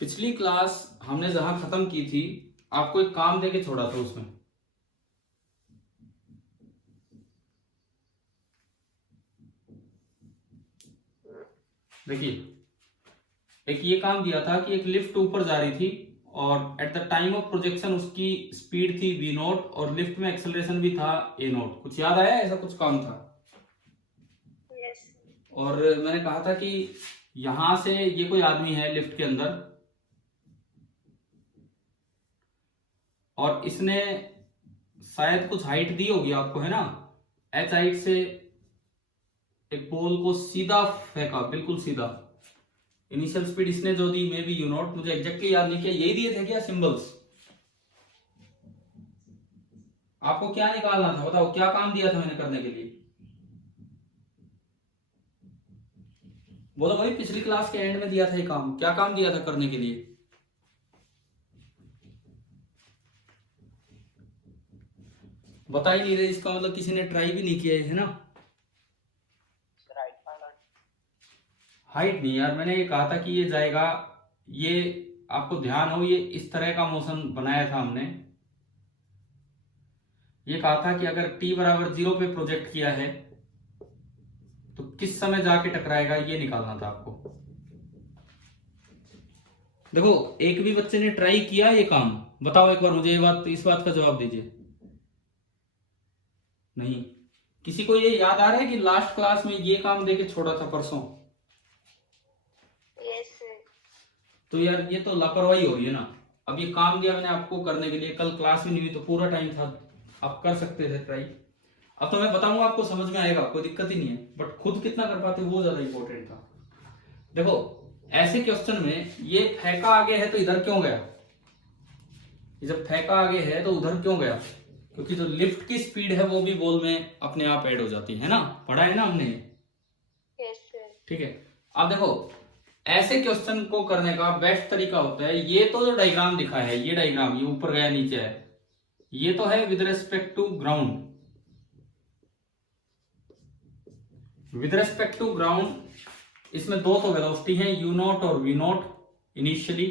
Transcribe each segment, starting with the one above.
पिछली क्लास हमने जहां खत्म की थी, आपको एक काम देके छोड़ा था उसमें। देखिए, एक ये काम दिया था कि एक लिफ्ट ऊपर जा रही थी और at the time of projection उसकी स्पीड थी v नॉट और लिफ्ट में एक्सेलरेशन भी था a नॉट। कुछ याद आया? ऐसा कुछ काम था। yes. और मैंने कहा था कि यहां से ये कोई आदमी है लिफ्ट के अंदर और इसने शायद कुछ हाइट दी होगी आपको, है ना। h हाइट से एक बॉल को सीधा फेंका, बिल्कुल सीधा। इनिशियल स्पीड इसने जो दी मे बी यू नॉट, मुझे एग्जैक्टली याद नहीं किया। यही दिए थे क्या सिंबल्स? आपको क्या निकालना था बताओ, क्या काम दिया था मैंने करने के लिए? बोलो भाई, पिछली क्लास के एंड में दिया था ये काम, क्या काम दिया था करने के लिए? बता ही नहीं रहे, इसका मतलब किसी ने ट्राई भी नहीं किया है ना। हाइट नहीं यार, मैंने ये कहा था कि ये जाएगा, ये आपको ध्यान हो, ये इस तरह का मोशन बनाया था हमने। ये कहा था कि अगर t बराबर 0 पे प्रोजेक्ट किया है तो किस समय जाके टकराएगा, ये निकालना था आपको। देखो, एक भी बच्चे ने ट्राई किया ये काम? बताओ एक बार मुझे ये बात, इस बात का जवाब दीजिए। नहीं। किसी को ये याद आ रहा है कि लास्ट क्लास में ये काम देके छोड़ा था परसों? yes. तो यार ये तो लापरवाही हो रही है ना। अब ये काम दिया मैंने आपको करने के लिए, कल क्लास भी नहीं हुई तो पूरा टाइम था, आप कर सकते थे ट्राई। अब तो मैं बताऊंगा, आपको समझ में आएगा, कोई दिक्कत ही नहीं है, बट खुद कितना कर पाते वो ज्यादा इंपॉर्टेंट था। देखो, ऐसे क्वेश्चन में ये फेंका आगे है तो इधर क्यों गया? जब फेंका आगे है तो उधर क्यों गया? क्योंकि जो लिफ्ट की स्पीड है वो भी बॉल में अपने आप ऐड हो जाती है ना, पढ़ा है ना हमने। yes. ठीक है। अब देखो, ऐसे क्वेश्चन को करने का बेस्ट तरीका होता है, ये तो जो डायग्राम दिखा है, ये डायग्राम, ये ऊपर गया नीचे है, ये तो है with respect to ground. With respect to ground इसमें दो तो वेलोसिटी है, u नॉट और v नॉट इनिशियली,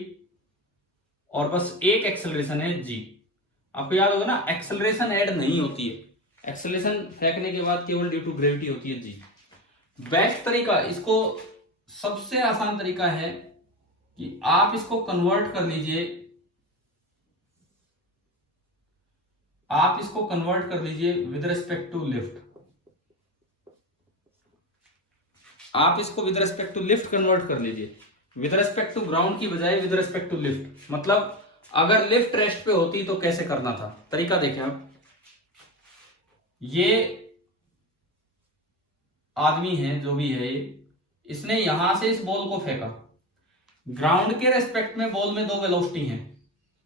और बस एक एक्सेलरेशन है g। आपको याद होगा ना, एक्सेलरेशन ऐड नहीं होती है, एक्सेलरेशन फेंकने के बाद केवल ड्यू टू ग्रेविटी होती है g। बेस्ट तरीका, इसको सबसे आसान तरीका है कि आप इसको कन्वर्ट कर लीजिए, आप इसको कन्वर्ट कर लीजिए विद रिस्पेक्ट टू लिफ्ट। आप इसको with respect to lift convert कर लीजिए, विद रिस्पेक्ट टू ग्राउंड की बजाय विद रिस्पेक्ट टू लिफ्ट। मतलब अगर लिफ्ट रेस्ट पे होती तो कैसे करना था, तरीका देखें आप। ये आदमी है जो भी है, इसने यहां से इस बॉल को फेंका। ग्राउंड के रेस्पेक्ट में बॉल में दो वेलोसिटी हैं,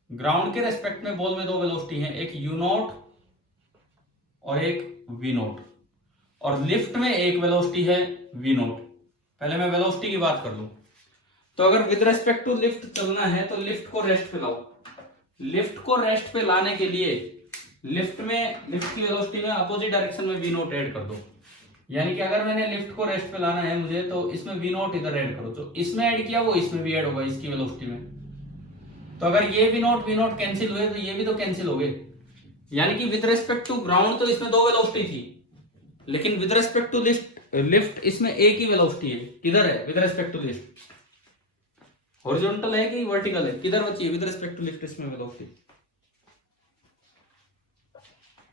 ग्राउंड के रेस्पेक्ट में बॉल में दो वेलोसिटी हैं, एक u नॉट और एक v नॉट, और लिफ्ट में एक वेलोसिटी है v नॉट। पहले मैं वेलोसिटी की बात कर लूं, तो अगर विद रेस्पेक्ट टू लिफ्ट चलना है तो लिफ्ट को रेस्ट पे लाओ। लिफ्ट को रेस्ट पे लाने के लिए लिफ्ट की वेलोसिटी में अपोजिट डायरेक्शन में v नॉट ऐड कर दो। यानी कि अगर मैंने लिफ्ट को रेस्ट पे लाना है मुझे, तो इसमें v नॉट इधर ऐड करो, तो इसमें ऐड किया वो इसमें भी ऐड होगा, इसकी वेलोसिटी में। तो अगर ये v नॉट कैंसिल हुए तो ये भी तो कैंसिल हो गए। यानी कि विद रेस्पेक्ट टू ग्राउंड तो इसमें दो वेलोसिटी थी, लेकिन विद रेस्पेक्ट टू लिफ्ट इसमें एक ही वेलोसिटी है। किधर है with respect to lift? Horizontal है कि वर्टिकल है? किधर बची है विद रेस्पेक्ट टू लिफ्ट इसमें वेलोसिटी?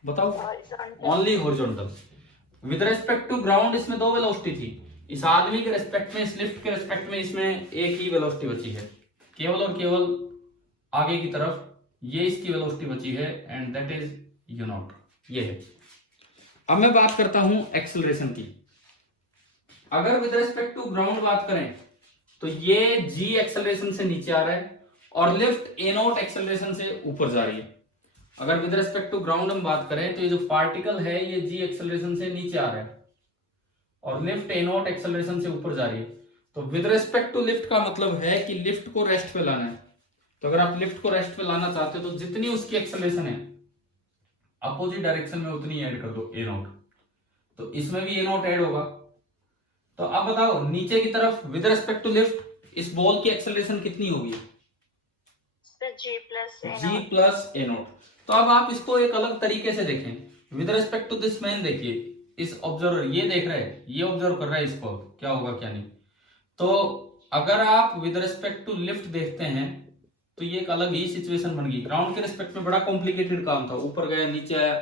बताओ। Only horizontal. With respect to ground इसमें दो वेलोसिटी थी, इस आदमी के रेस्पेक्ट में, इस लिफ्ट के रेस्पेक्ट में इसमें एक ही वेलोसिटी बची है, केवल और केवल आगे की तरफ ये इसकी वेलोसिटी बची है, and that is u not. ये है। अब मैं बात करता हूं एक्सेलरेशन की। अगर विद रेस्पेक्ट टू ग्राउंड बात करें तो ये g एक्सेलरेशन से नीचे आ रहा है और लिफ्ट a नॉट एक्सेलरेशन से ऊपर जा रही है। अगर विद रेस्पेक्ट टू ग्राउंड हम बात करें तो ये जो पार्टिकल है ये g एक्सेलरेशन से नीचे आ रहा है और लिफ्ट a नॉट एक्सेलरेशन से ऊपर जा रही है। तो विद रेस्पेक्ट टू लिफ्ट का मतलब है कि लिफ्ट को रेस्ट पे लाना है। तो अगर आप लिफ्ट को रेस्ट पे लाना चाहते हो तो जितनी उसकी एक्सेलरेशन है अपोजिट डायरेक्शन में उतनी ऐड कर दो a नॉट, तो इसमें भी a नॉट ऐड होगा। तो अब बताओ, नीचे की तरफ विद रेस्पेक्ट टू लिफ्ट इस बॉल की एक्सेलरेशन कितनी होगी? Sir g plus a g naught. Plus a naught. तो अब आप इसको एक अलग तरीके से देखें। With respect to this man, देखिए इस ऑब्जर्वर ये देख रहे हैं, ये ऑब्जर्व कर रहा है इसको क्या होगा क्या नहीं। तो अगर आप विद रिस्पेक्ट टू लिफ्ट देखते हैं तो ये एक अलग ही सिचुएशन बन गई। ग्राउंड के रिस्पेक्ट में बड़ा कॉम्प्लिकेटेड काम था, ऊपर गया नीचे आया।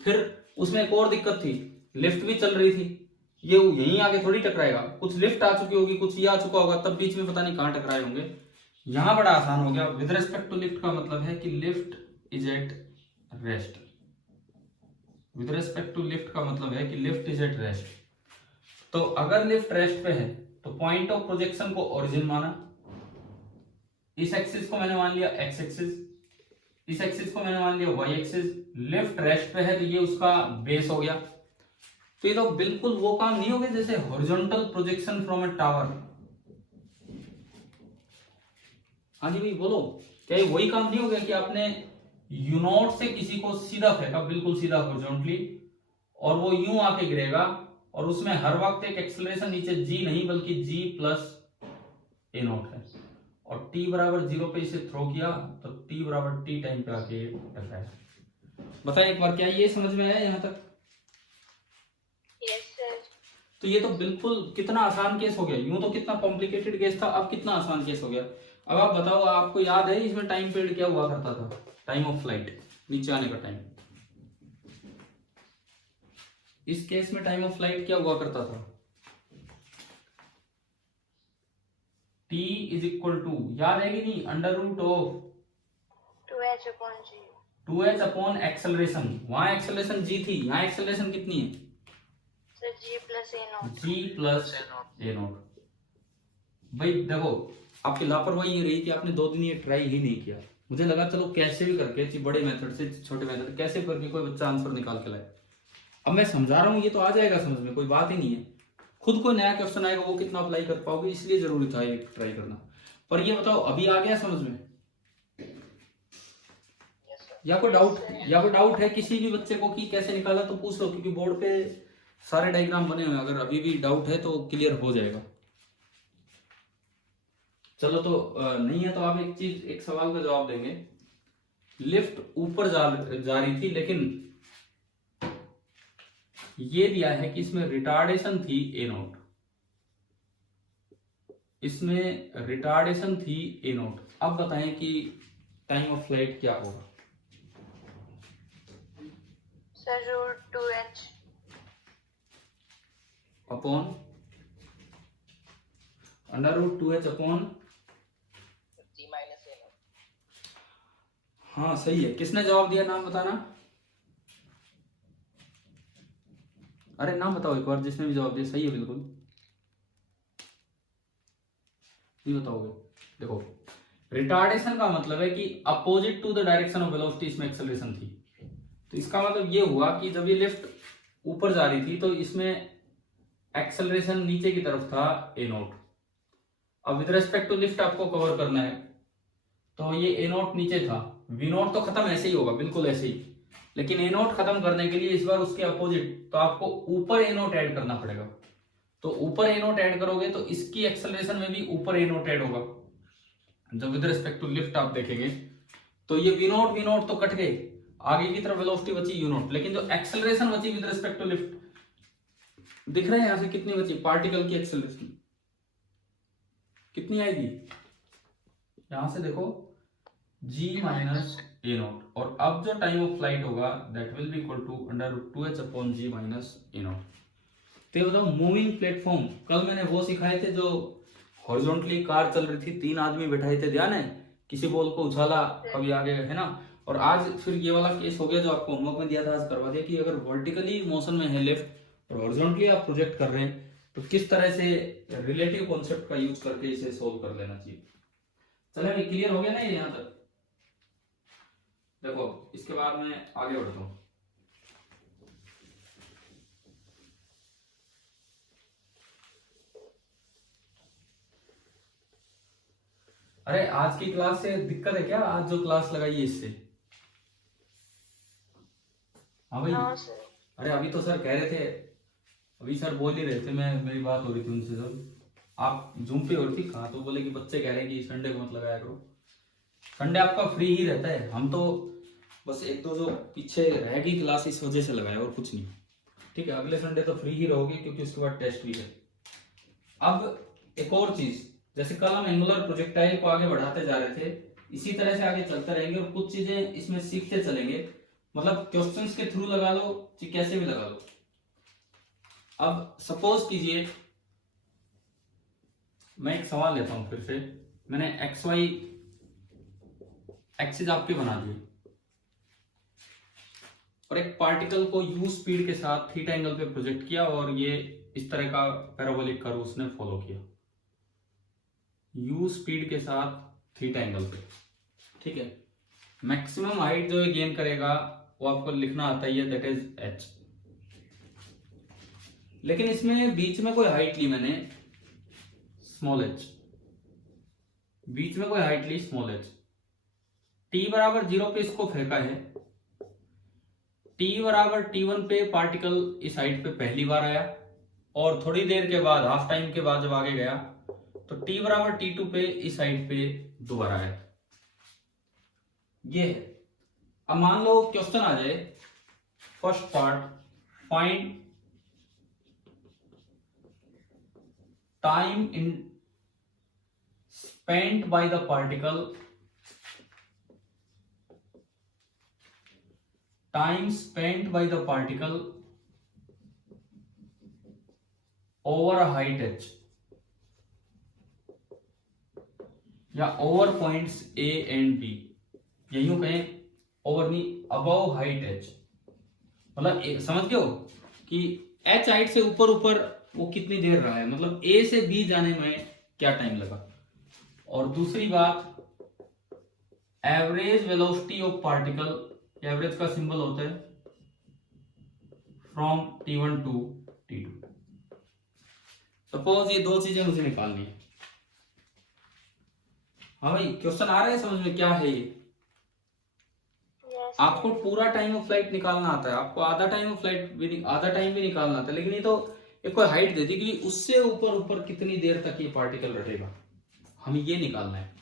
फिर उसमें एक और दिक्कत थी, लिफ्ट भी चल रही थी, ये यहीं आगे थोड़ी टकराएगा, कुछ लिफ्ट आ चुकी होगी, कुछ ये आ चुका होगा, तब बीच में पता नहीं कहां टकराए होंगे। यहां बड़ा आसान हो गया। विद रिस्पेक्ट टू लिफ्ट का मतलब है कि lift is at rest. With respect to lift का मतलब है कि लिफ्ट इज एट रेस्ट। तो अगर लिफ्ट रेस्ट पे है तो पॉइंट ऑफ प्रोजेक्शन को ओरिजिन माना, इस एक्सिस को मैंने मान लिया एक्स एक्सिस, इस एक्सिस को मैंने मान लिया वाई एक्सिस। लिफ्ट रेस्ट पे है तो ये उसका बेस हो गया। तो ये तो बिल्कुल वो काम नहीं हो गया जैसे horizontal projection from a tower. हाँ जी भाई बोलो, क्या ये वही काम नहीं हो गया कि आपने यू नॉट से किसी को सीधा फेंका, बिल्कुल सीधा हॉरिजॉन्टली, और वो यूं आके गिरेगा, और उसमें हर वक्त एक एक्सेलरेशन नीचे जी नहीं बल्कि जी प्लस ए नॉट है, और t बराबर 0 पे इसे थ्रो किया तो t बराबर t टाइम पे आके टकराया। बताइए एक बार, क्या ये समझ में आया यहाँ तक? Yes sir. तो ये तो बिल्कुल कितना आसान केस हो गया। यूं तो कितना कॉम्प्लिकेटेड केस था, अब कितना आसान केस हो गया। अब आप बताओ, आपको याद है इसमें टाइम पीरियड क्या हुआ करता था? टाइम ऑफ फ्लाइट, नीचे आने का टाइम। इस केस में टाइम ऑफ फ्लाइट क्या हुआ करता था? t इज इक्वल टू, याद है कि नहीं, under root of 2h upon g. 2h upon acceleration. वहां एक्सेलरेशन g थी, यहाँ एक्सेलरेशन कितनी है? Sir g plus a naught. g plus a naught. भाई देखो, आपकी लापरवाही ये रही कि आपने 2 दिन ये ट्राई ही नहीं किया। मुझे लगा चलो कैसे भी करके, बड़े मेथड से छोटे मेथड कैसे करके कोई बच्चा आंसर निकाल के लाए। अब मैं समझा रहा हूँ, ये तो आ जाएगा समझ में, कोई बात ही नहीं है। खुद कोई नया क्वेश्चन आएगा वो कितना अप्लाई कर पाओगे, इसलिए जरूरी था ये ट्राई करना। पर ये बताओ, अभी आ गया समझ में? या कोई डाउट है किसी भी बच्चे को कि कैसे निकाला तो पूछ लो, क्योंकि बोर्ड पे सारे डायग्राम बने हुए हैं। अगर अभी भी डाउट है तो क्लियर हो जाएगा। चलो तो नहीं है तो आप एक सवाल का जवाब देंगे। लिफ्ट ऊपर जा रही थी, लेकिन ये दिया है कि इसमें रिटार्डेशन थी ए नॉट, इसमें रिटार्डेशन थी ए नॉट। अब बताएं कि टाइम ऑफ फ्लाइट क्या होगा? Sir root 2h upon under root 2h upon g minus a naught. हाँ सही है। किसने जवाब दिया, नाम बताना। अरे नाम बताओ एक बार, जिसने भी जवाब दिया। सही है बिल्कुल, नहीं बताओगे? देखो, रिटार्डेशन का मतलब है कि opposite to the direction of velocity इसमें एक्सेलरेशन थी। तो इसका मतलब ये हुआ कि जब ये लिफ्ट ऊपर जा रही थी तो इसमें एक्सेलरेशन नीचे की तरफ था ए नॉट। अब विद रेस्पेक्ट टू लिफ्ट आपको कवर करना है, तो ये ए नॉट नीचे था, वी नॉट तो खत्म ऐसे ही होगा, बिल्कुल ऐसे ही। लेकिन ए नॉट खत्म करने के लिए इस बार उसके अपोजिट, तो आपको ऊपर ए नॉट ऐड करना पड़ेगा। तो ऊपर ए नॉट ऐड करोगे तो इसकी एक्सेलरेशन में भी ऊपर ए नॉट ऐड होगा। जब विद रिस्पेक्ट टू लिफ्ट आप देखेंगे तो ये वी नॉट तो कट गए, आगे की तरफ वेलोसिटी बची यू नॉट, लेकिन जो एक्सेलरेशन बची विद रिस्पेक्ट टू लिफ्ट, दिख रहा है यहां से कितनी बची? पार्टिकल की एक्सेलरेशन कितनी आएगी? यहां से देखो, g माइनस ए नॉट। और अब जो टाइम ऑफ फ्लाइट होगा that will be equal to under root 2h upon g minus a naught. तो ये बताओ, मूविंग प्लेटफॉर्म, कल मैंने वो सिखाए थे जो हॉरिजॉन्टली कार चल रही थी, 3 आदमी बैठाए थे, ध्यान है? किसी बॉल को उछाला, कभी आगे, है ना? और आज फिर ये वाला केस हो गया जो आपको होमवर्क में दिया था, आज करवा दिया कि अगर वर्टिकली मोशन में है लिफ्ट और हॉरिजॉन्टली आप प्रोजेक्ट कर रहे हैं तो किस तरह से रिलेटिव कॉन्सेप्ट का यूज करके इसे सोल्व कर लेना चाहिए। चले, क्लियर हो गया ना ये यहां तक? देखो, इसके बाद मैं आगे बढ़ता हूं। अरे आज की क्लास से दिक्कत है क्या? आज जो क्लास लगाई है इससे? हाँ भाई। हाँ सर। अरे अभी तो सर कह रहे थे, अभी सर बोल ही रहे थे, मेरी बात हो रही थी उनसे, सर आप जूम पे हो रही थी कहाँ, तो बोले कि बच्चे कह रहे हैं कि संडे को मत लगाया करो। संडे आपका फ्री ही रहता है, हम तो बस एक दो जो पीछे रह गई क्लास इस वजह से लगाया और कुछ नहीं। ठीक है, अगले संडे तो फ्री ही रहोगे क्योंकि उसके बाद टेस्ट भी है। अब एक और चीज, जैसे कल हम एंगुलर प्रोजेक्टाइल को आगे बढ़ाते जा रहे थे, इसी तरह से आगे चलते रहेंगे और कुछ चीजें इसमें सीखते चलेंगे। मतलब क्वेश्चंस के थ्रू लगा लो कि कैसे भी लगा लो। अब सपोज कीजिए मैं एक सवाल लेता हूं, फिर से मैंने एक्स वाई एक्सिस आपके बना दिए और एक पार्टिकल को यू स्पीड के साथ थीटा एंगल पे प्रोजेक्ट किया और ये इस तरह का पैराबोलिक कर्व उसने फॉलो किया यू स्पीड के साथ थीटा एंगल पे। ठीक है, मैक्सिमम हाइट जो ये गेन करेगा वो आपको लिखना आता ही है, दैट इज एच। लेकिन इसमें बीच में कोई हाइट ली मैंने, स्मॉल एच, बीच में कोई हाइट ली स्मॉल एच। टी बराबर 0 पे इसको फेंका है, टी बराबर t1 पे पार्टिकल इस हाइट पे पहली बार आया और थोड़ी देर के बाद, हाफ टाइम के बाद जब आगे गया तो t बराबर t2 पे इस हाइट पे दोबारा आया। ये है। अब मान लो क्वेश्चन आ जाए, first part, find time in spent by the particle, time spent by the particle over a height h या over points a and b, या यूं कहें ओवर नहीं, अबव हाइट h। मतलब समझ गए हो कि h हाइट से ऊपर ऊपर वो कितनी देर रहा है, मतलब a से b जाने में क्या टाइम लगा। और दूसरी बात, average velocity of particle, average का सिंबल होता है from t1 to t2। Suppose ये दो चीजें मुझे निकालनी है। हाँ भाई, क्वेश्चन आ रहा है समझ में, क्या है ये? आपको पूरा टाइम ऑफ फ्लाइट निकालना आता है, आपको आधा टाइम ऑफ फ्लाइट भी, आधा टाइम भी निकालना आता है, लेकिन ये तो एक कोई हाइट दे दी कि उससे ऊपर ऊपर कितनी देर तक ये पार्टिकल रहेगा, हमें ये निकालना है।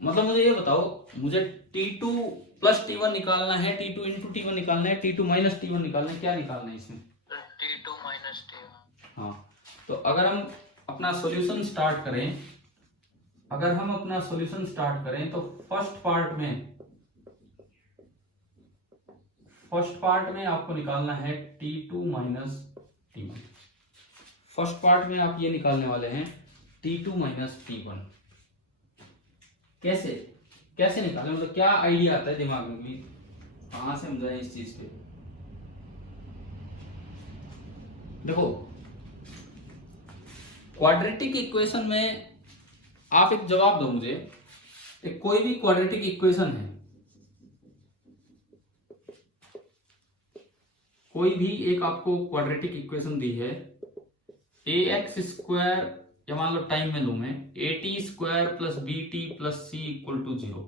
मतलब मुझे ये बताओ, मुझे t2 प्लस t1 निकालना है, t2 इंटू t1 निकालना है, t2 माइनस t1 निकालना है, क्या निकालना है इसमें? t2 minus t1। हाँ, तो अगर हम अपना सॉल्यूशन स्टार्ट करें, अगर हम अपना सॉल्यूशन स्टार्ट करें तो फर्स्ट पार्ट में आपको निकालना है t2 minus t1। First part में आप ये निकालने वाले हैं t2 माइनस t1। कैसे निकालें, मतलब क्या आइडिया आता है दिमाग में भी, कहां से हम जाए इस चीज पे? देखो, क्वाड्रेटिक इक्वेशन में आप एक जवाब दो मुझे, एक कोई भी क्वाड्रेटिक इक्वेशन है, कोई भी एक आपको क्वाड्रेटिक इक्वेशन दी है, ax स्क्वायर, या मान लो टाइम में लू मैं, at square plus bt plus c equal to 0।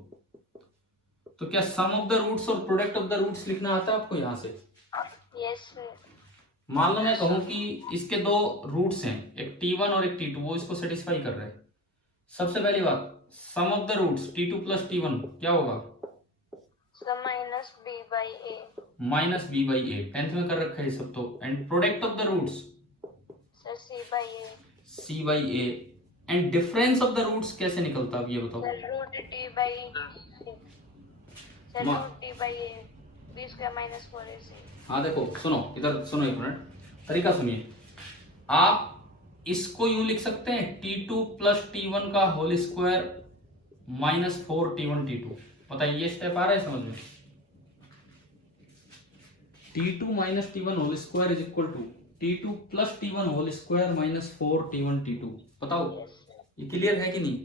तो क्या सम ऑफ द रूट्स और प्रोडक्ट ऑफ द रूट्स लिखना आता है आपको यहां से? Yes sir. मान लो मैं कहूं कि इसके दो रूट्स हैं, एक t1 और एक t2, वो इसको सेटिस्फाई कर रहे हैं। सबसे पहली बात, sum of the roots t2 plus t1 क्या होगा? Minus b by a। Minus b by a, 10th में कर रखा है ये सब तो। And product of the roots sir c by a। c by a। And difference of the roots कैसे निकलता है, अब ये बताओ? Sir root t by sir root t by a, b square minus 4ac। हाँ देखो, सुनो इधर सुनो, एक मिनट, तरीका सुनिए। आप इसको यूं लिख सकते हैं, t2 प्लस t1 का whole square minus 4t1 t2। बताइए ये स्टेप आ रहा है समझ में? t2 minus t1 whole square is equal to t2 plus t1 whole square minus 4t1 t2। बताओ ये क्लियर है कि नहीं?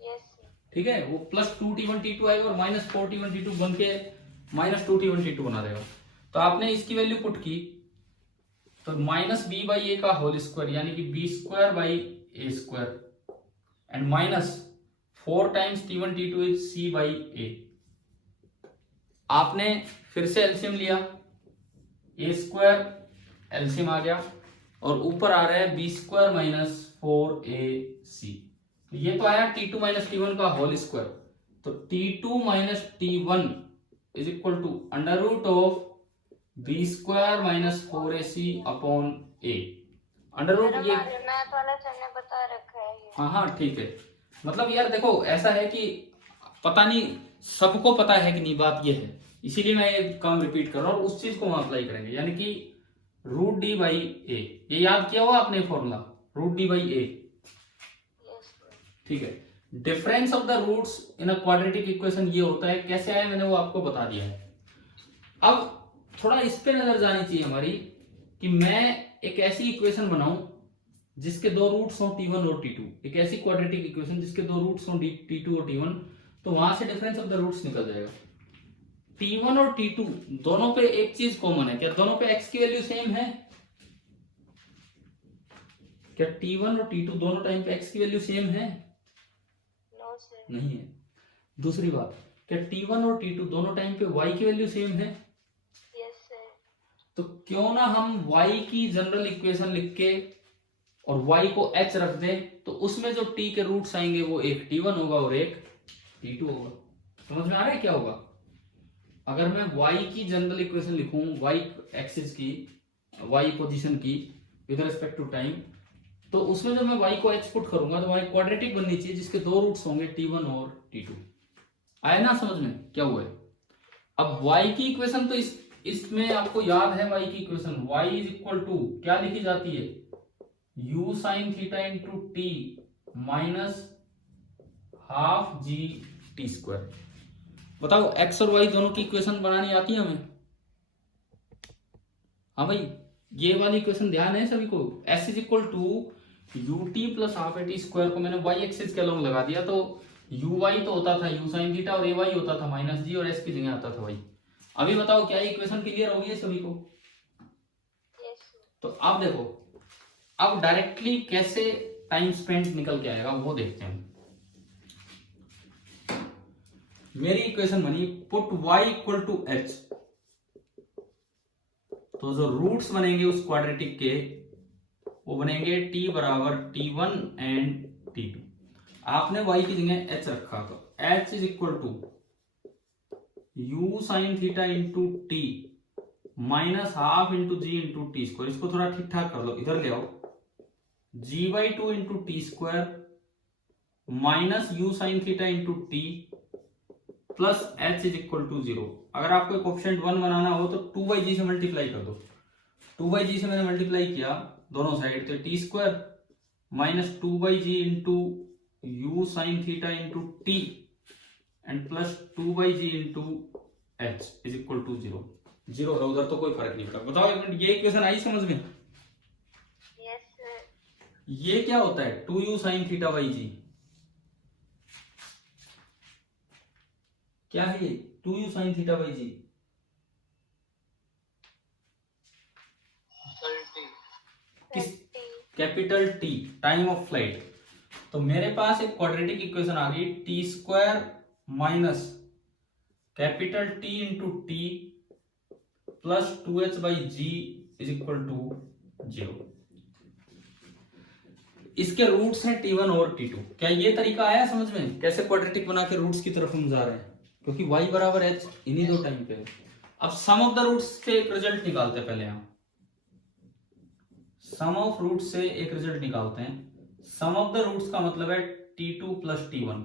यस। ठीक है, वो प्लस 2t1 t2 आएगा और माइनस 4t1 t2 बन के माइनस 2t1 t2 बना देगा। तो आपने इसकी वैल्यू पुट की तो माइनस b बाई ए का होल स्क्वायर, यानी कि b square by a square, and minus 4 times t1 t2 is c by a. आपने फिर से एलसीएम लिया, ए स्क्वायर एलसीएम आ गया और ऊपर आ रहा है बी स्क्वायर माइनस 4ac। तो ये तो आया T2 माइनस T1 का होल स्क्वायर, तो T2 minus T1 is equal to under root of b square minus 4AC upon a. Under root ये मैथ वाला सर ने बता रखा है ये। हाँ हाँ ठीक है। मतलब यार देखो ऐसा है कि पता नहीं सबको पता है कि नहीं, बात ये है, इसीलिए मैं ये काम रिपीट कर रहा हूँ और उस चीज को हम अप्लाई करेंगे, यानी कि रूट डी बाई ए। ये याद किया हुआ आपने formula root D by a, ठीक है। Difference of the roots in a quadratic equation ये होता है, कैसे आया मैंने वो आपको बता दिया है। अब थोड़ा इस पे नजर जानी चाहिए हमारी कि मैं एक ऐसी इक्वेशन बनाऊं जिसके दो रूट्स हों T1 और T2, एक ऐसी क्वाड्रेटिक इक्वेशन जिसके दो रूट्स हों T2 और T1, तो वहां से डिफरेंस ऑफ द रूट्स निकल जाएगा। T1 और T2 दोनों पे एक चीज कॉमन है, क्या दोनों पे x की वैल्यू सेम है? क्या T1 और T2 दोनों टाइम पे x की वैल्यू सेम है? No sir. नहीं है। दूसरी बात, क्या T1 और T2 दोनों टाइम पे y की वैल्यू सेम है? Yes sir. तो क्यों ना हम y की जनरल इक्वेशन लिख के और y को h रख दें, तो उसमें जो t के रूट्स आएंगे वो एक T1 होगा और एक T2 होगा। समझ में आ रहा है क्या होगा? अगर मैं y की जनरल इक्वेशन लिखूं, y एक्सिस की, y पोजीशन की विद रिस्पेक्ट टू टाइम, तो उसमें जब मैं y को h पुट करूंगा तो वहां क्वाड्रेटिक बननी चाहिए जिसके दो रूट्स होंगे T1 और T2। आया ना समझ में क्या हुआ है? अब y की इक्वेशन तो इसमें आपको याद है, y की equation y is equal to क्या लिखी जाती है? u sine theta into t minus half G T square. बताओ x और y दोनों की इक्वेशन बनानी आती है हमें? हाँ भाई, ये वाली इक्वेशन ध्यान है सभी को। s is equal to u t plus half a t square को मैंने y एक्सिस के अलॉन्ग लगा दिया, तो यू वाई तो होता था u साइन थीटा और ए वाई होता था माइनस जी, और s की जगह आता था y। अभी बताओ क्या इक्वेशन क्लियर होगी सभी को? Yes sir. तो अब देखो, अब डायरेक्टली कैसे टाइम स्पेंड निकल के आएगा वो देखते हैं। मेरी इक्वेशन बनी put y equal to h, तो जो रूट्स बनेंगे उस क्वाड्रेटिक के वो बनेंगे t बराबर T1 एंड T2। आपने y की जगह h रखा, तो h is equal to u sine theta into t minus half into g into t square. इसको थोड़ा ठीक ठाक कर लो, इधर ले आओ, g by two into t square minus u sine theta into t plus h is equal to 0। अगर आपको कोएफिशिएंट 1 बनाना हो तो 2/g से मल्टीप्लाई कर दो। 2/g से मैंने मल्टीप्लाई किया दोनों साइड, तो t square minus 2/g into u sine theta into t and plus 2/g into h is equal to 0। 0 है उधर तो कोई फर्क नहीं पड़ता। बताओ एक मिनट, ये इक्वेशन आई समझ में? Yes sir. ये क्या होता है? 2u साइन थीटा बाई जी, क्या है ये? 2u sine theta by g. किस? Capital t, time of flight. तो मेरे पास एक क्वाड्रेटिक इक्वेशन आ गई, t square minus capital t into t plus 2h by g is equal to 0। इसके रूट्स हैं T1 और T2। क्या ये तरीका आया समझ में कैसे क्वाड्रेटिक बना के रूट्स की तरफ हम जा रहे हैं? क्योंकि y बराबर h इन्हीं दो टाइम पे है। अब सम ऑफ द रूट्स से एक रिजल्ट निकालते हैं। पहले हम सम ऑफ रूट्स से एक रिजल्ट निकालते हैं। सम ऑफ द रूट्स का मतलब है T2 प्लस T1।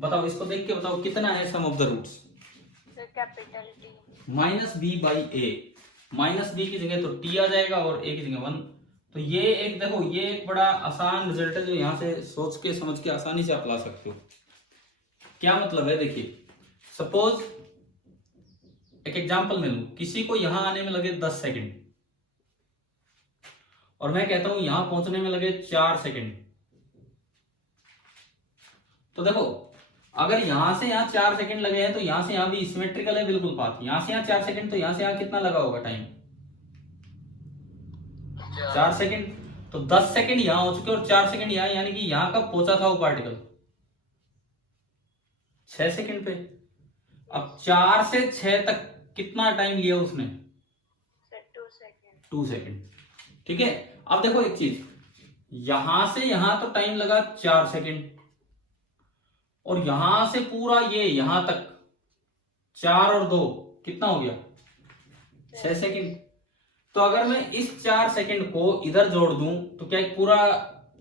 बताओ, इसको देख के बताओ कितना है sum of the roots? Capital T minus b by a. Minus b की जगह तो t आ जाएगा और a की जगह 1। तो ये एक देखो, ये एक बड़ा आसान रिजल्ट है जो यहां से सोच के समझ के आसानी से आप ला सकते हो। क्या मतलब है? देखिए, सपोज एक एग्जांपल मैं लूं, किसी को यहां आने में लगे 10 सेकंड और मैं कहता हूं यहां पहुंचने में लगे 4 सेकंड। तो देखो, अगर यहां से यहां 4 सेकंड लगे हैं तो यहां से यहां भी सिमेट्रिकल है बिल्कुल पाथ। यहां से यहां 4 सेकंड, तो यहां से यहां कितना लगा होगा टाइम? 4 सेकंड। तो 10 सेकंड यहां हो चुके और 4 सेकंड यहां, यानी कि यहां कब पहुंचा था वो पार्टिकल? 6 सेकंड पे। अब 4 से 6 तक कितना टाइम लिया उसने? 2 सेकंड। 2 सेकंड। ठीक है। अब देखो एक चीज, यहां से यहां तो टाइम लगा 4 सेकंड, और यहां से पूरा ये यहां तक 4 और 2 कितना हो गया 6 सेकंड। तो अगर मैं इस 4 सेकंड को इधर जोड़ दूं तो क्या एक पूरा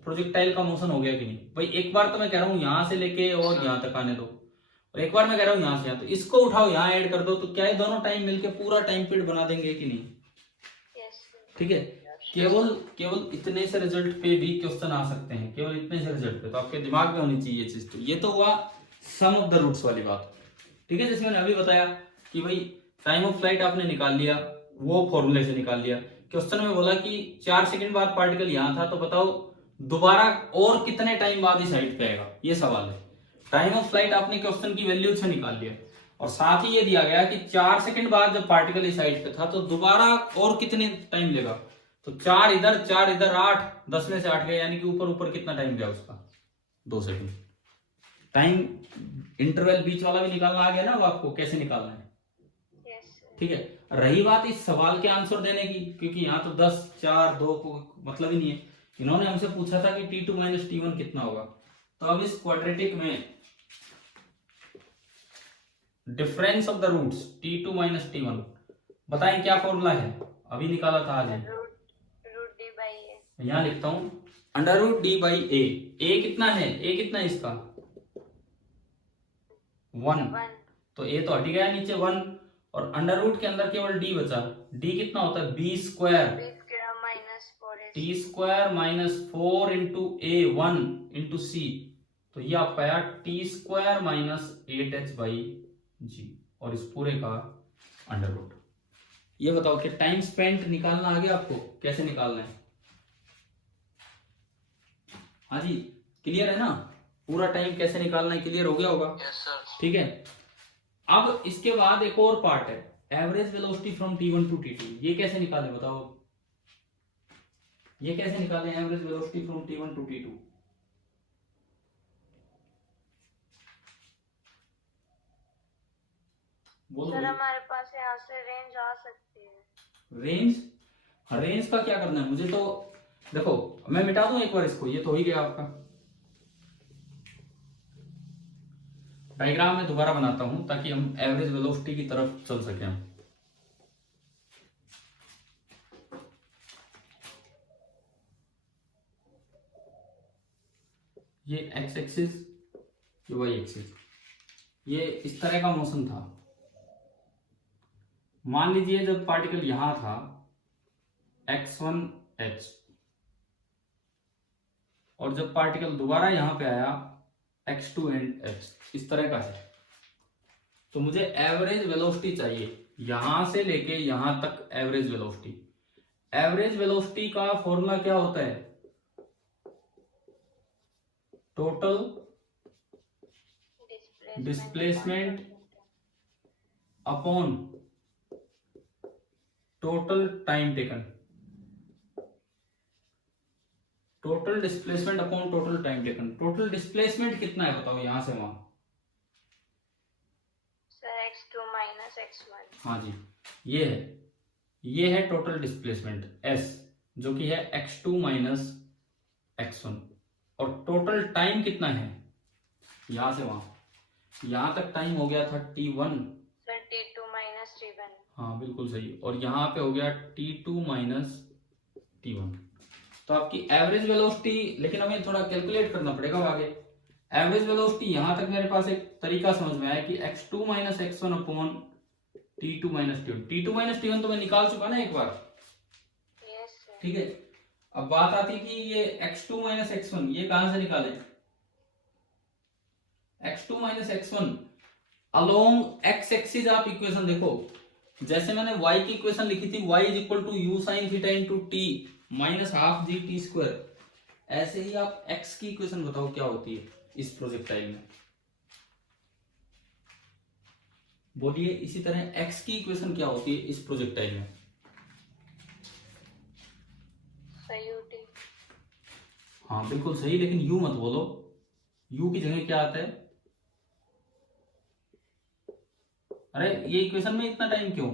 प्रोजेक्टाइल का मोशन हो गया कि नहीं भाई। एक बार तो मैं कह रहा हूं यहां से लेके और यहां तक आने दो, और एक बार मैं कह रहा हूं यहां से यहां, तो इसको उठाओ यहां ऐड कर दो, तो क्या ये दोनों टाइम मिलके पूरा टाइम पीरियड बना देंगे कि नहीं। Yes sir. ठीक है, केवल इतने से रिजल्ट पे भी क्वेश्चन आ सकते हैं, केवल इतने से रिजल्ट पे, तो आपके दिमाग में होनी चाहिए ये चीज। तो ये तो हुआ सम ऑफ द रूट्स वाली बात। ठीक है, जैसे मैंने अभी बताया कि भाई टाइम ऑफ फ्लाइट आपने निकाल लिया, वो फॉर्मूले से निकाल लिया। क्वेश्चन में बोला कि 4 सेकंड बाद पार्टिकल यहां था, तो बताओ दोबारा और कितने टाइम बाद इस साइड पे आएगा, ये सवाल है। टाइम ऑफ फ्लाइट आपने क्वेश्चन की वैल्यू से निकाल लिया, और साथ ही ये दिया गया कि 4 सेकंड बाद जब पार्टिकल इस साइड पे था तो दोबारा और कितने टाइम लेगा। तो 4 इधर 4 इधर 8, 10 में से 8 गए, यानी कि ऊपर ऊपर कितना टाइम गया उसका 2 सेकंड। टाइम इंटरवल बीच वाला भी निकालना आ गया ना, अब आपको कैसे निकालना है। Yes sir. ठीक है, रही बात इस सवाल के आंसर देने की, क्योंकि यहाँ तो 10 4 2 को मतलब ही नहीं है। इन्होंने हमसे पूछा था कि T2 माइनस T1 कितना होगा। तो अब इस क्वाड्रेटिक में difference of the roots T2 minus T1 बताएं क्या फॉर्मूला है, अभी निकाला था आज। Root D by a. यहां लिखता हूं under root D by a. A कितना है, ए कितना है इसका 1, तो ए तो हट गया नीचे 1, और अंडर रूट के अंदर केवल डी बचा। डी कितना होता है b square, minus 4 t square minus 4 into a 1 into c, तो ये आपका आया t square minus 8h by g, और इस पूरे का अंडर रूट। ये बताओ कि टाइम स्पेंट निकालना आ गया आपको, कैसे निकालना है। हाँ जी, क्लियर है ना, पूरा टाइम कैसे निकालना है क्लियर हो गया होगा। Yes sir. ठीक है, अब इसके बाद एक और पार्ट है, average velocity from T1 to T2। ये कैसे निकालें बताओ, ये कैसे निकालें average velocity from T1 to T2। बोलो सर हमारे पास यहाँ से रेंज आ सकती है। रेंज का क्या करना है मुझे, तो देखो मैं मिटा दूं एक बार इसको, ये तो हो ही गया आपका। डायग्राम में दोबारा बनाता हूं ताकि हम एवरेज वेलोसिटी की तरफ चल सकें हम। ये एक्स एक्सिस, ये वाई एक्सिस, ये इस तरह का मोशन था। मान लीजिए जब पार्टिकल यहां था x1h, और जब पार्टिकल दोबारा यहां पे आया x2h, इस तरह का है। तो मुझे एवरेज वेलोसिटी चाहिए यहां से लेके यहां तक एवरेज वेलोसिटी। एवरेज वेलोसिटी का फॉर्मूला क्या होता है, total displacement upon total time taken. Total displacement upon total time taken. Total displacement कितना है बताओ यहां से वहां। Sir x2 minus x1। हाँ जी, ये है टोटल डिस्प्लेसमेंट s, जो कि है x2 माइनस x1, और टोटल टाइम कितना है यहां से वहां, यहां तक टाइम हो गया था t1। Sir t2 minus t1। हाँ बिल्कुल सही, और यहां पे हो गया t2 माइनस t1। तो आपकी एवरेज वेलोसिटी, लेकिन हमें थोड़ा कैलकुलेट करना पड़ेगा आगे। एवरेज वेलोसिटी यहां तक मेरे पास एक तरीका समझ में आया कि x2 minus x1 upon t2 minus t1। t2 minus t1 तो मैं निकाल चुका ना एक बार। Yes sir. ठीक है, अब बात आती है कि ये x2 माइनस x1 ये कहां से निकाले। x2 minus x1 along x axis आप इक्वेशन देखो, जैसे मैंने y की इक्वेशन लिखी थी y is equal to you sine theta into t minus half G T square, ऐसे ही आप x की इक्वेशन बताओ क्या होती है इस प्रोजेक्टाइल में, बोलिए। इसी तरह x की इक्वेशन क्या होती है इस प्रोजेक्टाइल में। ut। हाँ बिल्कुल सही, लेकिन u मत बोलो, u की जगह क्या आता है। अरे ये इक्वेशन में इतना टाइम क्यों,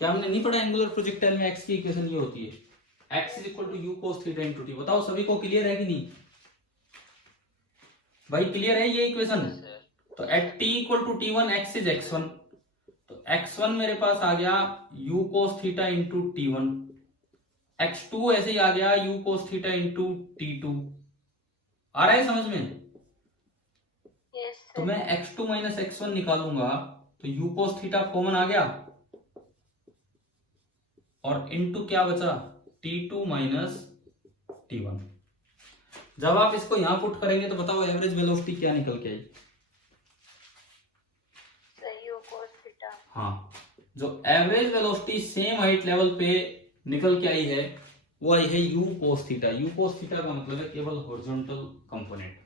क्या हमने नहीं पढ़ा एंगुलर प्रोजेक्टाइल में x की इक्वेशन ये होती है। x is equal to you cos theta into t. बताओ सभी को क्लियर है कि नहीं भाई? क्लियर है ये इक्वेशन? तो at T equal to t one x is x1, तो x1 मेरे पास आ गया u cos theta into t one, x2 ऐसे ही आ गया u cos theta into t2। आ रहा है समझ में? यस तो सर। मैं x2 माइनस x1 निकालूंगा तो u कोस थीटा कॉमन आ गया और इनटू क्या बचा? t2 minus t1। जब आप इसको यहां पुट करेंगे तो बताओ एवरेज वेलोसिटी क्या निकल के आई? सही हो कोस थीटा। हाँ, जो average velocity same height level पे निकल के आई है वो आई है u cos theta. u cos theta का मतलब है केवल हॉरिजॉन्टल कंपोनेंट।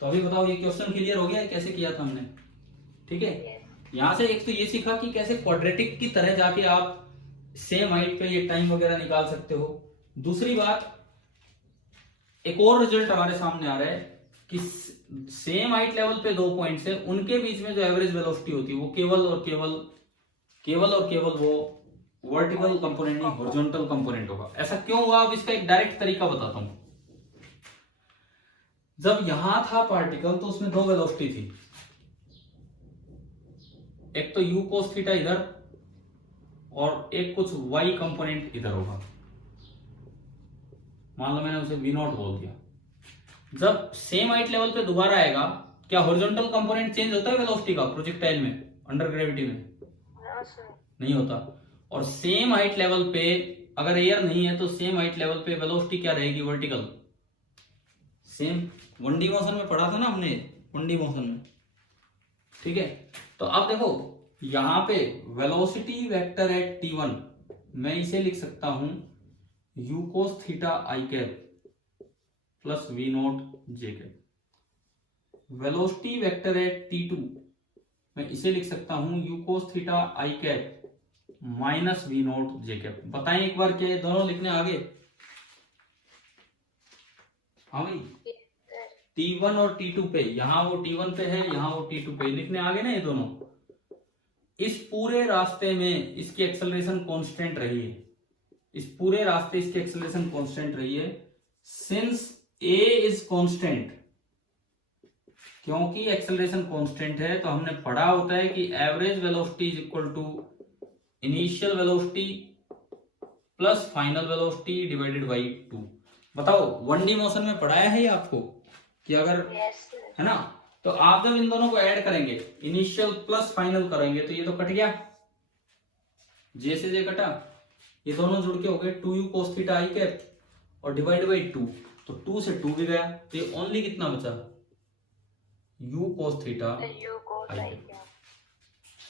तो अभी बताओ ये क्वेश्चन क्लियर हो गया है कैसे किया था हमने? ठीक है, यस यहां से एक तो ये सीखा कि कैसे क्वाड्रेटिक की तरह जाके आप सेम हाइट पे ये टाइम वगैरह निकाल सकते हो। दूसरी बात, एक और रिजल्ट हमारे सामने आ रहा है कि सेम हाइट लेवल पे दो पॉइंट्स है, उनके बीच में जो एवरेज वेलोसिटी होती है वो केवल और केवल वो वर्टिकल कंपोनेंट नहीं हॉरिजॉन्टल कंपोनेंट होगा। ऐसा क्यों हुआ? अब इसका एक डायरेक्ट तरीका बताता हूं। जब यहां था पार्टिकल तो उसमें दो वेलोसिटी थी, एक तो u cos थीटा इधर और एक कुछ y कंपोनेंट इधर होगा। मान लो मैंने उसे v0 बोल दिया। जब सेम हाइट लेवल पे दोबारा आएगा, क्या हॉरिजॉन्टल कंपोनेंट चेंज होता है वेलोसिटी का प्रोजेक्टाइल में अंडर ग्रेविटी में? No sir. नहीं होता। और सेम हाइट लेवल पे अगर एयर नहीं है तो सेम हाइट लेवल पे वेलोसिटी क्या रहेगी? वर्टिकल। सेम 1D मोशन में पढ़ा था ना हमने, 1D मोशन में। ठीक है, तो अब देखो यहां पे वेलोसिटी वेक्टर एट t1 मैं इसे लिख सकता हूं u cos theta i cap plus v0 j cap. Velocity vector eight t2 मैं इसे लिख सकता हूं u cos theta i cap minus v0 j cap. बताएं एक बार क्या ये दोनों लिखने आगे? हाँ भाई, t1 और t2 पे, यहां वो t1 पे है यहां वो t2 पे, लिखने आगे ना ये दोनों। इस पूरे रास्ते में इसकी एक्सेलरेशन कांस्टेंट रही है, इस पूरे रास्ते इसकी एक्सेलरेशन कांस्टेंट रही है। सिंस a इज कांस्टेंट, क्योंकि एक्सेलरेशन कांस्टेंट है तो हमने पढ़ा होता है कि average velocity is equal to initial velocity plus final velocity divided by 2। बताओ 1D मोशन में पढ़ाया है ये आपको कि अगर यस सर। है ना, तो आप जब इन दोनों को ऐड करेंगे इनिशियल प्लस फाइनल करेंगे तो ये तो कट गया, जे से जे कटा, ये दोनों जुड़ के हो गए 2u cos थीटा आई कैप और डिवाइड बाई 2, तो 2 से 2 भी गया तो ये ओनली कितना बचा? u cos theta you cos I I cap. क्या?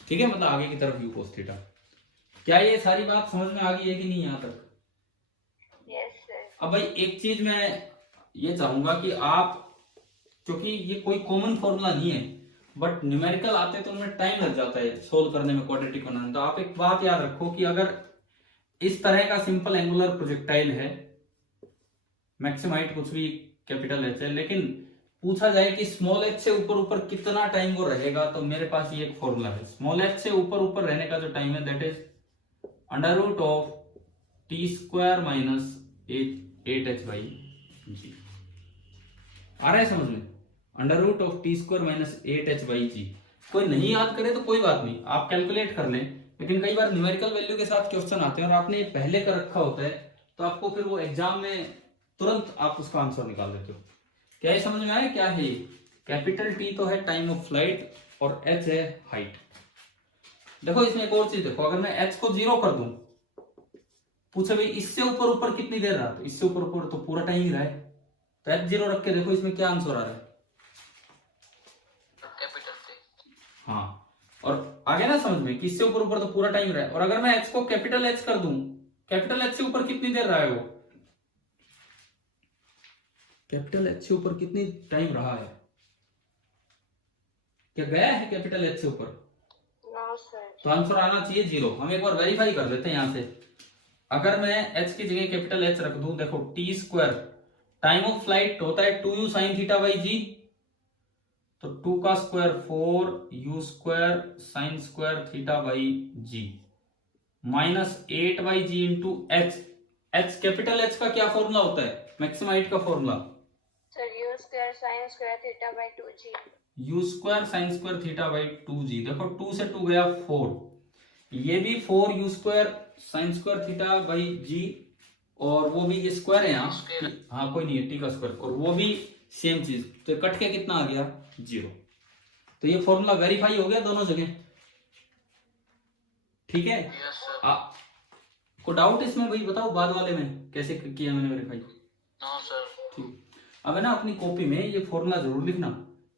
ठीक है, मतलब आगे की तरफ u cos थीटा। क्या ये सारी बात समझ में आ गई है कि नहीं यहां तक? Yes sir. अब भाई एक चीज मैं ये चाहूंगा कि आप, क्योंकि ये कोई कॉमन फॉर्मूला नहीं है बट न्यूमेरिकल आते हैं तो उनमें टाइम लग जाता है सोल्व करने में, क्वाड्रेटिक बनाने। तो आप एक बात याद रखो कि अगर इस तरह का सिंपल एंगुलर प्रोजेक्टाइल है, मैक्सिमम हाइट कुछ भी कैपिटल एच है, लेकिन पूछा जाए कि स्मॉल एच से ऊपर ऊपर कितना टाइम वो रहेगा, तो मेरे पास ये एक फॉर्मूला है। स्मॉल एच से ऊपर ऊपर रहने का जो टाइम है that is under root of t square minus 8h by g. आ रहा है समझ में? Under root of t square minus 8h by g. कोई नहीं याद करे तो कोई बात नहीं, आप कैलकुलेट कर लें, लेकिन कई बार न्यूमेरिकल वैल्यू के साथ क्वेश्चन आते हैं और आपने ये पहले कर रखा होता है तो आपको फिर वो एग्जाम में तुरंत आप उसका आंसर निकाल देते हो। क्या ये समझ में आया क्या है? कैपिटल टी तो है टाइम ऑफ फ्लाइट और एच है हाइट। देखो इसमें एक और चीज देखो, अगर मैं एच को 0 कर दूं, पूछे भाई इससे ऊपर ऊपर कितनी देर रहा, तो इससे ऊपर ऊपर तो पूरा टाइम ही रहा है, तो एच 0 रख के देखो इसमें क्या आंसर आ रहा है? कैपिटल से। हाँ, और आगे ना समझ में कि इससे ऊपर ऊपर तो पूरा टाइम रहा है, और अगर मैं एच को कैपिटल एच कर दूं, कैपिटल एच से ऊपर कितनी देर रहा है वो? कैपिटल एच से ऊपर कितनी टाइम रहा है? क्या गया है कैपिटल एच से ऊपर? No sir. तो आंसर आना चाहिए 0। हम एक बार वेरीफाई कर लेते हैं यहां से। अगर मैं h की जगह कैपिटल H रख दूं, देखो T square time of flight होता है 2u sine theta by g, तो 2 का स्क्वायर 4u स्क्वायर sine square theta by g minus 8 by ji into h. H, capital h का क्या फॉर्मूला होता है, मैक्सिमम हाइट का formula? Sir you square sine square theta by 2g। U square sine square theta by 2g। देखो 2 से 2 गया 4, ये भी 4 u square sine square theta by g, और वो भी ये स्क्वायर है यहाँ, हाँ कोई नहीं है, टी का स्क्वायर, और वो भी सेम चीज, तो कट के कितना आ गया 0। तो ये फॉर्मूला वेरीफाई हो गया दोनों जगह, ठीक है। को डाउट इसमें भाई बताओ, बाद वाले में कैसे किया मैंने वेरीफाई? No sir. ठीक, अब है ना अपनी कॉपी में ये फॉर्मूला जरूर लिखना,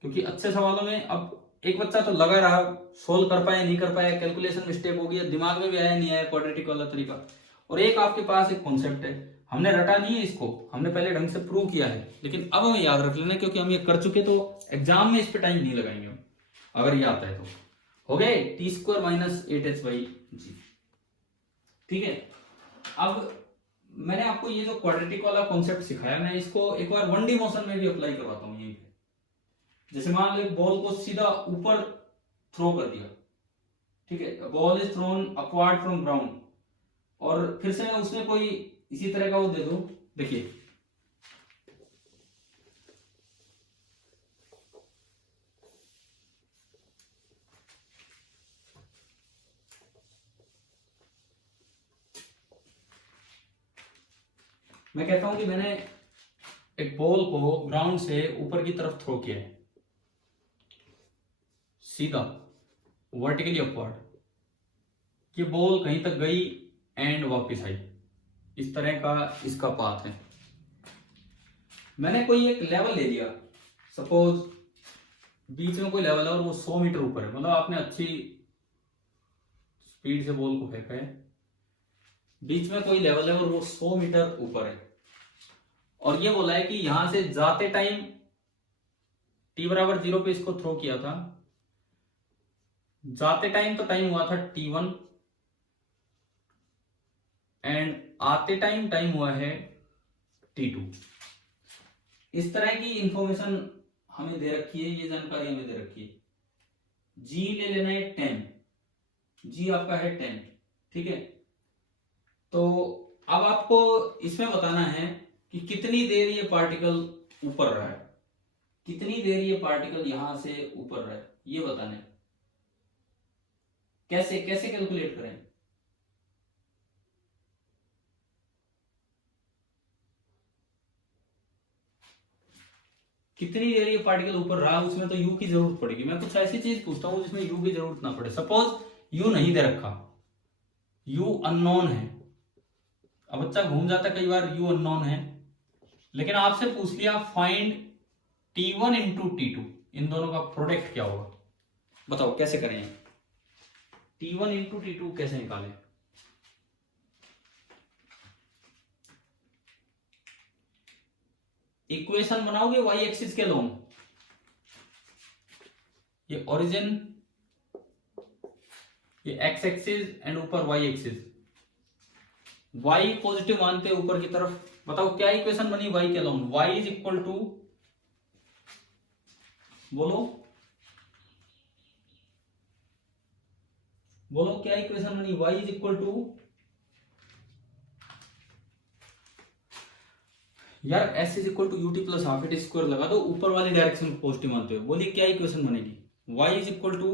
क्योंकि अच्छे सवालों में अब एक बच्चा तो लगा रहा, सोल्व कर पाया नहीं कर पाया, कैलकुलेशन मिस्टेक हो गया, दिमाग में भी आया नहीं आया क्वाड्रेटिक वाला तरीका, और एक आपके पास एक कॉन्सेप्ट है, हमने रटा नहीं है इसको, हमने पहले ढंग से प्रूव किया है, लेकिन अब हमें याद रख लेना, क्योंकि हम ये कर चुके, तो एग्जाम में इस पे टाइम नहीं लगाएंगे हम, अगर ये आता है तो। हो गए t square minus 8h by g, ठीक है। अब मैंने आपको ये जो क्वाड्रेटिक वाला कॉन्सेप्ट सिखाया, मैं इसको एक बार 1D मोशन में भी अप्लाई करवाता हूँ यहीं पे। जैसे मान लो बॉल को सीधा ऊपर थ्रो कर दिया, ठीक है, ball is throne upward from ground, और फिर से मैं उसमें कोई इसी तरह का वो दे दूं, देखिए मैं कहता हूं कि मैंने एक बॉल को ग्राउंड से ऊपर की तरफ थ्रो किया है, सीधा वर्टिकली अपवर्ड, ये बॉल कहीं तक गई एंड वापस आई, इस तरह का इसका पाथ है। मैंने कोई एक लेवल ले लिया, सपोज बीच में कोई लेवल है और वो 100 मीटर ऊपर है, मतलब आपने अच्छी स्पीड से बॉल को फेंका है, बीच में कोई लेवल है और वो 100 मीटर ऊपर है, और ये बोला है कि यहां से जाते टाइम t बराबर 0 पे इसको थ्रो किया था, जाते टाइम तो टाइम हुआ था t1, एंड आते टाइम हुआ है t2। इस तरह की इंफॉर्मेशन हमें दे रखी है, ये जानकारी हमें दे रखी है। g ले लेना है 10, g आपका है 10, ठीक है। तो अब आपको इसमें बताना है कि कितनी देर ये पार्टिकल ऊपर रहा है, कितनी देर ये पार्टिकल यहां से ऊपर रहा है, ये बताना है। कैसे कैसे कैलकुलेट करें? कितनी देर ये पार्टिकल ऊपर रहा, उसमें तो यू की जरूरत पड़ेगी। मैं कुछ ऐसी चीज पूछता हूं जिसमें यू की जरूरत ना पड़े। सपोज यू नहीं दे रखा, यू अननोन है, अब बच्चा घूम जाता कई बार, यू अननोन है, लेकिन आपसे पूछ लिया फाइंड t1 इंटू t2, इन दोनों का प्रोडक्ट क्या होगा, बताओ कैसे करें? t1 इंटू t2 कैसे निकालें? इक्वेशन बनाओगे y एक्सिस के लॉन्ग, ये ओरिजिन, ये x एक्सिस एंड ऊपर y एक्सिस, y पॉजिटिव मानते ऊपर की तरफ। बताओ क्या इक्वेशन बनी y के along? y is equal to, बोलो बोलो क्या इक्वेशन बनी? y इज इक्वल टू, यार s is equal to u t plus half it square लगा दो, ऊपर वाली डायरेक्शन को पॉजिटिव मानते हुए। बोलिए क्या इक्वेशन बनेगी? y इज इक्वल टू,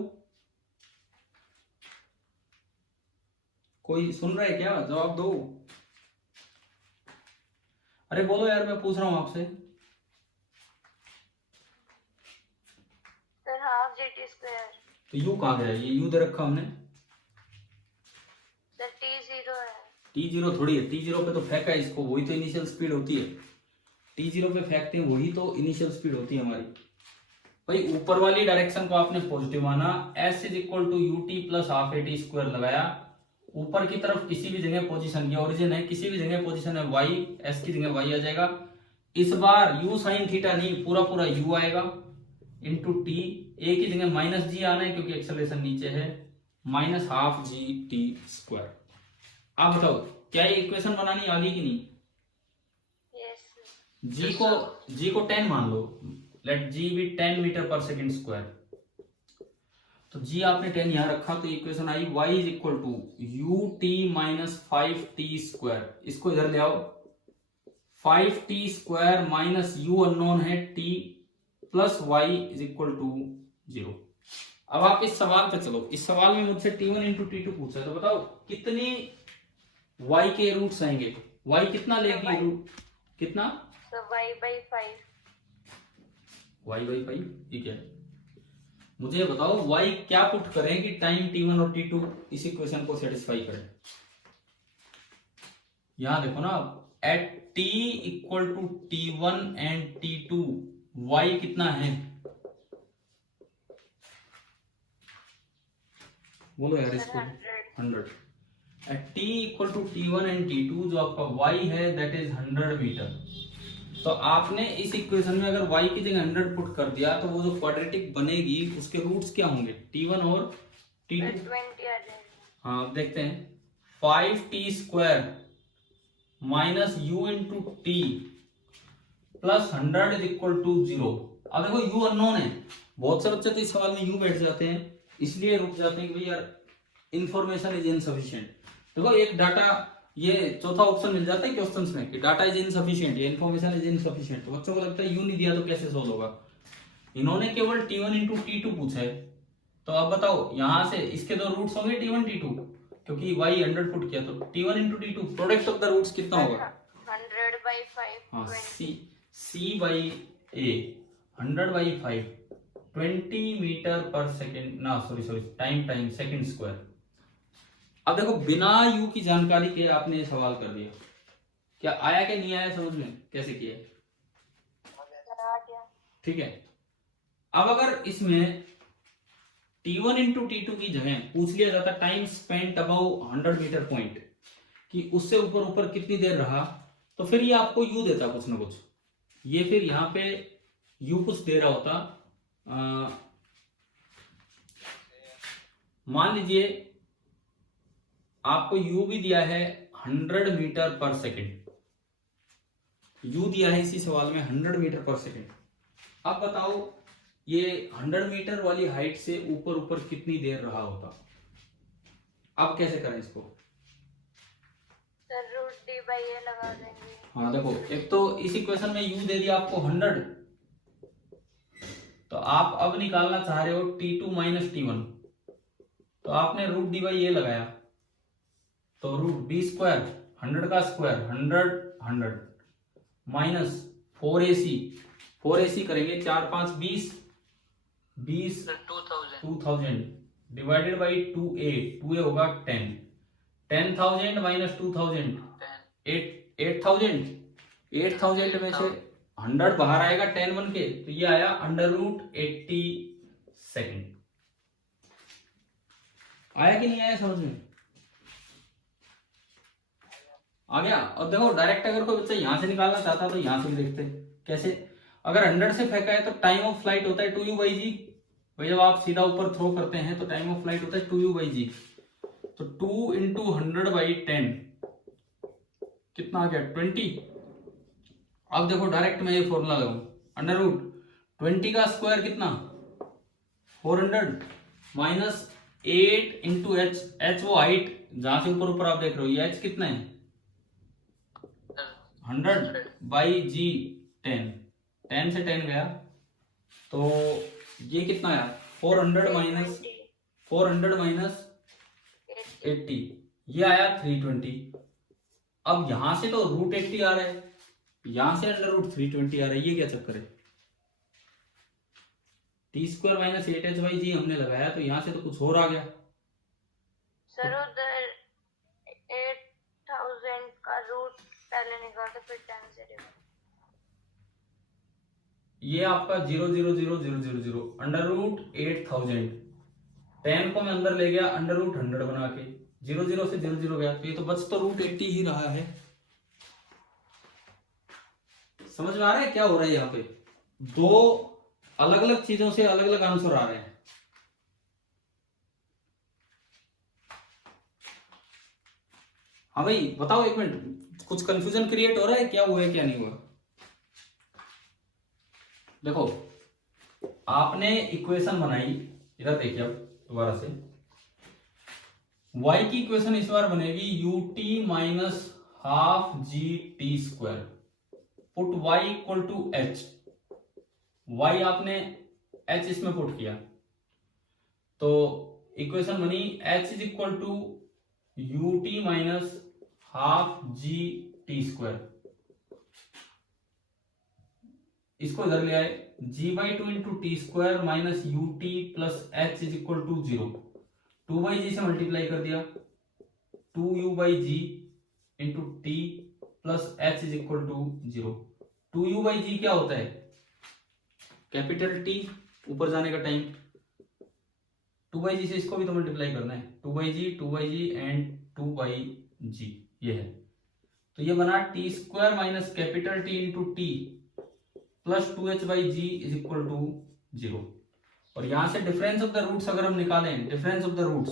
कोई सुन रहा है क्या? जवाब दो। अरे बोलो यार, मैं पूछ रहा हूं आपसे। Sir half gt square. तो यू कहाँ गया? ये यू दे रखा हमने, सर t0 है। t0 थोड़ी है, t0 पे तो फेंका है इसको, वही तो इनिशियल स्पीड होती है। t0 पे फेंकते हैं, वही तो इनिशियल स्पीड होती है हमारी। भाई ऊपर वाली डायरेक्शन को आपने पॉजिटिव माना, s is equal to u t plus half a t square लगाया, ऊपर की तरफ किसी भी जगह पोजीशन, ये ओरिजिन है, किसी भी जगह पोजीशन है y, s की जगह y आ जाएगा। इस बार u साइन थीटा नहीं, पूरा पूरा u आएगा इंटू टी, ए की जगह माइनस जी आना है क्योंकि एक्सेलरेशन नीचे है, minus half G T square. आप बताओ क्या ये इक्वेशन बनानी आ गई कि नहीं? यस। जी को 10 मान लो, let G be 10 metre per second square. तो जी आपने 10 यहाँ रखा तो इक्वेशन आई y is equal to u t minus 5t²। इसको इधर ले आओ, 5t² माइनस यू अननोन है t plus y is equal to 0। अब आप इस सवाल पे चलो। इस सवाल में मुझसे t1 इंटू t2 पूछा, तो बताओ कितनी y के रूट्स आएंगे? y कितना लेगी रूट? कितना? So y/5. y/5 ठीक है। मुझे बताओ y क्या पुट करें कि टाइम t1 और t2 इस इक्वेशन को सेटिस्फाई करें। यहां देखो ना, at t equal to t1 and t2 y कितना है? बोलो यार इसको। 100। At t equal to t1 and t2 जो आपका y है दैट इज 100 मीटर। तो आपने इस इक्वेशन में अगर y की जगह 100 पुट कर दिया तो वो जो क्वाड्रेटिक बनेगी उसके रूट्स क्या होंगे? t1 और t2। 20 आ जाएगा। हाँ देखते हैं। 5t² minus u into t plus 100 is equal to 0। अब देखो u अननोन है। बहुत से बच्चे तो इस सवाल में u बैठ जाते हैं, इसलिए रुक जाते हैं कि भाई यार इंफॉर्मेशन इज इनसफिशिएंट। देखो एक डाटा, ये चौथा ऑप्शन मिल जाता है क्वेश्चंस में कि डाटा इज इनसफिशिएंट, ये इन्फॉर्मेशन इज इनसफिशिएंट। तो बच्चों को लगता है यू नहीं दिया तो कैसे सोल्व होगा। इन्होंने केवल t1 इंटू t2 पूछा है। तो अब बताओ यहां से इसके दो रूट्स होंगे t1 t2, क्योंकि y 100 पुट किया तो t1 into t2 product of the roots कितना होगा? 100/5. हाँ c by a 100/5 20 metre per second ना सॉरी टाइम सेकेंड²। अब देखो बिना u की जानकारी के आपने ये सवाल कर दिया, क्या आया कि नहीं आया समझ में? कैसे किया? ठीक है। अब अगर इसमें t1 इंटू t2 की जगह पूछ लिया जाता time spent above 100 metre point, कि उससे ऊपर ऊपर कितनी देर रहा, तो फिर ये आपको u देता कुछ ना कुछ। ये फिर यहाँ पे u कुछ दे रहा होता। मान लीजिए आपको u भी दिया है 100 मीटर पर सेकेंड, u दिया है इसी सवाल में 100 मीटर पर सेकेंड। अब बताओ ये 100 मीटर वाली हाइट से ऊपर ऊपर कितनी देर रहा होता। अब कैसे करें इसको? सर रूट d/a लगा देंगे। हाँ देखो, एक तो इस इक्वेशन में u दे दिया आपको 100, तो आप अब निकालना चाह रहे हो t2 माइनस t1, तो आपने रूट d/a लगाया, तो रूट b² 100 का स्क्वायर 100 माइनस 4ac करेंगे 4 5 20 2000 डिवाइडेड बाई 2a होगा 10 10,000 माइनस 2000 8,000 में से 100 बाहर आएगा 10 बन के, तो ये आया √80 सेकेंड। आया कि नहीं आया समझ में? आ गया। और देखो डायरेक्ट अगर कोई बच्चा यहां से निकालना चाहता तो यहां से भी देखते कैसे। अगर 100 से फेंका है तो टाइम ऑफ फ्लाइट होता है 2u/g। भाई जब आप सीधा ऊपर थ्रो करते हैं तो टाइम ऑफ फ्लाइट होता है 2u/g। तो 2 इंटू 100/10 कितना आ गया? 20। अब देखो डायरेक्ट मैं ये फॉर्मूला लगाऊं, √20 का स्क्वायर कितना? 400 माइनस 8 इंटू h वो हाइट जहां से ऊपर ऊपर आप देख रहे हो, ये h कितना है? 100/g 10 से 10 गया तो ये कितना आया? 400 माइनस 80, ये आया 320। अब यहां से तो √80 आ रहा है, यहां से √320 आ रहा है, ये क्या चक्कर है? t² माइनस 8h/g हमने लगाया तो यहां से तो कुछ और आ गया। सर उधर 8,000 का रूट पहले निकालते फिर 10 से डिवाइड। ये आपका 0.00000 √8,000 10 को मैं अंदर ले गया √100 बना के, 0 से 0 गया, तो ये तो बच तो √80 ही रहा है। समझ में आ रहा है क्या हो रहा है? यहाँ पे दो अलग अलग चीजों से अलग अलग आंसर आ रहे हैं। हाँ भाई बताओ एक मिनट, कुछ कंफ्यूजन क्रिएट हो रहा है? क्या हुआ है क्या नहीं हुआ? देखो आपने इक्वेशन बनाई, इधर देखिए, अब दोबारा से y की इक्वेशन इस बार बनेगी ut minus half G T square, put y equal to h, y आपने h इसमें पुट किया तो इक्वेशन बनी h is equal to ut minus half G T square, इसको इधर ले आए g by two into t square minus u t plus h is equal to 0, 2 by g से मल्टीप्लाई कर दिया 2u by ji into t plus h is equal to 0, 2u by जी क्या होता है कैपिटल टी ऊपर जाने का time, 2 by g से इसको भी तो मल्टीप्लाई करना है 2 by g and 2 by g, ये है तो ये बना t square minus capital t into t plus 2h by g is equal to 0। और यहां से डिफरेंस ऑफ द रूट्स अगर हम निकालें, difference of the roots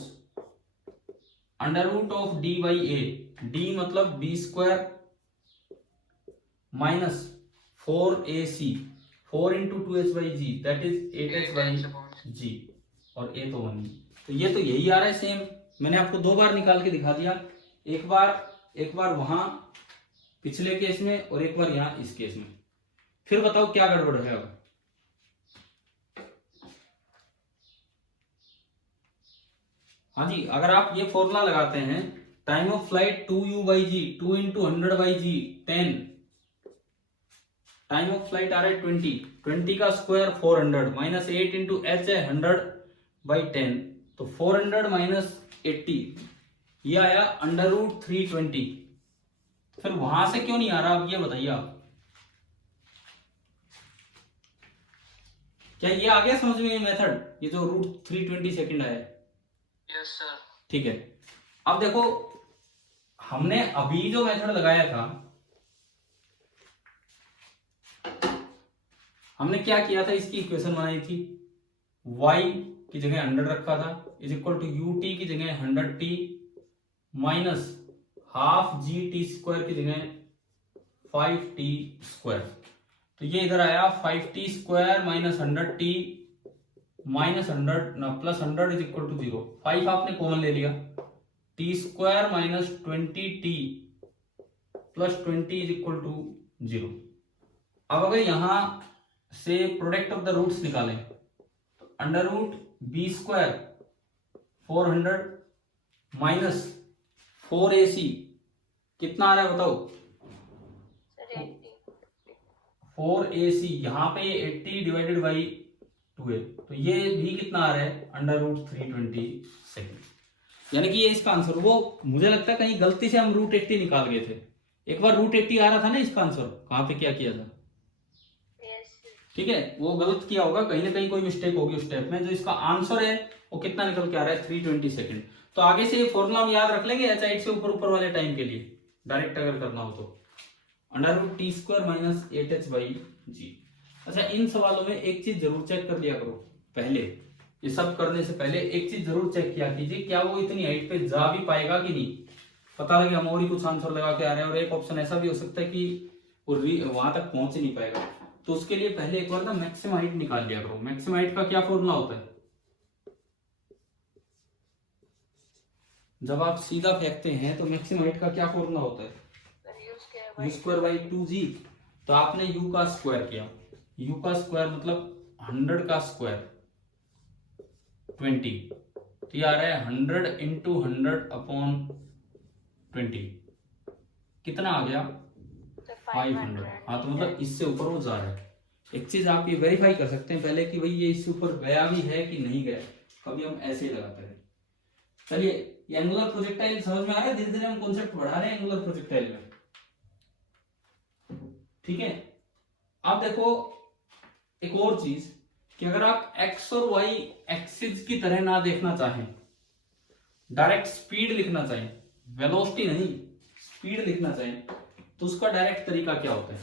under root of d by a, d मतलब b square minus 4ac, 4 into 2h by g that is 8h by g, और a तो 1 तो ये तो यही आ रहा है सेम, मैंने आपको 2 बार निकाल के दिखा दिया, एक बार वहां पिछले केस में और एक बार यहां इस केस में। फिर बताओ क्या गड़बड़ है अब? हाँ जी, अगर आप ये फॉर्मूला लगाते हैं time of flight 2u by g, 2 into 100 by g 10, time of flight आ रहा है 20 का स्क्वायर 400 माइनस 8 इंटू एच है 100 बाई 10, तो 400 माइनस 80 ये आया अंडर रूट 320। फिर वहां से क्यों नहीं आ रहा अब ये बताइए आप, क्या ये आ गया समझ में मेथड, ये जो रूट 320 सेकंड आया है? Yes sir. ठीक है, अब देखो हमने अभी जो मेथड लगाया था, हमने क्या किया था, इसकी इक्वेशन बनाई थी, y की जगह 100 रखा था is equal to u t की जगह 100t minus half G T square की जगह 5t स्क्वायर, तो ये इधर आया 5t square minus 100t minus 100 ना प्लस 100 इज इक्वल टू 0, 5 आपने कॉमन ले लिया, t square minus 20t plus 20 is equal to 0। अब अगर यहां से प्रोडक्ट ऑफ द रूट्स निकालें तो under root b square 400 minus 4ac कितना आ रहा है बताओ? सर 80। 4ac, यहाँ पे 80 डिवाइडेड बाई 2a, तो ये भी कितना आ रहा है अंडर रूट 320 सेकेंड, यानी कि ये इसका आंसर, वो मुझे लगता है कहीं गलती से हम रूट 80 निकाल गए थे, एक बार रूट 80 आ रहा था ना इसका आंसर, कहाँ पे क्या किया था? ठीक है, वो गलत किया होगा, कहीं ना कहीं कोई मिस्टेक होगी उस स्टेप में, जो इसका आंसर है वो कितना निकल के आ रहा है 320 सेकंड। तो आगे से ये फॉर्मूला हम याद रख लेंगे एच से ऊपर वाले टाइम के लिए, डायरेक्ट अगर करना हो तो under root t square minus 8h by g. अच्छा, इन सवालों में एक चीज जरूर चेक कर लिया करो पहले, ये सब करने से पहले एक चीज जरूर चेक किया कीजिए, क्या वो इतनी हाइट पे जा भी पाएगा कि नहीं। पता लगे हम और ही कुछ आंसर लगा के आ रहे हैं, और एक ऑप्शन ऐसा भी हो सकता है कि वो वहां तक पहुंच ही नहीं पाएगा, तो उसके लिए पहले एक बार ना मैक्सिमम हाइट निकाल लिया करो। मैक्सिमम हाइट का क्या फॉर्मूला होता है? जब आप सीधा फेंकते हैं तो मैक्सिमम हाइट का क्या फॉर्मूला होता है? यू स्क्वायर बाई 2g, तो आपने u का स्क्वायर किया, u का स्क्वायर मतलब 100 का स्क्वायर 20, तो ये आ रहा है 100 इंटू 100 अपॉन 20, कितना आ गया 500। हाँ, तो मतलब इससे ऊपर वो जा रहा है। एक चीज आप ये वेरीफाई कर सकते हैं पहले कि भाई ये इससे ऊपर गया भी है कि नहीं गया, कभी हम ऐसे ही लगाते हैं। चलिए, ये एंगुलर प्रोजेक्टाइल समझ में आ रहा है, धीरे धीरे हम कॉन्सेप्ट बढ़ा रहे हैं एंगुलर प्रोजेक्टाइल में, ठीक है। अब देखो एक और चीज कि अगर आप x और y एक्सिस की तरह ना देखना चाहें, डायरेक्ट स्पीड लिखना चाहें, वेलोसिटी नहीं स्पीड लिखना चाहें, तो उसका डायरेक्ट तरीका क्या होता है?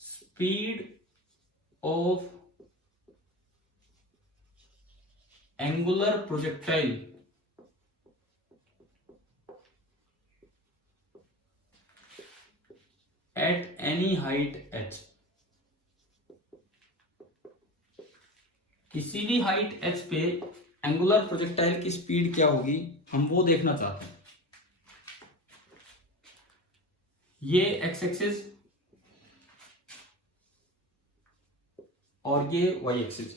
Speed of angular projectile at any height h, किसी भी हाइट h पे एंगुलर प्रोजेक्टाइल की स्पीड क्या होगी हम वो देखना चाहते हैं। ये एक्स एक्सिस और ये वाई एक्सिस,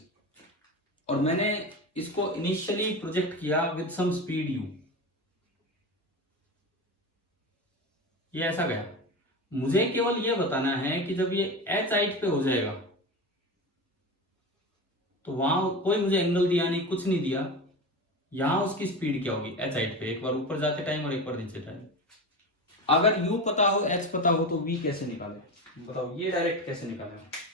और मैंने इसको इनिशियली प्रोजेक्ट किया विद सम स्पीड यू। ये ऐसा गया। मुझे केवल ये बताना है कि जब ये एच हाइट पे हो जाएगा तो वहां कोई मुझे एंगल दिया नहीं, कुछ नहीं दिया, यहां उसकी स्पीड क्या होगी एच हाइट पे, एक बार ऊपर जाते टाइम और एक बार नीचे टाइम। अगर यू पता हो एच पता हो तो वी कैसे निकाले बताओ, ये डायरेक्ट कैसे निकाले।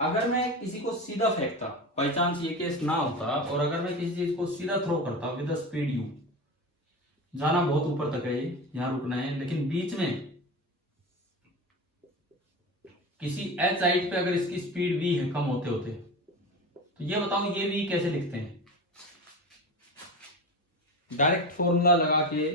अगर मैं किसी को सीधा फेंकता, बाई चांस ये केस ना होता, और अगर मैं किसी चीज को सीधा थ्रो करता विद स्पीड यू, जाना बहुत ऊपर तक है, यहां रुकना है, लेकिन बीच में किसी एच हाइट पे अगर इसकी स्पीड वी है कम होते होते, तो ये बताओ ये वी कैसे लिखते हैं। डायरेक्ट फॉर्मूला लगा के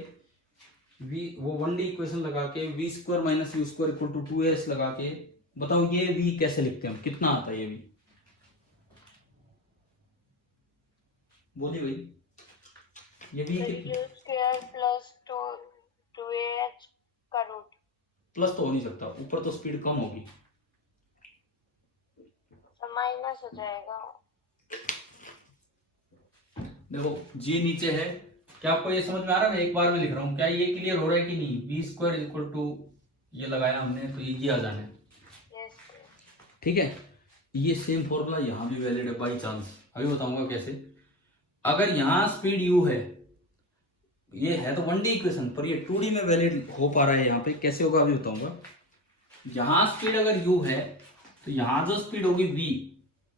वी, वो 1D इक्वेशन लगा के v square minus u square equal to 2s लगा के बताओ ये वी कैसे लिखते हैं हम, कितना आता है ये वी, बोलिए भाई ये वी कितना। यू स्क्वायर प्लस 2h का रूट। प्लस तो हो नहीं सकता, ऊपर तो स्पीड कम होगी, माइनस हो जाएगा। देखो जी नीचे है, क्या आपको ये समझ में आ रहा है, मैं एक बार में लिख रहा हूँ, क्या ये क्लियर हो रहा है कि नहीं। वी स्क्वायर इक्वल टू ये लगाया हमने तो ये आ जाना है, ठीक है। ये सेम फॉर्मूला यहां भी वैलिड है बाई चांस, अभी बताऊंगा कैसे। अगर यहां स्पीड यू है, ये है तो 1D इक्वेशन, पर ये 2D में वैलिड हो पा रहा है, यहाँ पे कैसे होगा अभी बताऊंगा। यहां स्पीड अगर u है तो यहां जो स्पीड होगी v,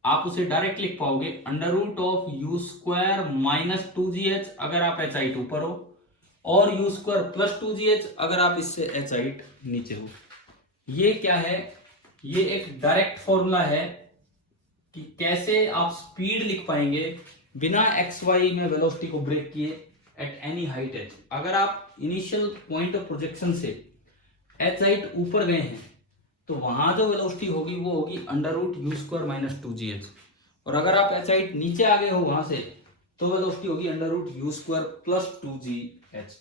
आप उसे डायरेक्ट लिख पाओगे under root of u square minus 2gh अगर आप एच हाइट ऊपर हो, और यू स्क्वायर प्लस 2gh अगर आप इससे एच हाइट नीचे हो। ये क्या है, ये एक डायरेक्ट फॉर्मूला है कि कैसे आप स्पीड लिख पाएंगे बिना एक्स वाई में वेलोसिटी को ब्रेक किए एट एनी हाइट एच। अगर आप इनिशियल पॉइंट ऑफ प्रोजेक्शन से एच हाइट ऊपर गए हैं तो वहां जो वेलोसिटी होगी वो होगी under root u square minus 2gh, और अगर आप एच हाइट नीचे आ गए हो वहां से तो वेलोसिटी होगी under root u square plus 2gh।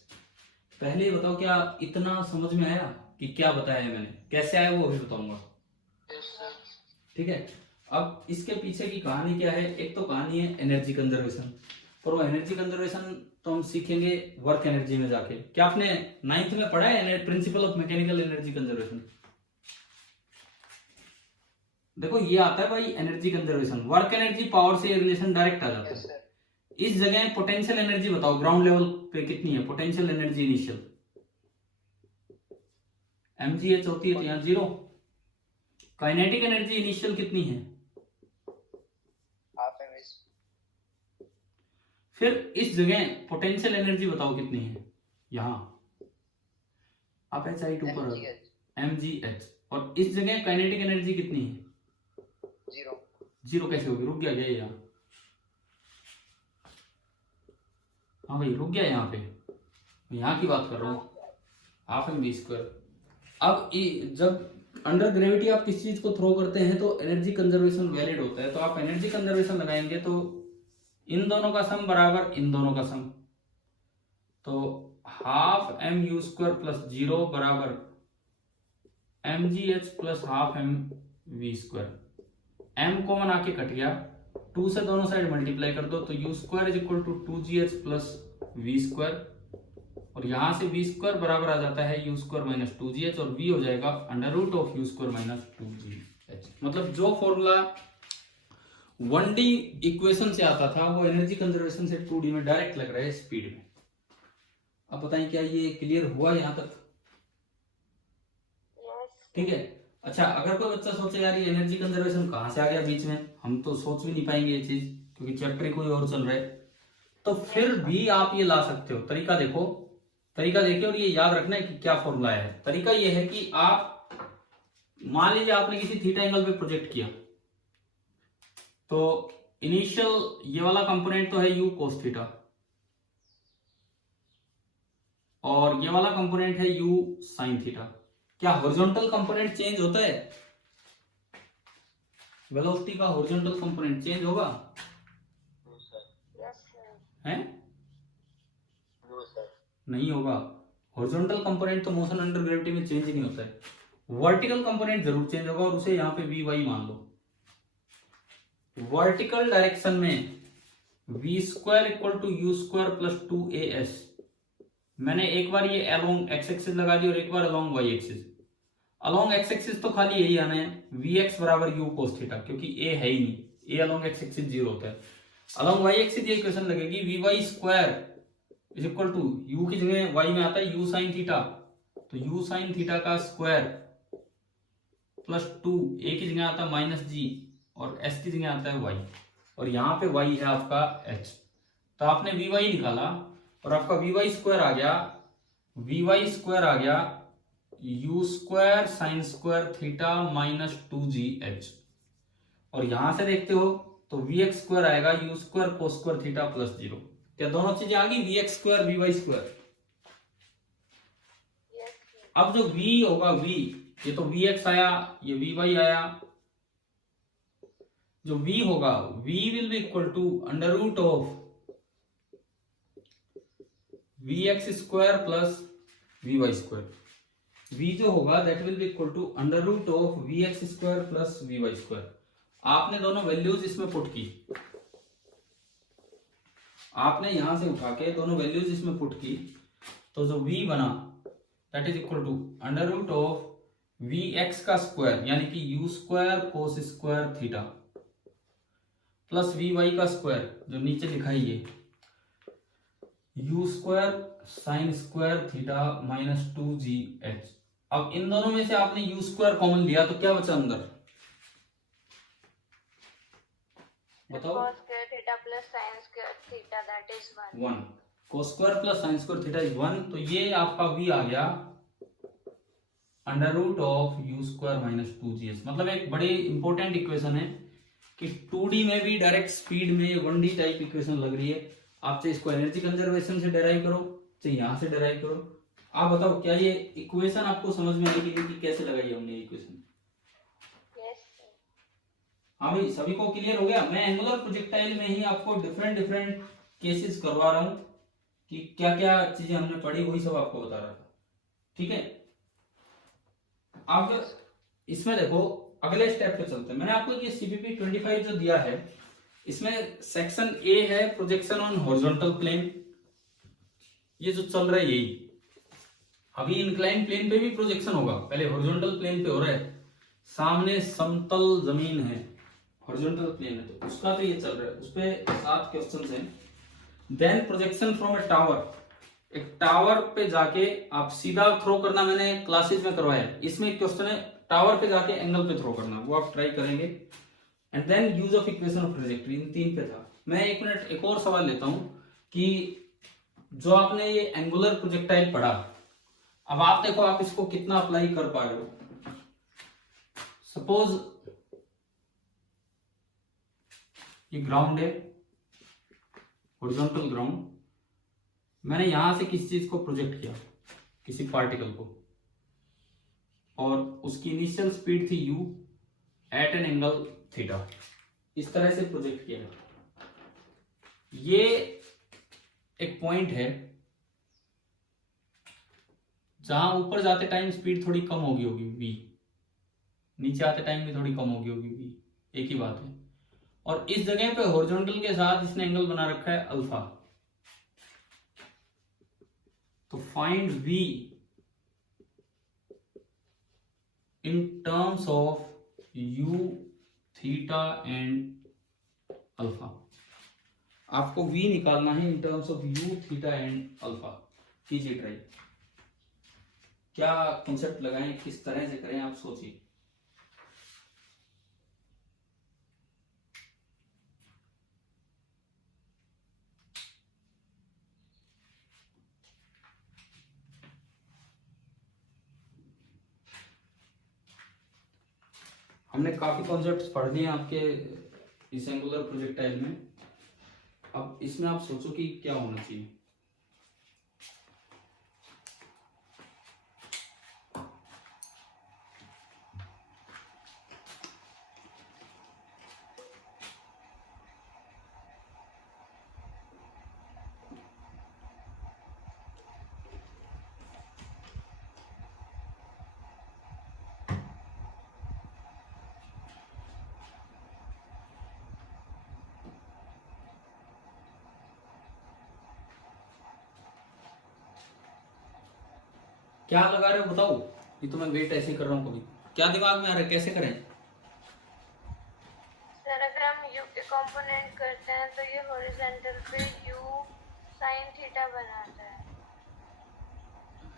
पहले बताओ क्या इतना समझ में आया कि क्या बताया है मैंने, कैसे आया वो अभी बताऊंगा, ठीक है। अब इसके पीछे की कहानी क्या है, एक तो कहानी है एनर्जी कंजर्वेशन, और वो एनर्जी कंजर्वेशन तो हम सीखेंगे वर्क एनर्जी में जाके। क्या आपने 9th में पढ़ा है principle of mechanical energy conservation. देखो ये आता है भाई energy conservation, work energy power से रिलेशन डायरेक्ट आ जाता है। इस जगह पोटेंशियल एनर्जी बताओ ग्राउंड लेवल पे कितनी है पोटेंशियल एनर्जी इनिशियल, mgh होती है तो यहाँ 0। काइनेटिक एनर्जी इनिशियल कितनी है, फिर इस जगह पोटेंशियल एनर्जी बताओ कितनी है, यहां आप एच हाइट ऊपर mgh, और इस जगह काइनेटिक एनर्जी कितनी है 0 कैसे होगी, रुक गया क्या यहाँ, हाँ भाई रुक गया यहाँ पे, यहाँ की बात कर रहा हूँ हाफ एम वी स्क्वायर। अब जब अंडर ग्रेविटी आप किसी चीज को थ्रो करते हैं तो एनर्जी कंजर्वेशन वैलिड होता है, तो आप एनर्जी कंजर्वेशन लगाएंगे तो इन दोनों का सम बराबर इन दोनों का सम, तो half m u square plus 0 बराबर m g h plus half m v square. M common आके कट गया, 2 से दोनों साइड मल्टीप्लाई कर दो तो you square is equal to 2gh plus v square, और यहां से वी स्क्वायर बराबर आ जाता है यू स्क्वायर माइनस 2gh, और वी हो जाएगा under root of u square minus 2gh। मतलब जो फॉर्मूला 1D इक्वेशन से आता था वो एनर्जी कंजर्वेशन से 2D में डायरेक्ट लग रहा है स्पीड में। अब बताएं क्या ये क्लियर हुआ यहां तक, ठीक है। अच्छा अगर कोई बच्चा सोचे यार ये एनर्जी कंजर्वेशन कहां से आ गया बीच में, हम तो सोच भी नहीं पाएंगे ये चीज क्योंकि चैप्टर कोई और चल रहा है, तो फिर भी आप ये ला सकते हो। तरीका देखो, तरीका देखिए और ये याद रखना है कि क्या फॉर्मूला है। तरीका ये है कि आप मान लीजिए आपने किसी थीटा एंगल पे प्रोजेक्ट किया, तो इनिशियल ये वाला कंपोनेंट तो है यू कोस थीटा, और ये वाला कंपोनेंट है यू साइन थीटा। क्या हॉरिजॉन्टल कंपोनेंट चेंज होता है, वेलोसिटी का हॉरिजॉन्टल कंपोनेंट चेंज होगा, है? No sir. नहीं होगा। हॉरिजॉन्टल कंपोनेंट तो मोशन अंडर ग्रेविटी में चेंज ही नहीं होता है, वर्टिकल कंपोनेंट जरूर चेंज होगा, और उसे यहाँ पे वी वाई मान लो। वर्टिकल डायरेक्शन में v square equal to u square plus 2as। मैंने एक बार ये अलोंग एक्स एक्सिस लगा दी और एक बार along y axis. Along x axis तो खाली यही आना है वी एक्स बराबर यू कोस थीटा, क्योंकि ए है ही नहीं, ए अलोंग एक्स एक्सिस 0 होता है। अलोंग वाई एक्सिस ये इक्वेशन लगेगी v y square is equal to u की जगह वाई में आता है यू साइन थीटा, तो यू साइन थीटा का स्क्वायर प्लस 2, ए की जगह आता है माइनस जी और एस की जगह आता है वाई, और यहाँ पे वाई है आपका एच। तो आपने वी वाई निकाला और आपका वी वाई स्क्वायर आ गया, वी वाई स्क्वायर आ गया u square sine square theta minus 2gh, और यहां से देखते हो तो वी एक्स स्क्वायर आएगा u square cos square theta plus 0। क्या दोनों चीजें आ गई, v x square v y square? Yes. अब जो v होगा v, ये तो वी एक्स आया, ये वी वाई आया, जो v होगा v will be equal to under root of v x square plus v y square. v जो होगा that will be equal to under root of v x square plus v y square. आपने दोनों values इसमें put की, आपने यहां से उठा के दोनों वैल्यूज इसमें पुट की, तो जो v बना that is equal to under root of v x का स्क्वायर यानी कि u square cos square theta plus v y का स्क्वायर जो नीचे लिखा है ये u square sine square theta minus 2gh। अब इन दोनों में से आपने यू स्क्वायर कॉमन लिया तो क्या बचा अंदर, बताओ? cos square theta plus sin square theta that is 1. 1 cos square plus sine square theta is 1, तो ये आपका v आ गया under root of u square minus 2gh। मतलब एक बड़ी इंपॉर्टेंट इक्वेशन है कि 2D में भी डायरेक्ट स्पीड में 1D टाइप इक्वेशन लग रही है। आप चाहे इसको एनर्जी कंजर्वेशन से डेराइव करो चाहे यहां से डेराइव करो। आप बताओ क्या ये इक्वेशन आपको समझ में आएगी कि कैसे लगाई हमने इक्वेशन? Yes. हाँ भाई, सभी को क्लियर हो गया? मैं एंगुलर प्रोजेक्टाइल में ही आपको डिफरेंट डिफरेंट केसेस करवा रहा हूं कि क्या क्या चीजें हमने पढ़ी वही सब आपको बता रहा था, ठीक है? अब इसमें देखो अगले स्टेप पे चलते हैं। मैंने आपको ये सीपीपी 25 जो दिया है इसमें सेक्शन ए है प्रोजेक्शन ऑन हॉरिजॉन्टल प्लेन, ये जो चल रहा है यही। अभी इंक्लाइन प्लेन पे भी प्रोजेक्शन होगा, पहले हॉरिजॉन्टल प्लेन पे हो रहा है, सामने समतल जमीन है, हॉरिजॉन्टल प्लेन है तो उसका तो ये चल रहा है, उस पे 7 क्वेश्चंस हैं। Then projection from a tower, एक टावर पे जाके आप सीधा थ्रो करना मैंने क्लासेस में करवाया है, इसमें एक क्वेश्चन है टावर पे जाके एंगल पे थ्रो करना, वो आप ट्राई करेंगे। And then use of equation of trajectory, इन 3 पे था। मैं 1 मिनट एक और सवाल लेता हूं कि जो आपने ये एंगुलर प्रोजेक्टाइल पढ़ा, अब आप देखो आप इसको कितना अप्लाई कर पा रहे हो। सपोज ये ग्राउंड है, हॉरिजॉन्टल ग्राउंड, मैंने यहां से किसी चीज को प्रोजेक्ट किया, किसी पार्टिकल को, और उसकी इनिशियल स्पीड थी u at an angle theta, इस तरह से प्रोजेक्ट किया। ये एक पॉइंट है जहां ऊपर जाते टाइम स्पीड थोड़ी कम होगी v, नीचे आते टाइम भी थोड़ी कम होगी v, एक ही बात है। और इस जगह पे हॉरिजॉन्टल के साथ इसने एंगल बना रखा है अल्फा, तो find v in terms of u theta and alpha. आपको v निकालना है in terms of u theta and alpha. कीजिए ट्राई, क्या कॉन्सेप्ट लगाएं, किस तरह से करें, आप सोचिए। हमने काफी कॉन्सेप्ट्स पढ़ दिए आपके इस एंगुलर प्रोजेक्टाइल में। अब इसमें आप सोचो कि क्या होना चाहिए। क्या लगा रहे हो बताओ। ये तो मैं वेट ऐसे ही कर रहा हूँ कभी। क्या दिमाग में आ रहा है, कैसे करें? सर अगर हम यू के कंपोनेंट करते हैं तो ये हॉरिजॉन्टल पे यू साइन थीटा बनाता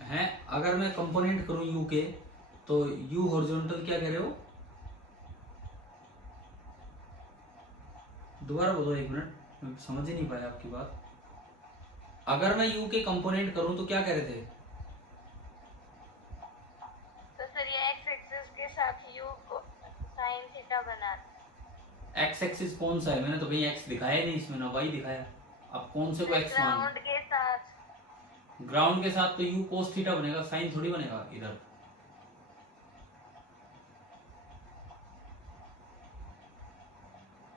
है। अगर मैं कंपोनेंट करूं यू के, तो यू हॉरिजॉन्टल क्या कह रहे हो? दोबारा बोलो, एक मिनट, मैं समझ ही नहीं पाया आपकी बात। अगर मैं यू के कंपोनेंट करूं तो क्या कह रहे थे? तो सर ये एक्स एक्सिस के साथ यू को साइन थीटा बनाता है। एक्स एक्सिस कौन सा है? मैंने तो कहीं एक्स दिखाया नहीं इसमें, ना वाई दिखाया। अब कौन से को एक्स मान? ग्राउंड के साथ। ग्राउंड के साथ तो यू कोस थीटा बनेगा, साइन थोड़ी बनेगा इधर।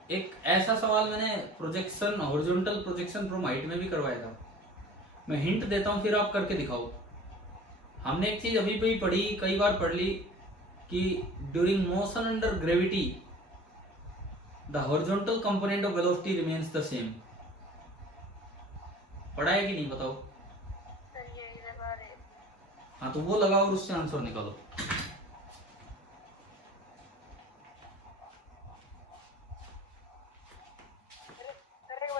एक ऐसा सवाल मैंने projection, horizontal projection from height में भी करवाया था। मैं हिंट देता हूं, फिर आप करके दिखाओ। हमने एक चीज अभी भी पढ़ी, कई बार पढ़ ली, कि during motion under gravity the horizontal component of velocity remains the same. पढ़ा है कि नहीं बताओ? सर ये लगा रहे। हाँ तो वो लगाओ और उससे आंसर निकालो।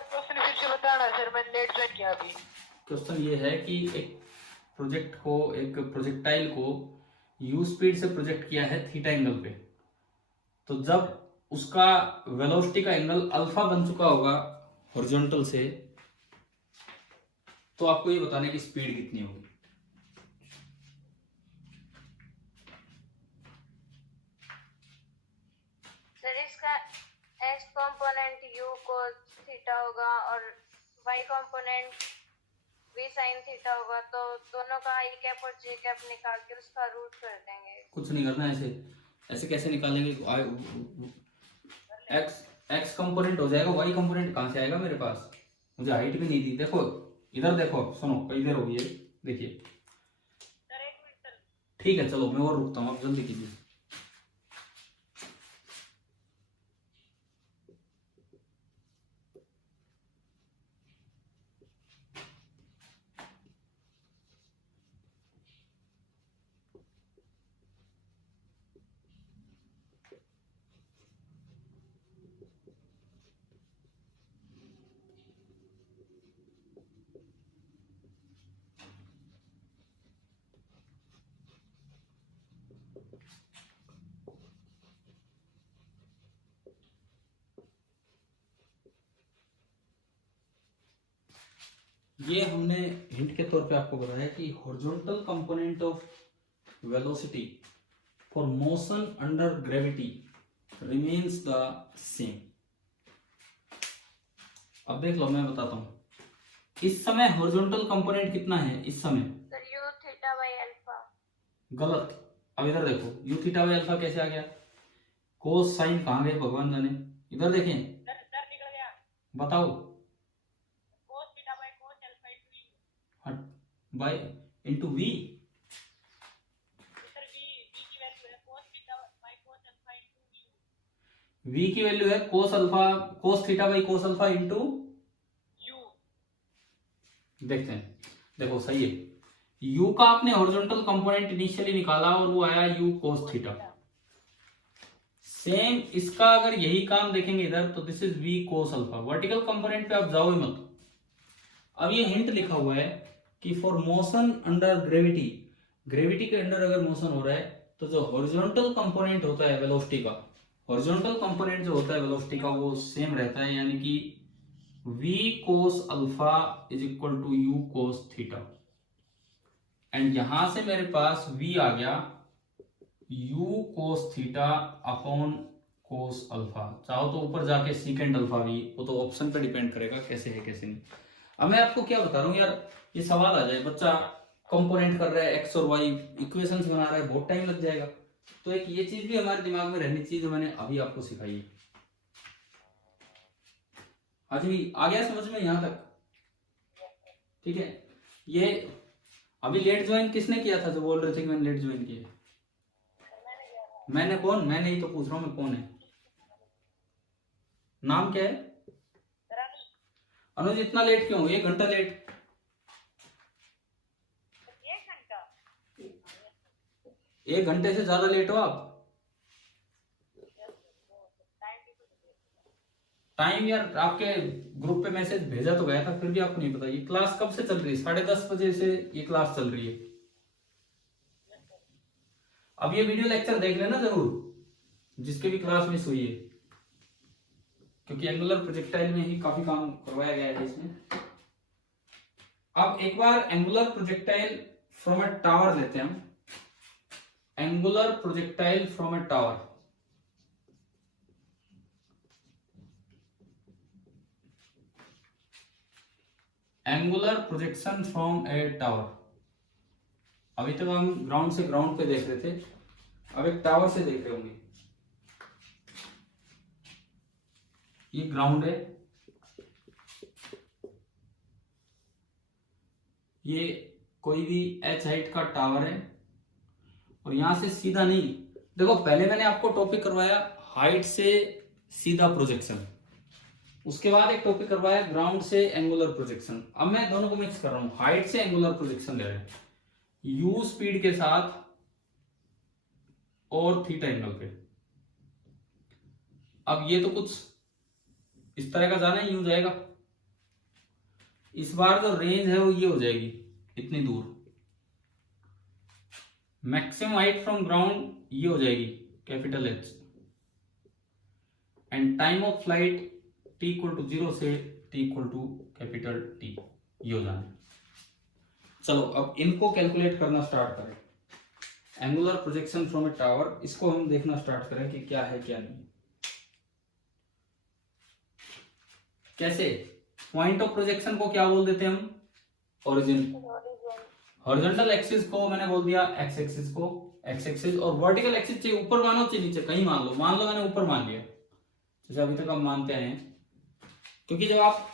क्वेश्चन फिर से बताना सर, मैंने लेट ज्वाइन किया अभी। क्वेश्चन ये है कि एक प्रोजेक्ट को, एक प्रोजेक्टाइल को यू स्पीड से प्रोजेक्ट किया है थीटा एंगल पे, तो जब उसका वेलोसिटी का एंगल अल्फा बन चुका होगा हॉरिजॉन्टल से, तो आपको ये बताने की स्पीड कितनी होगी। सर इसका x component u cos theta होगा और y component v sine theta होगा, तो दोनों का आई कैप और जे कैप निकाल के उसका रूट कर देंगे। कुछ नहीं करना, ऐसे ऐसे कैसे निकालेंगे? एक्स एक्स कंपोनेंट हो जाएगा, वाई कंपोनेंट कहां से आएगा मेरे पास? मुझे हाइट भी नहीं दी। देखो इधर देखो, सुनो कई देर हो गई है, देखिए। ठीक है चलो मैं और रुकता हूँ, आप जल्दी कीजिए। ये हमने हिंट के तौर पे आपको बताया कि horizontal component of velocity for motion under gravity remains the same. अब देख लो, मैं बताता हूं। इस समय हॉरिजॉन्टल कंपोनेंट कितना है इस समय? Sir you theta by alpha. गलत। अब इधर देखो, यू थीटा बाई अल्फा कैसे आ गया? कोस साइन कहां गए भगवान जाने। इधर देखें, सर निकल गया। बताओ। cos theta by cos alpha into u. हट, by into v. Sir v की वैल्यू है cos theta by cos alpha into u. V की वैल्यू है cos alpha, cos theta by cos alpha into u. देखते हैं, देखो सही है। u का आपने हॉरिजॉन्टल कंपोनेंट इनिशियली निकाला और वो आया u कोस थीटा। सेम इसका अगर यही काम देखेंगे इधर, तो this is v cos alpha. Vertical component पे आप जाओ ही मत। अब ये हिंट लिखा हुआ है कि for motion under gravity, gravity के अंडर अगर मोशन हो रहा है, तो जो हॉरिजॉन्टल कंपोनेंट होता है वेलोसिटी का, हॉरिजॉन्टल कंपोनेंट जो होता है वेलोसिटी का, वो सेम रहता है, यानी कि v cos alpha is equal to u cos theta. And यहां से मेरे पास v आ गया u cos theta upon cos alpha. चाहो तो ऊपर जाके सीकेंड अल्फा भी, वो तो ऑप्शन पे डिपेंड करेगा कैसे है कैसे नहीं। अब मैं आपको क्या बता रहा हूँ यार, ये सवाल आ जाए, बच्चा कंपोनेंट कर रहा है, एक्स और वाई इक्वेशंस बना रहा है, बहुत टाइम लग जाएगा। तो एक ये चीज भी हमारे दिमाग में रहनी चाहिए जो मैंने अभी आपको सिखाई है। आज भी आ गया समझ में यहाँ तक? ठीक है। ये अभी लेट ज्वाइन किसने किया था जो बोल रहे थे कि मैंने लेट ज्वाइन किया? मैंने कौन? मैंने ही तो पूछ रहा हूँ, मैं कौन है? नाम क्या है? अनुज इतना लेट क्यों? 1 घंटा लेट। 1 घंटा? 1 घंटे से ज्यादा लेट हो आप। टाइम यार आपके ग्रुप पे मैसेज भेजा तो गया था, फिर भी आपको नहीं पता। ये क्लास कब से चल रही है? 10:30 बजे से ये क्लास चल रही है। अब ये वीडियो लेक्चर देख लेना जरूर, जिसके भी क्लास मिस हुई है, क्योंकि एंगुलर प्रोजेक्टाइल में ही काफी काम करवाया गया है इसमें। अब एक बार angular projectile from a tower लेते हैं हम। Angular projectile from a tower. Angular projection from a tower. अभी तक हम ग्राउंड से ग्राउंड पे देख रहे थे, अब एक टावर से देख रहे होंगे। ये ग्राउंड है, ये कोई भी h हाइट का टावर है, और यहां से सीधा नहीं, देखो पहले मैंने आपको टॉपिक करवाया हाइट से सीधा प्रोजेक्शन, उसके बाद एक टॉपिक करवाया ग्राउंड से एंगुलर प्रोजेक्शन। अब मैं दोनों को मिक्स कर रहा हूं, हाइट से एंगुलर प्रोजेक्शन ले रहे हैं u स्पीड के साथ और थीटा एंगल पे। अब ये तो कुछ इस तरह का जाना ही यूं जाएगा, इस बार जो रेंज है वो ये हो जाएगी इतनी दूर। मैक्सिमम हाइट फ्रॉम ग्राउंड ये हो जाएगी capital H, and time of flight t equal to 0 से t equal to capital T, ये हो जाना। चलो अब इनको कैलकुलेट करना स्टार्ट करें। Angular projection from a tower, इसको हम देखना स्टार्ट करें कि क्या है क्या नहीं। कैसे? पॉइंट ऑफ प्रोजेक्शन को क्या बोल देते हैं हम? ओरिजिन। हॉरिजॉन्टल एक्सिस को मैंने बोल दिया एक्स एक्सिस को एक्स एक्सिस, और वर्टिकल एक्सिस चाहिए ऊपर मानो चाहिए नीचे, कहीं मान लो मैंने ऊपर मान लिया, जैसे अभी तक हम मानते हैं। क्योंकि जब आप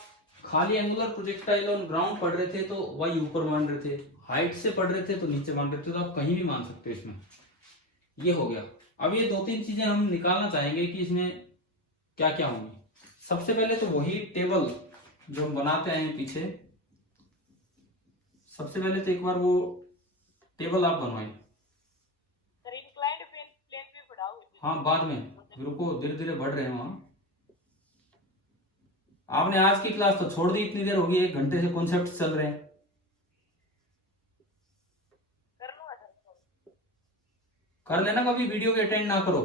खाली एंगुलर प्रोजेक्टाइल ऑन ग्राउंड पढ़ रहे थे तो वही ऊपर मान रहे थे, हाइट से पढ़ रहे थे तो नीचे मान रहे थे, तो आप कहीं भी मान सकते हो इसमें। ये हो गया। अब ये 2-3 चीजें हम निकालना चाहेंगे कि इसमें क्या क्या होंगी। सबसे पहले तो वही टेबल जो हम बनाते आए हैं पीछे, सबसे पहले तो एक बार वो टेबल आप बनवाएं। सर इंक्लाइंड प्लेन पे पढ़ाओ। हाँ बाद में, रुको धीरे धीरे बढ़ रहे हैं वहां। आपने आज की क्लास तो छोड़ दी, इतनी देर होगी, 1 घंटे से कॉन्सेप्ट चल रहे हैं। कर लेना, कभी वीडियो के अटेंड ना करो,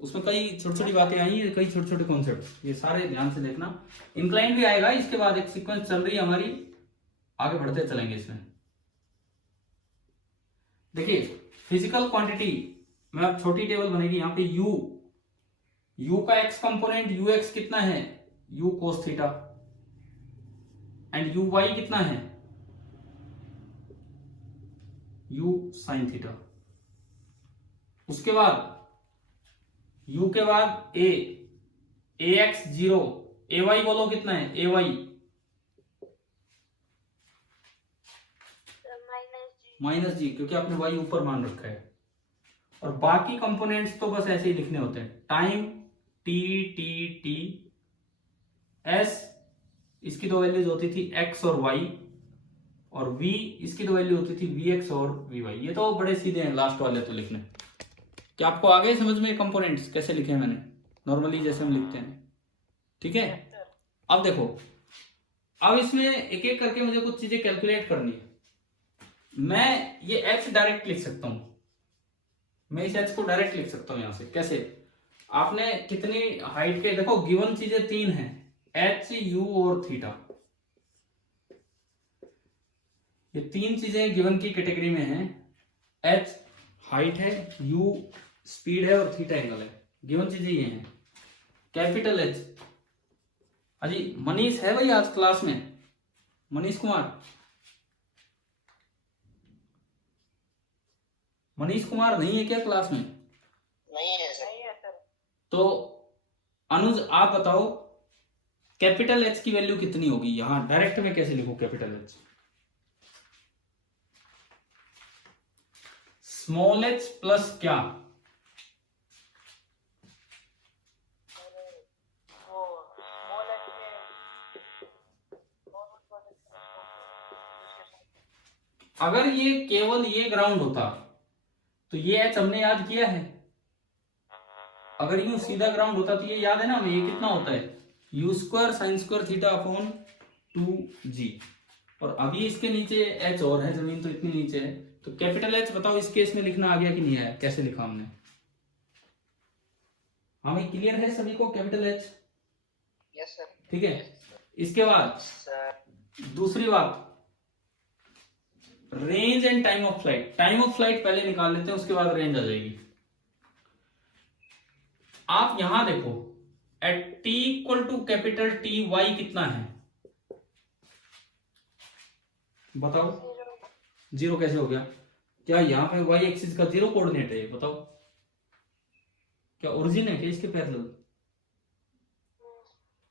उसमें कई छोटी छोटी बातें आई है, कई छोटे छोटे कॉन्सेप्ट, ये सारे ध्यान से देखना। इंक्लाइन भी आएगा, इसके बाद एक सीक्वेंस चल रही है हमारी, आगे बढ़ते चलेंगे इसमें। देखिए फिजिकल क्वांटिटी में अब छोटी टेबल बनेगी, यहाँ पे u का x कंपोनेंट ux कितना है, u cos theta, and uy कितना है, u sin थीटा। उसके बाद u के बाद ax 0, ay बोलो कितना है, ay -g, क्योंकि आपने y ऊपर मान रखा है। और बाकी कंपोनेंट्स तो बस ऐसे ही लिखने होते हैं। टाइम t s, इसकी 2 वैल्यूज होती थी x और y, और v इसकी 2 वैल्यू होती थी vx और vy। ये तो बड़े सीधे हैं लास्ट वाले तो लिखने। क्या आपको आ गए समझ में कंपोनेंट्स कैसे लिखे हैं मैंने, नॉर्मली जैसे हम लिखते हैं? ठीक है। अब देखो, अब इसमें एक एक करके मुझे कुछ चीजें कैलकुलेट करनी है। मैं ये h डायरेक्ट लिख सकता हूं, मैं इस h को डायरेक्ट लिख सकता हूं यहां से। कैसे? आपने कितनी हाइट के, देखो गिवन चीजें 3 हैं, h u और थीटा। ये 3 चीजें गिवन की कैटेगरी में हैं। h हाइट है, u स्पीड है, और थीटा एंगल है। गिवन चीजें ये हैं। कैपिटल H, अजी मनीष है भाई आज क्लास में? मनीष कुमार, मनीष कुमार नहीं है क्या क्लास में? नहीं है सर। तो अनुज आप बताओ कैपिटल H की वैल्यू कितनी होगी? यहां डायरेक्ट में कैसे लिखूं capital H? Small h plus क्या? अगर ये केवल ये ग्राउंड होता तो ये एच हमने याद किया है। अगर यूं सीधा ग्राउंड होता तो ये याद है ना हमें, ये कितना होता है you square sine square theta upon 2g। और अभी इसके नीचे एच और है, जमीन तो इतनी नीचे है, तो कैपिटल एच बताओ इस केस में लिखना आ गया कि नहीं आया, कैसे लिखा हमने? हमें क्लियर है सभी को कैपिटल एच? Yes sir. ठीक है। इसके बाद दूसरी बात, range and time of flight. Time of flight पहले निकाल लेते हैं, उसके बाद रेंज आ जाएगी। आप यहां देखो, at T equal to capital t y कितना है बताओ? 0 कैसे हो गया? क्या यहाँ पे वाई एक्सिस का 0 कोऑर्डिनेट है? बताओ, क्या ओरिजिन है क्या इसके पैरेलल?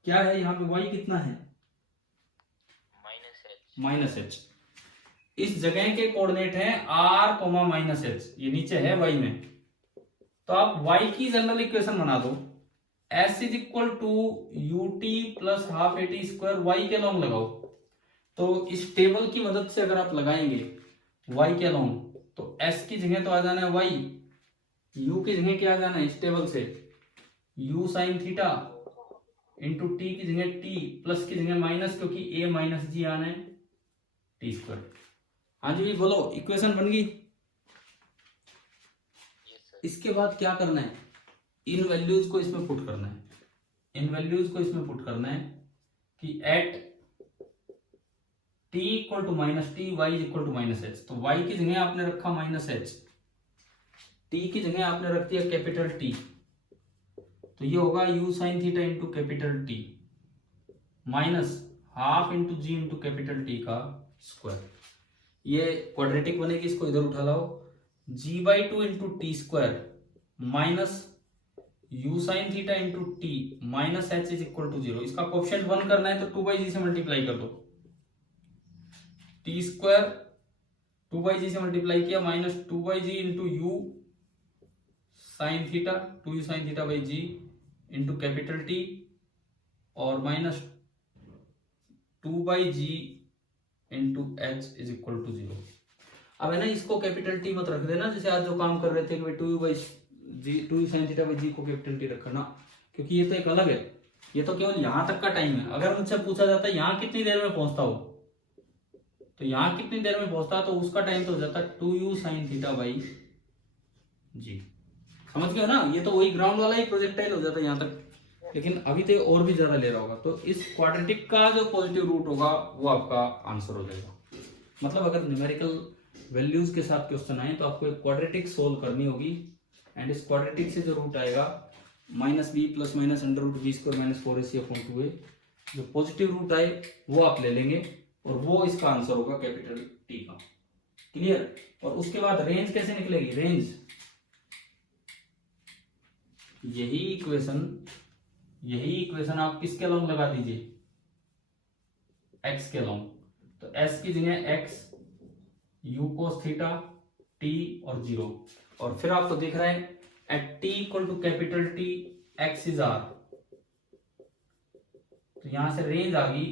क्या है यहाँ पे वाई कितना है? -h। इस जगह के कोऑर्डिनेट है r, -h, ये नीचे है y में। तो आप y की जनरल इक्वेशन बना दो, s is equal to ut plus half at square y के लॉन्ग लगाओ। तो इस टेबल की मदद से अगर आप लगाएंगे y के लॉन्ग, तो s की जगह तो आ जाना है y, u की जगह क्या आ जाना है इस टेबल से u sine theta, into T की जगह t, प्लस की जगह माइनस, क्योंकि a माइनस जी आना है टी स्क्वायर। हाँ जी बोलो, इक्वेशन बन गई। इसके बाद क्या करना है, इन वैल्यूज को इसमें पुट करना है। इन वैल्यूज को इसमें पुट करना है कि at t equal to minus t, y is equal to minus h. तो y की जगह आपने रखा माइनस एच, t की जगह आपने रख दिया कैपिटल T, तो ये होगा u sine theta into capital T minus half into g into capital T का स्क्वायर। ये क्वाड्रेटिक बनेगी, इसको इधर उठा लाओ, g/2 into t square minus u sine theta into t minus h is equal to 0। इसका कोएफिशिएंट 1 करना है तो 2/g से मल्टीप्लाई कर दो, टी स्क्वायर 2/g से मल्टीप्लाई किया minus 2/g into u sine theta, 2u sine theta by ji into capital T, और minus 2/g into h is equal to 0। अब है ना, इसको कैपिटल T मत रख देना, जैसे आज जो काम कर रहे थे कि भाई 2u साइन थीटा बाई जी को कैपिटल T रखना, क्योंकि ये तो एक अलग है, ये तो केवल यहां तक का टाइम है। अगर मुझसे पूछा जाता है यहाँ कितनी देर में पहुंचता हो, तो यहाँ कितनी देर में पहुंचता, तो उसका टाइम तो हो जाता है 2u साइन थीटा बाई जी। समझ गए ना, ये तो वही ग्राउंड वाला ही प्रोजेक्टाइल हो जाता है यहाँ तक, लेकिन अभी तो और भी ज्यादा ले रहा होगा। तो इस क्वाड्रेटिक का जो पॉजिटिव रूट होगा वो आपका आंसर हो जाएगा। मतलब अगर न्यूमेरिकल वैल्यूज के साथ क्वेश्चन आए तो आपको एक क्वाड्रेटिक सोल्व करनी होगी, एंड इस क्वाड्रेटिक से जो रूट आएगा -b plus minus under root b square minus 4ac upon 2a, जो पॉजिटिव रूट आए वो आप ले लेंगे, और वो इसका आंसर होगा कैपिटल T का। क्लियर? और उसके बाद रेंज कैसे निकलेगी? रेंज यही इक्वेशन आप किसके लॉन्ग लगा दीजिए, x के लॉन्ग। तो s की जगह x, u cos theta, t और 0, और फिर आपको दिख रहा है at t equal to capital T x is r, तो यहां से रेंज आ गई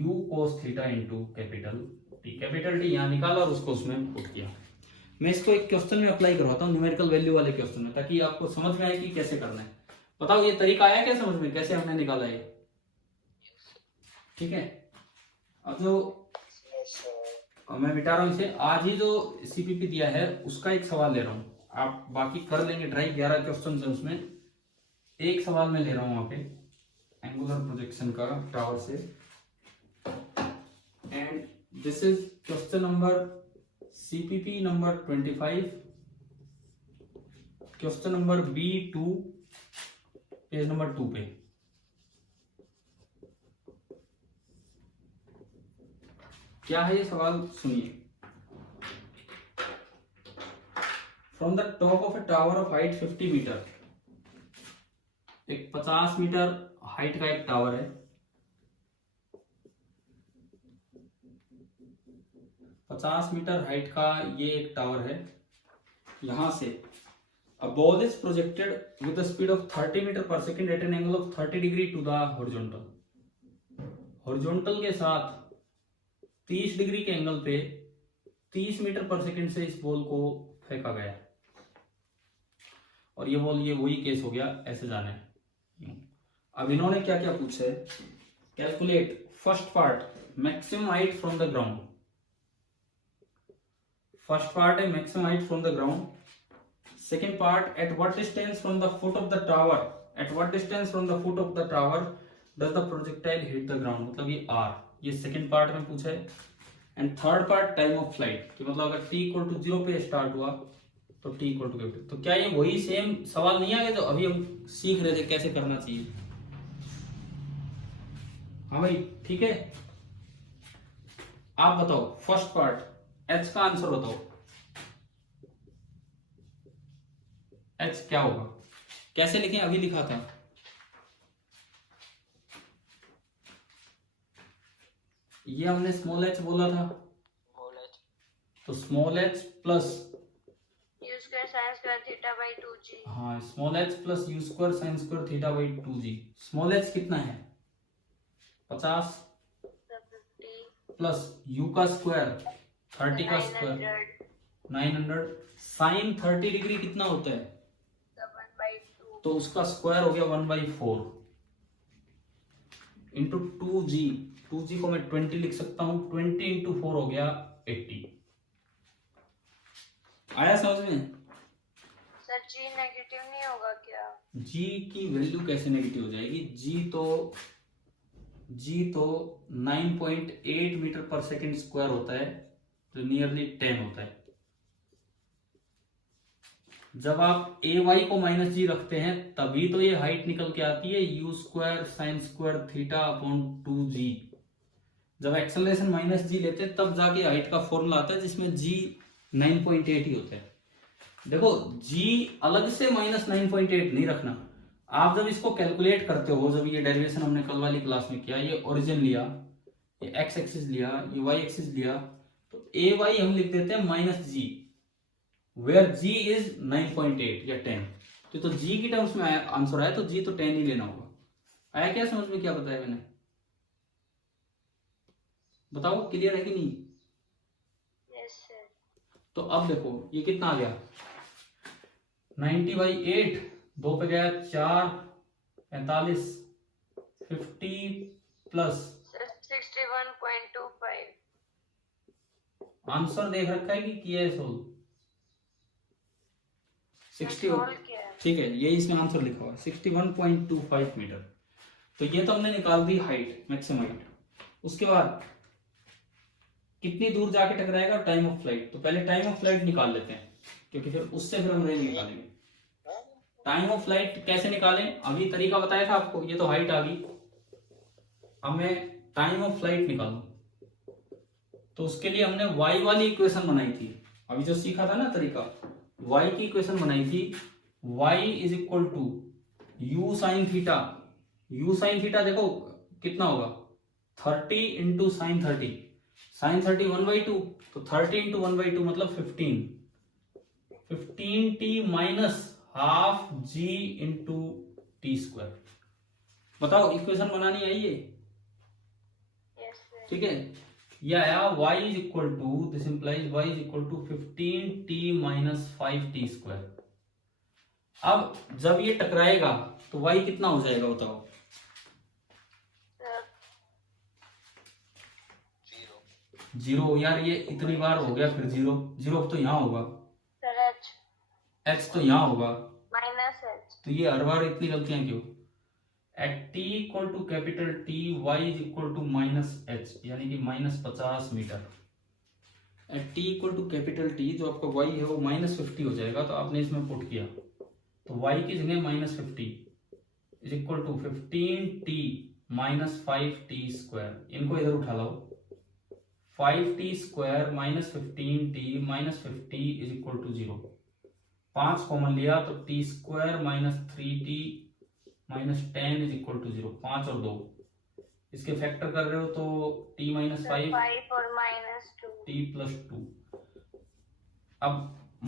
u cos theta into capital T। Capital T यहां निकाला और उसको उसमें पुट किया। मैं इसको एक क्वेश्चन में अप्लाई करवाता हूँ, न्यूमेरिकल वैल्यू वाले क्वेश्चन में, ताकि आपको समझ में आए कि कैसे करना है। बताओ ये तरीका आया क्या समझ में, कैसे हमने निकाला है? ठीक है। अब जो मैं मिटा रहा हूँ इसे, आज ही जो सीपीपी दिया है उसका एक सवाल ले रहा हूँ, आप बाकी कर लेंगे ट्राई, 11 क्वेश्चन है उसमें, एक सवाल मैं ले रहा हूँ वहां पे एंगुलर प्रोजेक्शन का टावर से, and this is question number CPP number 25, question number B2, page number 2 पे। क्या है ये सवाल, सुनिए। From the top of a tower of height 50 metre, एक 50 मीटर हाइट का एक टावर है, 50 मीटर हाइट का ये एक टावर है। यहां से a ball is projected with a speed of 30 metre per second at an angle of 30 degree to the horizontal. Horizontal के साथ 30 डिग्री के एंगल पे 30 मीटर पर सेकेंड से इस बॉल को फेंका गया। और ये बॉल, ये वही केस हो गया, ऐसे जाना है। अब इन्होंने क्या क्या पूछा है, calculate first part maximum height from the ground. First part है maximum height from the ground, second part at what distance from the foot of the tower, at what distance from the foot of the tower does the projectile hit the ground, मतलब ये R, ये second part में पूछा है। And third part time of flight, कि मतलब अगर t equal to 0 पे स्टार्ट हुआ तो t इक्वल टू कैपिटल। तो क्या ये वही सेम सवाल नहीं आ गया जो अभी हम सीख रहे थे कैसे करना चाहिए? हाँ भाई ठीक है। आप बताओ फर्स्ट पार्ट h का आंसर बताओ, h क्या होगा, कैसे लिखें? अभी लिखा था, ये हमने स्मॉल h बोला था, तो small h plus you square sine square theta by 2g। हाँ small h plus you square sine square theta by 2g। Small h कितना है 50 प्लस u का स्क्वायर 30 का स्क्वायर 900, साइन 30 डिग्री कितना होता है, 1/2 तो उसका स्क्वायर हो गया 1/4 इंटू 2g। 2g को मैं 20 लिख सकता हूं, 20 इंटू 4 हो गया 80। आया समझ में? सर जी नेगेटिव नहीं होगा क्या? g की वैल्यू कैसे नेगेटिव हो जाएगी? g तो 9.8 मीटर पर सेकंड स्क्वायर होता है, तो नियरली 10 होता है। जब आप ए वाई को माइनस जी रखते हैं तभी तो ये हाइट निकल के आती है you square sine square theta upon 2g। जब एक्सेलरेशन माइनस जी लेते हैं तब जाके हाइट का फॉर्मूला आता है जिसमें g 9.8 ही होता है। देखो g अलग से माइनस 9.8 नहीं रखना। आप जब इसको कैलकुलेट करते हो, जब ये डेरिवेशन हमने कल वाली क्लास में किया, ये ओरिजिन लिया, ये एक्स एक्सिस लिया, ये वाई एक्सिस लिया, तो ए वाई हम लिख देते हैं माइनस जी, वेयर g इज 9.8 या 10। तो g की टर्म्स में आंसर आया तो g तो 10 ही लेना होगा। आया क्या समझ में? क्या बताया मैंने, बताओ क्लियर है कि नहीं? Yes sir. तो अब देखो ये कितना आ गया 90/8, 2 पे गया 4, 45, 50 प्लस 61.25। आंसर देख रखा है कि किया है सोल्व? 60 सॉल्व किया है। ठीक है, ये इसमें आंसर लिखा हुआ है 61.25 मीटर। तो ये तो हमने निकाल दी हाइट, मैक्सिमम हाइट। उसके बाद कितनी दूर जाके टकराएगा, टाइम ऑफ फ्लाइट। तो पहले टाइम ऑफ फ्लाइट निकाल लेते हैं, क्योंकि फिर उससे फिर हम रेंज निकालेंगे। टाइम ऑफ फ्लाइट कैसे निकालें, अभी तरीका बताया था आपको। ये तो हाइट आ गई, अब मैं टाइम ऑफ फ्लाइट निकालूं तो उसके लिए हमने y वाली इक्वेशन बनाई थी। अभी जो सीखा था ना तरीका, y की इक्वेशन बनाई थी, y is equal to you sine theta. U sine theta देखो कितना होगा 30 इंटू साइन 30, साइन 30 1/2, तो 30 इंटू 1/2 मतलब 15, 15t minus half g into t square. बताओ इक्वेशन बनानी आई है? Yes sir. ठीक है, ये आया y is equal to, this implies y is equal to 15t minus 5t square. अब जब ये टकराएगा तो y कितना हो जाएगा बताओ? सर 0। यार ये इतनी बार हो गया, फिर 0 0 तो यहाँ होगा, सर h तो यहाँ होगा, माइनस h। तो ये हर बार इतनी गलतियां क्यों? At t equal to capital T y is equal to minus h, यानी कि minus 50 metre. At t equal to capital T जो आपका y है वो माइनस 50 हो जाएगा, तो आपने इसमें पुट किया तो y की जगह minus 50 is equal to 15t minus 5t square. इनको इधर उठा लो, 5t square minus 15t minus 50 is equal to 0। 5 common लिया तो t square minus 3t minus 10 is equal to 0। 5 और 2 इसके फैक्टर कर रहे हो तो t माइनस 5 5 और माइनस 2 t प्लस 2। अब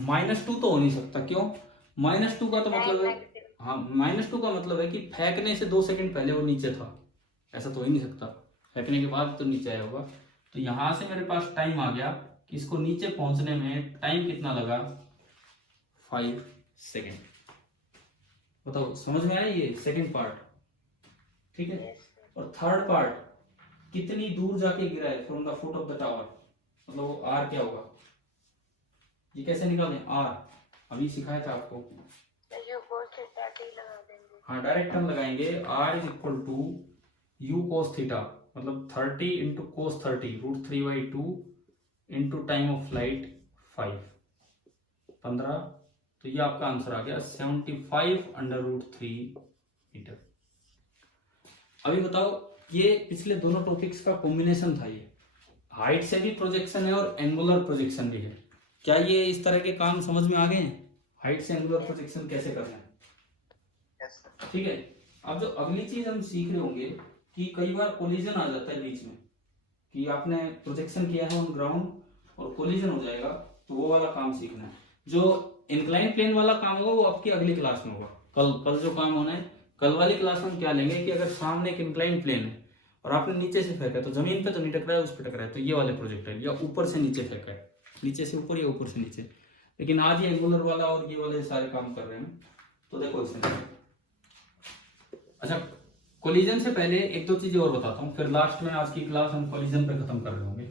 माइनस 2 तो हो नहीं सकता, क्यों? माइनस 2 का तो मतलब है, हाँ माइनस 2 का मतलब है कि फेंकने से 2 सेकंड पहले वो नीचे था, ऐसा तो हो ही नहीं सकता, फेंकने के बाद तो नीचे आया होगा। तो यहां से मेरे पास टाइम आ गया कि इसको नीचे पहुंचने में टाइम कितना लगा, 5 सेकेंड। बताओ समझ में आया ये सेकंड पार्ट? ठीक है। Yes, sir. और थर्ड पार्ट, कितनी दूर जाके गिरा है from the foot of the tower, मतलब वो आर क्या होगा, ये कैसे निकालें? आर अभी सिखाया था आपको। तो U cos theta t लगा देंगे। हाँ, डायरेक्ट हम लगाएंगे r is equal to you cos theta, मतलब 30 into cos 30 √3/2 into time of flight 15। तो ये आपका आंसर आ गया 75/√3 मीटर। अभी बताओ, ये पिछले दोनों टॉपिक्स का कॉम्बिनेशन था। ये हाइट से भी प्रोजेक्शन है और एंगुलर प्रोजेक्शन भी है। क्या ये इस तरह के काम समझ में आ गए हैं? हाइट से एंगुलर प्रोजेक्शन कैसे करना है? Yes, sir. ठीक है। अब जो अगली चीज हम सीख रहे होंगे कि कई बार कोलिजन आ जाता है बीच में, कि आपने प्रोजेक्शन किया है ऑन ग्राउंड और कोलिजन हो जाएगा, तो वो वाला काम सीखना है। जो इंक्लाइन प्लेन वाला काम होगा वो आपकी अगली क्लास में होगा। कल जो काम होना है, कल वाली क्लास में हम क्या लेंगे कि अगर सामने एक इंक्लाइन प्लेन है और आपने नीचे से फेंका है, तो जमीन पे तो नहीं टकराया, उस पर टकराया, तो ये वाले प्रोजेक्टाइल, या ऊपर से नीचे फेंका है, नीचे से ऊपर या ऊपर से नीचे। लेकिन आज ये एंगुलर वाला और ये वाले सारे काम कर रहे हैं। तो देखो इसमें, अच्छा कोलिजन से पहले एक दो चीजें और बताता हूँ, फिर लास्ट में आज की क्लास हम कोलिजन पे खत्म कर रहे होंगे।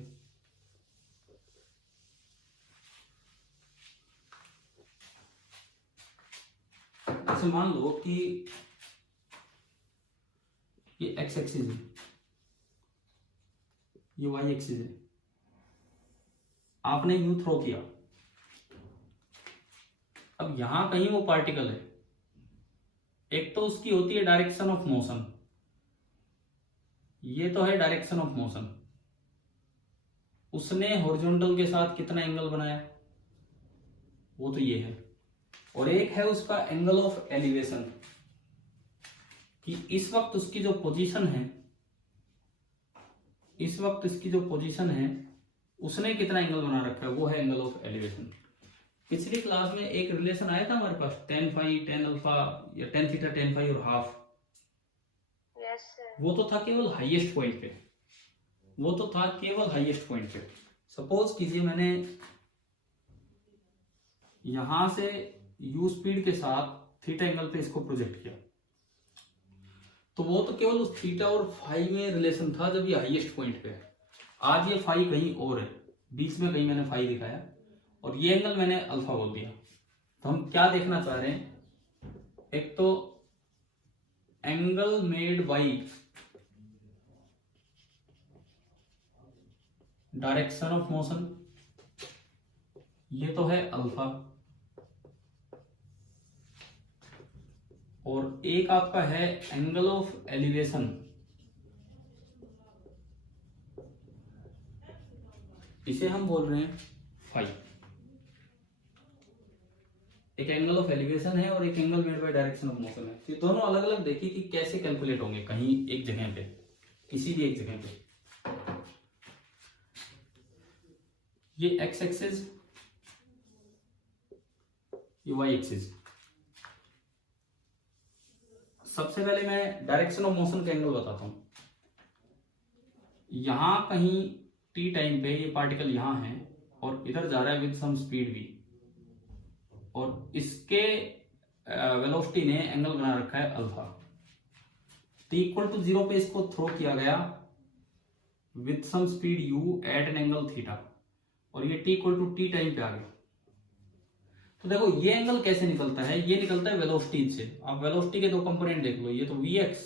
जैसे मान लो कि ये एक्स एक्सिस है, ये वाई एक्सिस है, आपने यू थ्रो किया। अब यहां कहीं वो पार्टिकल है, एक तो उसकी होती है डायरेक्शन ऑफ मोशन, ये तो है डायरेक्शन ऑफ मोशन। उसने हॉरिजॉन्टल के साथ कितना एंगल बनाया, वो तो ये है। और एक है उसका एंगल ऑफ एलिवेशन, कि इस वक्त उसकी जो पोजीशन है, इस वक्त इसकी जो पोजीशन है उसने कितना एंगल बना रखा है, वो है एंगल ऑफ एलिवेशन। पिछली क्लास में एक रिलेशन आया था हमारे पास, tan फाई tan अल्फा या tan थीटा tan फाई और हाफ। Yes, sir. वो तो था केवल हाईएस्ट पॉइंट पे, वो तो था केवल हाईएस्ट पॉइंट पे। सपोज कीजिए मैंने यहां से u स्पीड के साथ थीटा एंगल पे इसको प्रोजेक्ट किया, तो वो तो केवल उस थीटा और फाई में रिलेशन था जब ये हाईएस्ट पॉइंट पे है। आज ये फाई कहीं और है, बीच में कहीं मैंने फाई दिखाया और ये एंगल मैंने अल्फा बोल दिया। तो हम क्या देखना चाह रहे हैं, एक तो angle made by direction of motion, ये तो है अल्फा, और एक आपका है एंगल ऑफ एलिवेशन, इसे हम बोल रहे हैं फाई। एक एंगल ऑफ एलिवेशन है और एक angle made by direction of motion है। तो दोनों अलग अलग देखिए कि कैसे कैलकुलेट होंगे कहीं एक जगह पे, किसी भी एक जगह पे। ये एक्स एक्सिस, ये वाई एक्सिस। सबसे पहले मैं डायरेक्शन ऑफ मोशन का एंगल बताता हूं। यहां कहीं टी टाइम पे ये पार्टिकल यहां है और इधर जा रहा है विद सम स्पीड v, और इसके वेलोसिटी ने एंगल बना रखा है अल्फा। t इक्वल टू 0 पे इसको थ्रो किया गया with some speed u at an angle theta, और ये t equal to t time पे आ गया। तो देखो ये एंगल कैसे निकलता है, ये निकलता है वेलोसिटी से। आप वेलोसिटी के दो कंपोनेंट देख लो, ये तो vx,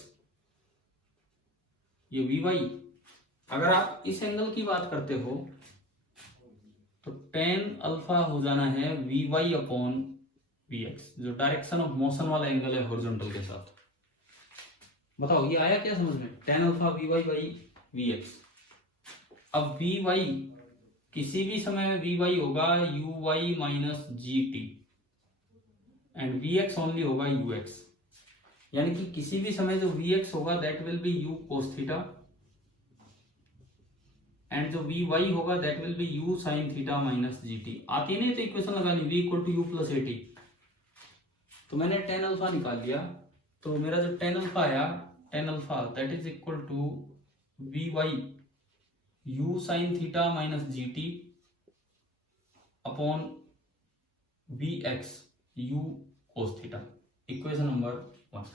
ये vy। अगर आप इस एंगल की बात करते हो तो tan अल्फा हो जाना है vy अपॉन vx, जो डायरेक्शन ऑफ मोशन वाला एंगल है हॉरिजॉन्टल के साथ। बताओ ये आया क्या समझ में, tan alpha vy by vx। अब vy किसी भी समय में vy होगा uy minus gt and vx only होगा ux, यानी कि किसी भी समय जो vx होगा that will be u cos theta and जो vy होगा that will be u sin theta minus gt। आती नहीं तो इक्वेशन लगानी, v equal to you plus a t. तो मैंने tan अल्फा निकाल लिया, तो मेरा जो tan अल्फा आया, tan alpha that is equal to vy u sin theta minus gt upon vx u cos theta. Equation number 1।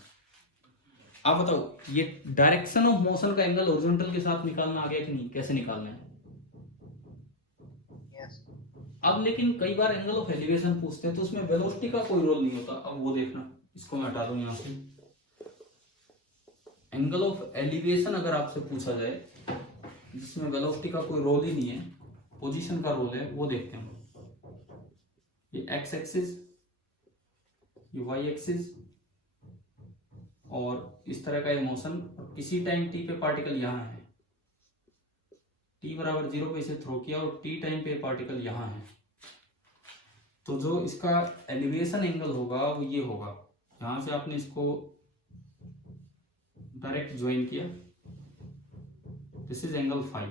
आप बताओ ये डायरेक्शन ऑफ मोशन का एंगल हॉरिजॉन्टल के साथ निकालना आ गया कि नहीं, कैसे निकालना है? Yes. अब लेकिन कई बार एंगल ऑफ एलिवेशन पूछते हैं तो उसमें वेलोसिटी का कोई रोल नहीं होता। अब वो देखना, इसको मैं हटा दूं यहां से। एंगल ऑफ एलिवेशन अगर आपसे पूछा जाए जिसमें वेलोसिटी का कोई रोल ही नहीं है, पोजीशन का रोल है, वो देखते हैं। ये एक्स एक्सिस, ये वाई एक्सिस और इस तरह का ये मोशन, और किसी टाइम टी पे पार्टिकल यहाँ है, टी बराबर 0 पे इसे थ्रो किया और टी टाइम पे पार्टिकल यहाँ है, तो जो इसका एलिवेशन एंगल होगा वो ये होगा। यहां से आपने इसको डायरेक्ट ज्वाइन किया, दिस इज एंगल फाई।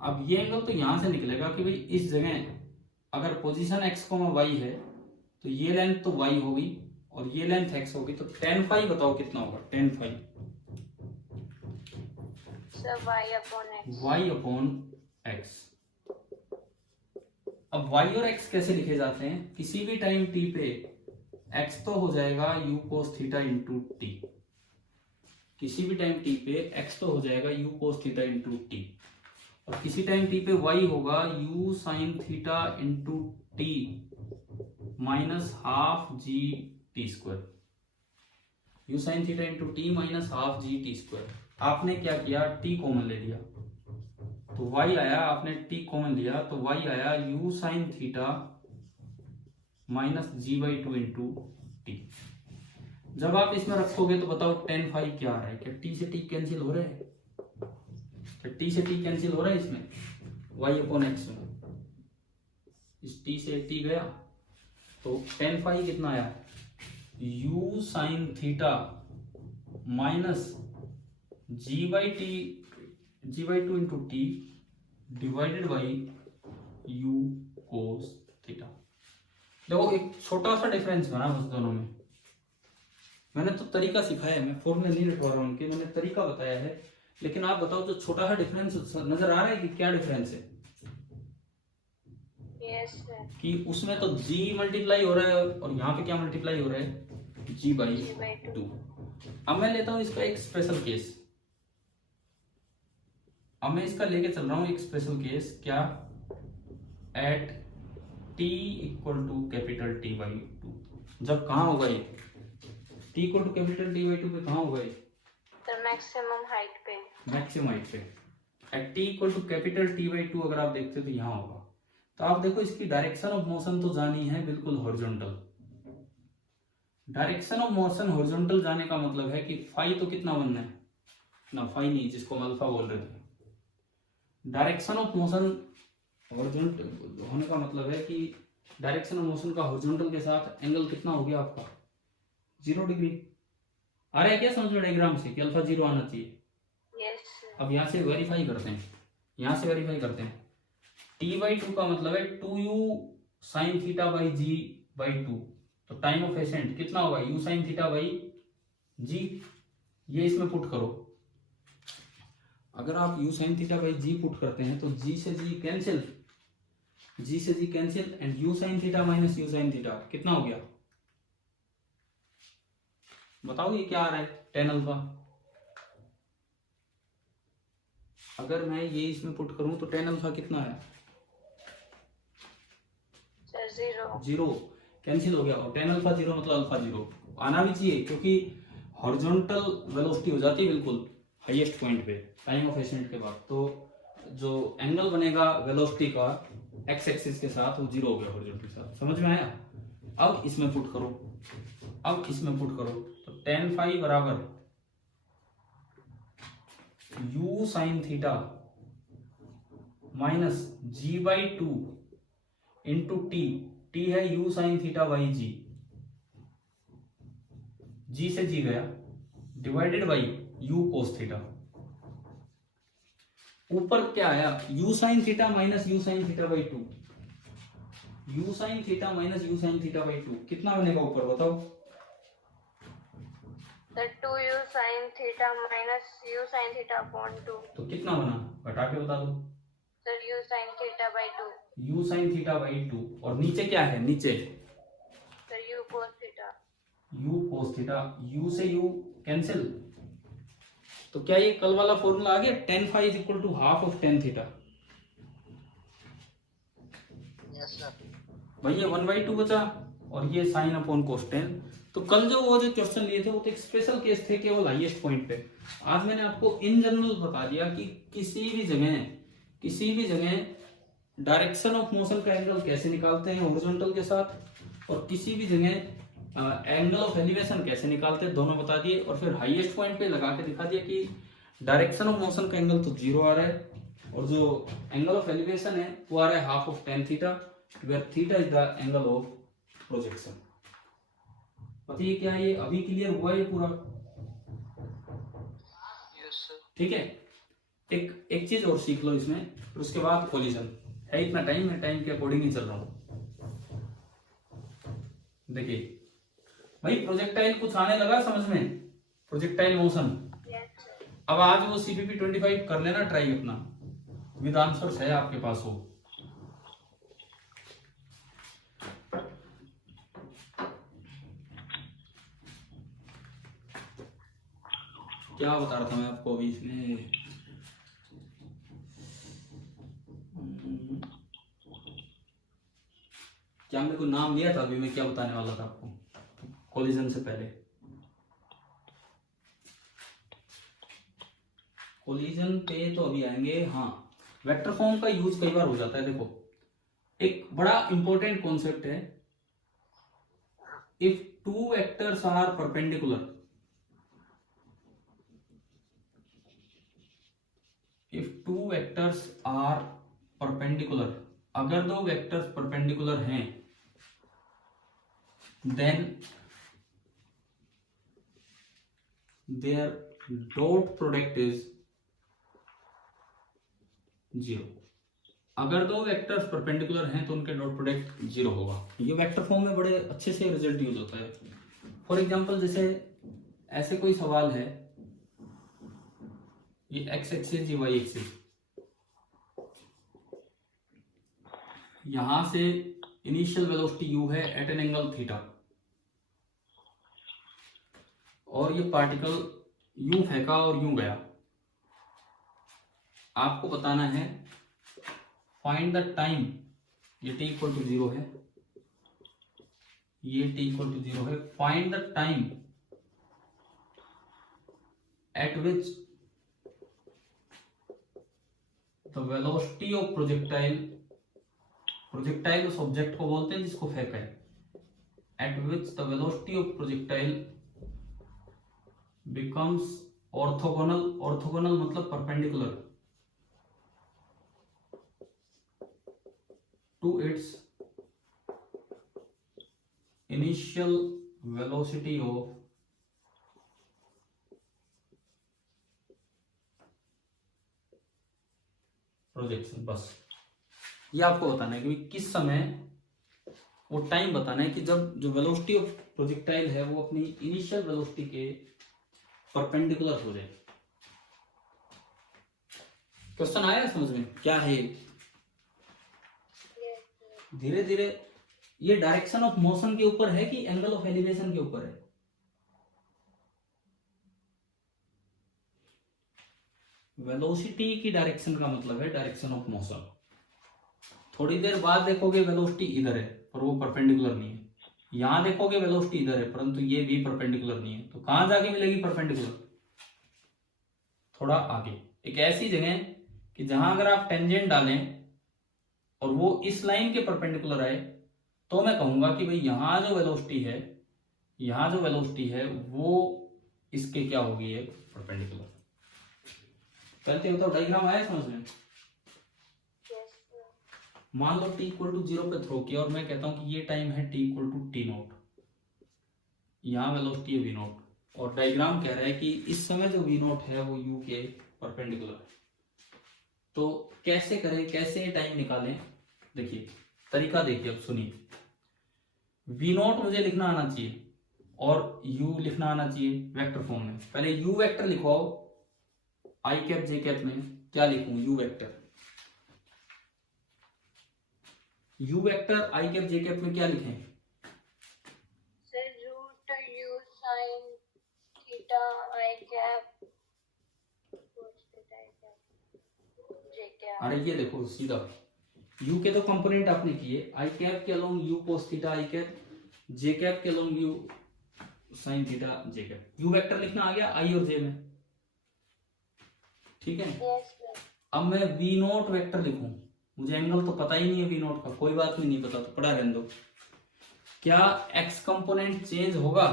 अब ये एंगल तो यहां से निकलेगा कि भाई इस जगह अगर पोजीशन x, y है तो ये लेंथ तो y होगी और ये लेंथ x होगी, तो tan फाई बताओ कितना होगा? tan phi sir y/x। y अपॉन x। अब y और x कैसे लिखे जाते हैं? किसी भी टाइम t पे x तो हो जाएगा u cos theta into T, किसी भी टाइम t पे x तो हो जाएगा u cos theta into T, और किसी टाइम t पे y होगा u sin theta into t minus half G T square, u sin theta into t minus half G T square. आपने क्या किया? t कॉमन ले लिया तो y आया, आपने t कॉमन लिया तो y आया u sin theta minus g/2 into T. जब आप इसमें रखोगे तो बताओ tan फाई क्या आ रहा है? क्या t से t कैंसिल हो रहा है? क्या t से t कैंसिल हो रहा है इसमें? y अपॉन एक्स में इस t से t गया तो tan फाई कितना आया? u sin theta minus g/2 into T divided by u cos theta. देखो एक छोटा सा डिफरेंस बना बस दोनों में। मैंने तो तरीका सिखाया है, मैं फॉर्मूले नहीं लिखवा रहा हूं उनके, मैंने तरीका बताया है, लेकिन आप बताओ जो छोटा सा डिफरेंस नजर आ रहा है कि क्या डिफरेंस है? Yes sir. कि उसमें तो g मल्टीप्लाई हो रहा है और यहाँ पे क्या मल्टीप्लाई हो रहा है? g/2। अब मैं लेता हूं इसका एक स्पेशल केस, अब मैं इसका लेके चल रहा हूं एक स्पेशल केस। क्या? At t equal to capital T/2। जब कहाँ होगा ये? t equal to capital T/2 पे कहाँ होगा ये? सर मैक्सिमम हाइट पे। मैक्सिमम हाइट पे। At t equal to capital T/2 अगर आप देखते हो तो यहाँ होगा। तो आप देखो इसकी डायरेक्शन ऑफ मोशन तो जानी है बिल्कुल horizontal. Direction of motion horizontal जाने का मतलब है कि फाई तो कितना बनना है ना, फाई नहीं जिसको हम अल्फा बोल रहे थे। डायरेक्शन ऑफ मोशन हॉरिजॉन्टल होने का मतलब है कि डायरेक्शन ऑफ मोशन का हॉरिजॉन्टल के साथ एंगल कितना हो गया आपका? 0 डिग्री। आ रहा है क्या समझ में डायग्राम से कि अल्फा 0 आना चाहिए? Yes sir. अब यहाँ से वेरीफाई करते हैं, यहाँ से वेरीफाई करते हैं। T/2 का मतलब है 2u sin theta by g/2, तो टाइम ऑफ एसेंट कितना होगा? u sin theta by g। ये इसमें पुट करो, अगर आप u sin theta by g put करते हैं तो g से g कैंसिल, g से g cancel, and u sin theta minus u sin theta कितना हो गया? बताओ ये क्या आ रहा है? tan alpha. अगर मैं ये इसमें पुट करूं तो tan अल्फा कितना है? सर 0 कैंसिल हो गया, और tan अल्फा 0 मतलब अल्फा 0 आना भी चाहिए, क्योंकि हॉरिजॉन्टल वेलोसिटी हो जाती है बिल्कुल हाईएस्ट पॉइंट पे टाइम ऑफ एसेंट के बाद, तो जो एंगल बनेगा वेलोसिटी का एक्स एक्सिस के साथ वो 0 हो गया हॉरिजॉन्टल के साथ। समझ में आया? अब इसमें पुट करो, अब इसमें पुट करो तो tan फाई बराबर u sin theta minus g/2 into t, t है u sin theta by g, g से g गया, divided by u cos theta. ऊपर क्या आया? u sin theta minus u sin theta by 2, u sin theta minus u sin theta by 2 कितना बनेगा ऊपर बताओ? Sir 2u sin theta minus u sin theta upon 2। तो कितना बना? घटा के बता दो। Sir u sin theta by 2। u sin theta by 2, और नीचे क्या है? नीचे sir u cos theta. u cos theta, u से u कैंसिल, तो क्या ये कल वाला फॉर्मूला आ गया, tan phi is equal to half of tan theta. Yes, sir. भाई ये 1/2 बचा और ये साइन अपॉन कोस्टेन। तो कल जो वो जो क्वेश्चन लिए थे वो तो एक स्पेशल केस थे केवल हाईएस्ट पॉइंट पे। आज मैंने आपको इन जनरल बता दिया कि किसी भी जगह डायरेक्शन ऑफ मोशन का एंगल कैसे निकालते हैं हॉरिजॉन्टल के साथ, और किसी भी जगह एंगल ऑफ एलिवेशन कैसे निकालते हैं, दोनों बता दिए। और फिर हाईएस्ट पॉइंट पे लगा के दिखा दिया कि डायरेक्शन ऑफ मोशन का एंगल तो 0 आ रहा है, और जो एंगल ऑफ एलिवेशन है वो आ रहा है half of tan theta, where theta is the angle of projection. बताइए क्या ये अभी क्लियर हुआ ये पूरा? Yes, sir. ठीक है, एक चीज और सीख लो इसमें, फिर उसके बाद कोलिजन है। इतना टाइम है, टाइम के अकॉर्डिंग ही चल रहा हूं। देखिए भाई प्रोजेक्टाइल कुछ आने लगा समझ में, प्रोजेक्टाइल मोशन। Yes, sir. अब आज वो CPP 25 कर लेना ट्राई अपना, विद आंसर्स है आपके पास हो। क्या बता रहा था मैं आपको अभी इसमें, क्या हमने कोई नाम लिया था अभी, मैं क्या बताने वाला था आपको कोलिजन से पहले? कोलिजन पे तो अभी आएंगे। हाँ, वेक्टर फॉर्म का यूज कई बार हो जाता है। देखो एक बड़ा इंपॉर्टेंट कॉन्सेप्ट है, if two vectors are perpendicular, if two vectors are perpendicular, अगर दो वेक्टर्स परपेंडिकुलर हैं, then their dot product is 0। अगर दो वेक्टर्स परपेंडिकुलर हैं तो उनके डॉट प्रोडक्ट 0 होगा। ये वेक्टर फॉर्म में बड़े अच्छे से रिजल्ट यूज होता है। फॉर एग्जांपल जैसे ऐसे कोई सवाल है, ये एक्स एक्सिस, ये वाई एक्सिस, यहां से इनिशियल वेलोसिटी u है एट एन एंगल थीटा, और ये पार्टिकल यूं फेंका और यूं गया। आपको बताना है फाइंड द टाइम, ये t इक्वल टू 0 है, ये t इक्वल टू 0 है। Find the time at which the velocity of projectile, projectile उस ऑब्जेक्ट को बोलते हैं जिसको फेंका है, at which the velocity of projectile becomes orthogonal, orthogonal मतलब perpendicular to its initial velocity of projection. बस ये आपको बताना है कि किस समय, वो टाइम बताना है कि जब जो वेलोसिटी ऑफ प्रोजेक्टाइल है वो अपनी इनिशियल वेलोसिटी के परपेंडिकुलर हो जाए। क्वेश्चन आया समझ में क्या है? Yes, sir. धीरे धीरे ये डायरेक्शन ऑफ मोशन के ऊपर है कि एंगल ऑफ एलिवेशन के ऊपर है? वेलोसिटी की डायरेक्शन का मतलब है डायरेक्शन ऑफ मोशन। थोड़ी देर बाद देखोगे वेलोसिटी इधर है पर वो परपेंडिकुलर नहीं है, यहां देखोगे वेलोसिटी इधर है परंतु ये भी परपेंडिकुलर नहीं है, तो कहां जाके मिलेगी परपेंडिकुलर? थोड़ा आगे, एक ऐसी जगह कि जहां अगर आप टेंजेंट डालें और वो इस लाइन के परपेंडिकुलर आए, तो मैं कहूंगा कि भाई यहां जो वेलोसिटी है, यहां जो वेलोसिटी है वो इसके क्या होगी, एक परपेंडिकुलर। चलते हो तो डायग्राम आया समझ में? Yes, sir. मान लो t इक्वल टू 0 पे थ्रो किया और मैं कहता हूं कि ये टाइम है t equal to t nought, यहाँ वेलोसिटी है v नॉट, और डायग्राम कह रहा है कि इस समय जो v नॉट है वो u के परपेंडिकुलर है। तो कैसे करें, कैसे टाइम निकालें? देखिए तरीका देखिए, अब सुनिए। v नॉट मुझे लिखना आना चाहिए और u लिखना आना चाहिए वेक्टर फॉर्म में। पहले u वेक्टर लिखवाओ, i कैप j कैप में क्या लिखूं? u vector, u vector i cap j cap में क्या लिखें? Sir, root u थीटा आई कैप cos थीटा आई कैप जे कैप। अरे ये देखो सीधा u के तो कंपोनेंट आपने किए, आई कैप के अलोंग u cos थीटा आई कैप, जे कैप के along u sin theta J cap. u vector लिखना आ गया i और j में, ठीक है। Yes sir. अब मैं v नोट वेक्टर लिखूं, मुझे एंगल तो पता ही नहीं है v नोट का, कोई बात नहीं पता तो पड़ा रहने दो। क्या x कंपोनेंट चेंज होगा?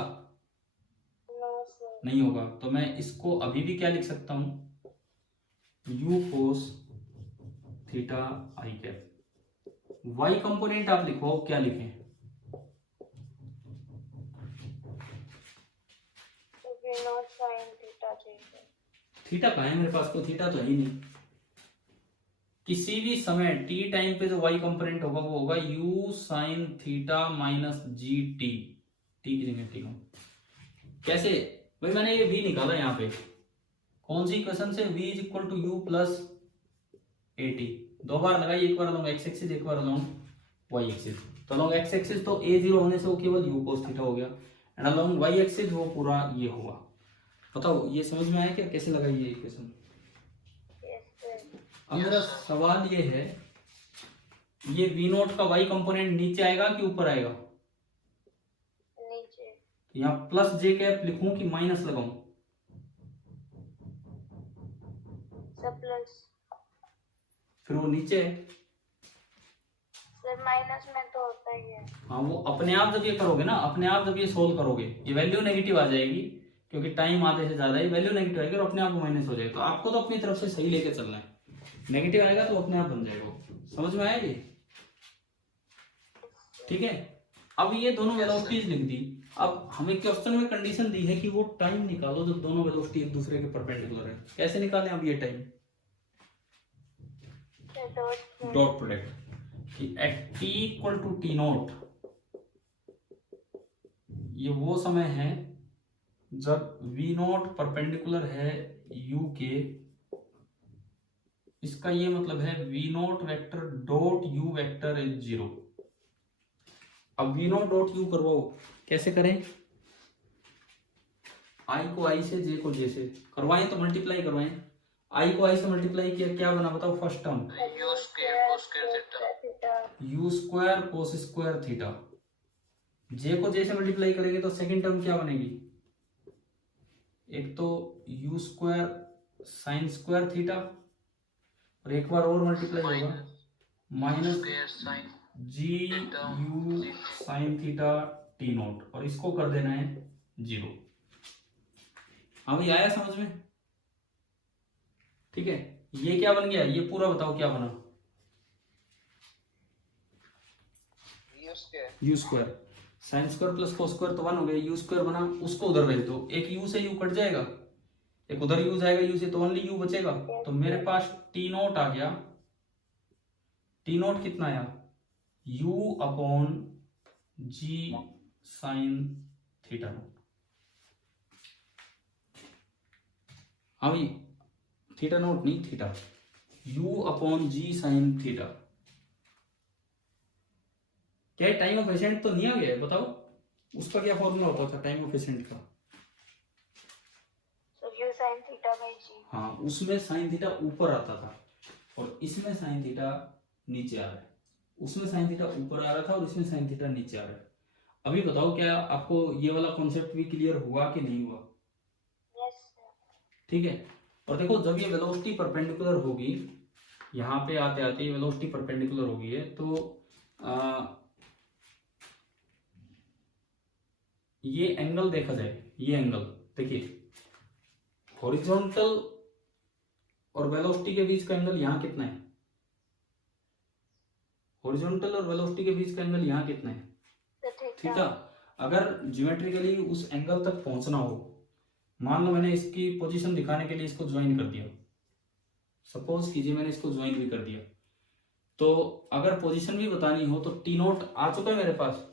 No sir. नहीं होगा, तो मैं इसको अभी भी क्या लिख सकता हूं, u cos थीटा आई कैप। y कंपोनेंट आप लिखो, क्या लिखें? तो V nought sine theta J cap. Theta कहाँ है मेरे पास, तो थीटा तो है ही नहीं। किसी भी समय t टाइम पे जो y कंपोनेंट होगा वो होगा u sine theta minus G T, T की जगह ठीक है। कैसे भाई, मैंने ये v निकाला यहाँ पे, कौन सी इक्वेशन से, v is equal to you plus A T, दो बार लगाई, एक बार अलोंग x एक्सिस एक बार अलोंग y एक्सिस। तो अलोंग x एक्सिस तो a जीरो होने से वो केवल u cos थीटा हो गया, एंड अलोंग y एक्सिस वो पूरा ये होगा। बताओ ये समझ में आया क्या, कैसे लगाई ये इक्वेशन? Yes sir. अब मेरा सवाल ये है, ये v नोट का y कंपोनेंट नीचे आएगा कि ऊपर आएगा? नीचे। तो यहाँ प्लस जे कैप लिखूं कि माइनस लगाऊं? Sir plus. फिर वो नीचे है। सर माइनस में तो होता ही है। हाँ, वो अपने आप जब ये करोगे ना, अपने आप जब ये सोल्व करोगे, ये वैल्यू नेगेटिव आ जाएगी क्योंकि टाइम आधे से ज्यादा है, वैल्यू नेगेटिव आएगी और अपने आप माइनस हो जाएगा। तो आपको तो अपनी तरफ से सही लेके चलना है, नेगेटिव आएगा तो अपने आप बन जाएगा। समझ में आया ये? ठीक है। अब ये दोनों वेलोसिटीज लिख दी, अब हमें क्वेश्चन में कंडीशन दी है कि वो टाइम निकालो जब दोनों वेलोसिटी एक दूसरे के परपेंडिकुलर है। कैसे निकालें अब ये टाइम? डॉट प्रोडक्ट कि at T equal to T nought, ये वो समय है जब v नोट परपेंडिकुलर है u के, इसका ये मतलब है v nought vector dot u vector is zero. अब v नोट डॉट u करवाओ, कैसे करें? i को i से, j को j से करवाएं तो मल्टीप्लाई करवाएं। i को i से मल्टीप्लाई किया, क्या बना बताओ? First term u square cos square theta, u square cos square theta. j को j से मल्टीप्लाई करेंगे तो सेकंड टर्म क्या बनेगी? एक तो u square sine square theta, और एक बार और मल्टीप्लाई होगा minus square sine G U sine theta T nought, और इसको कर देना है जीरो। हाँ भाई, आया समझ में? ठीक है। ये क्या बन गया, ये पूरा बताओ क्या बना? u square you square sine square plus cos square तो 1 हो गया, यू स्क्वायर बना, उसको उधर भेज दो, एक यू से यू कट जाएगा, एक उधर यू जाएगा यू से, तो ओनली यू बचेगा। तो मेरे पास टी नोट आ गया, टी नोट कितना आया? u upon G sine theta note. हाँ भाई, थीटा नोट नहीं, theta, u upon G sine theta. क्या टाइम ऑफ एसेंट तो नहीं आ गया है? बताओ उसका क्या फॉर्मूला होता था टाइम ऑफ एसेंट का? u sin theta by g। हाँ, उसमें साइन थीटा ऊपर आता था और इसमें साइन थीटा नीचे आ रहा है। उसमें साइन थीटा ऊपर आ रहा था और इसमें साइन थीटा नीचे आ रहा है। अभी बताओ क्या आपको ये वाला कॉन्सेप्ट भी क्लियर हुआ कि नहीं हुआ? Yes sir. ठीक है। और देखो, जब ये वेलोसिटी परपेंडिकुलर होगी, यहाँ पे आते आते वेलोसिटी परपेंडिकुलर होगी है, तो ये एंगल देखा जाए, ये एंगल देखिए, हॉरिजॉन्टल और वेलोसिटी के बीच का एंगल यहाँ कितना है? हॉरिजॉन्टल और वेलोसिटी के बीच का एंगल यहाँ कितना है? थीटा। अगर ज्योमेट्रिकली उस एंगल तक पहुंचना हो, मान लो मैंने इसकी पोजीशन दिखाने के लिए इसको ज्वाइन कर दिया, सपोज कीजिए मैंने इसको ज्वाइन भी कर दिया, तो अगर पोजीशन भी बतानी हो तो टी नोट आ चुका है मेरे पास,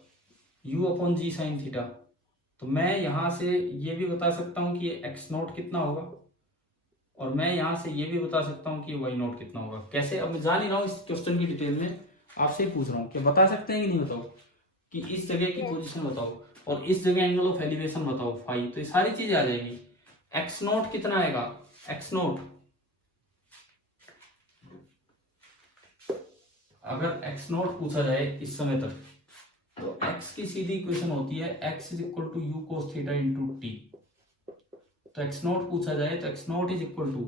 u upon G sine theta. तो मैं यहां से ये भी बता सकता हूं कि ये एक्स नोट कितना होगा, और मैं यहां से ये भी बता सकता हूं कि ये वाई नोट कितना होगा। कैसे? अब मैं जान ही रहा हूं इस क्वेश्चन की डिटेल में, आपसे ही पूछ रहा हूँ कि बता सकते हैं कि नहीं? बताओ कि इस जगह की पोजीशन बताओ और इस जगह एंगल ऑफ एलिवेशन बताओ फाई, तो ये सारी चीजें आ जाएंगी। एक्स नोट कितना आएगा, एक्स नोट, अगर एक्स नोट पूछा जाए इस समय तक, तो एक्स की सीधी इक्वेशन होती है X is equal to you cos theta into T. तो एक्स नोट पूछा जाए तो X nought is equal to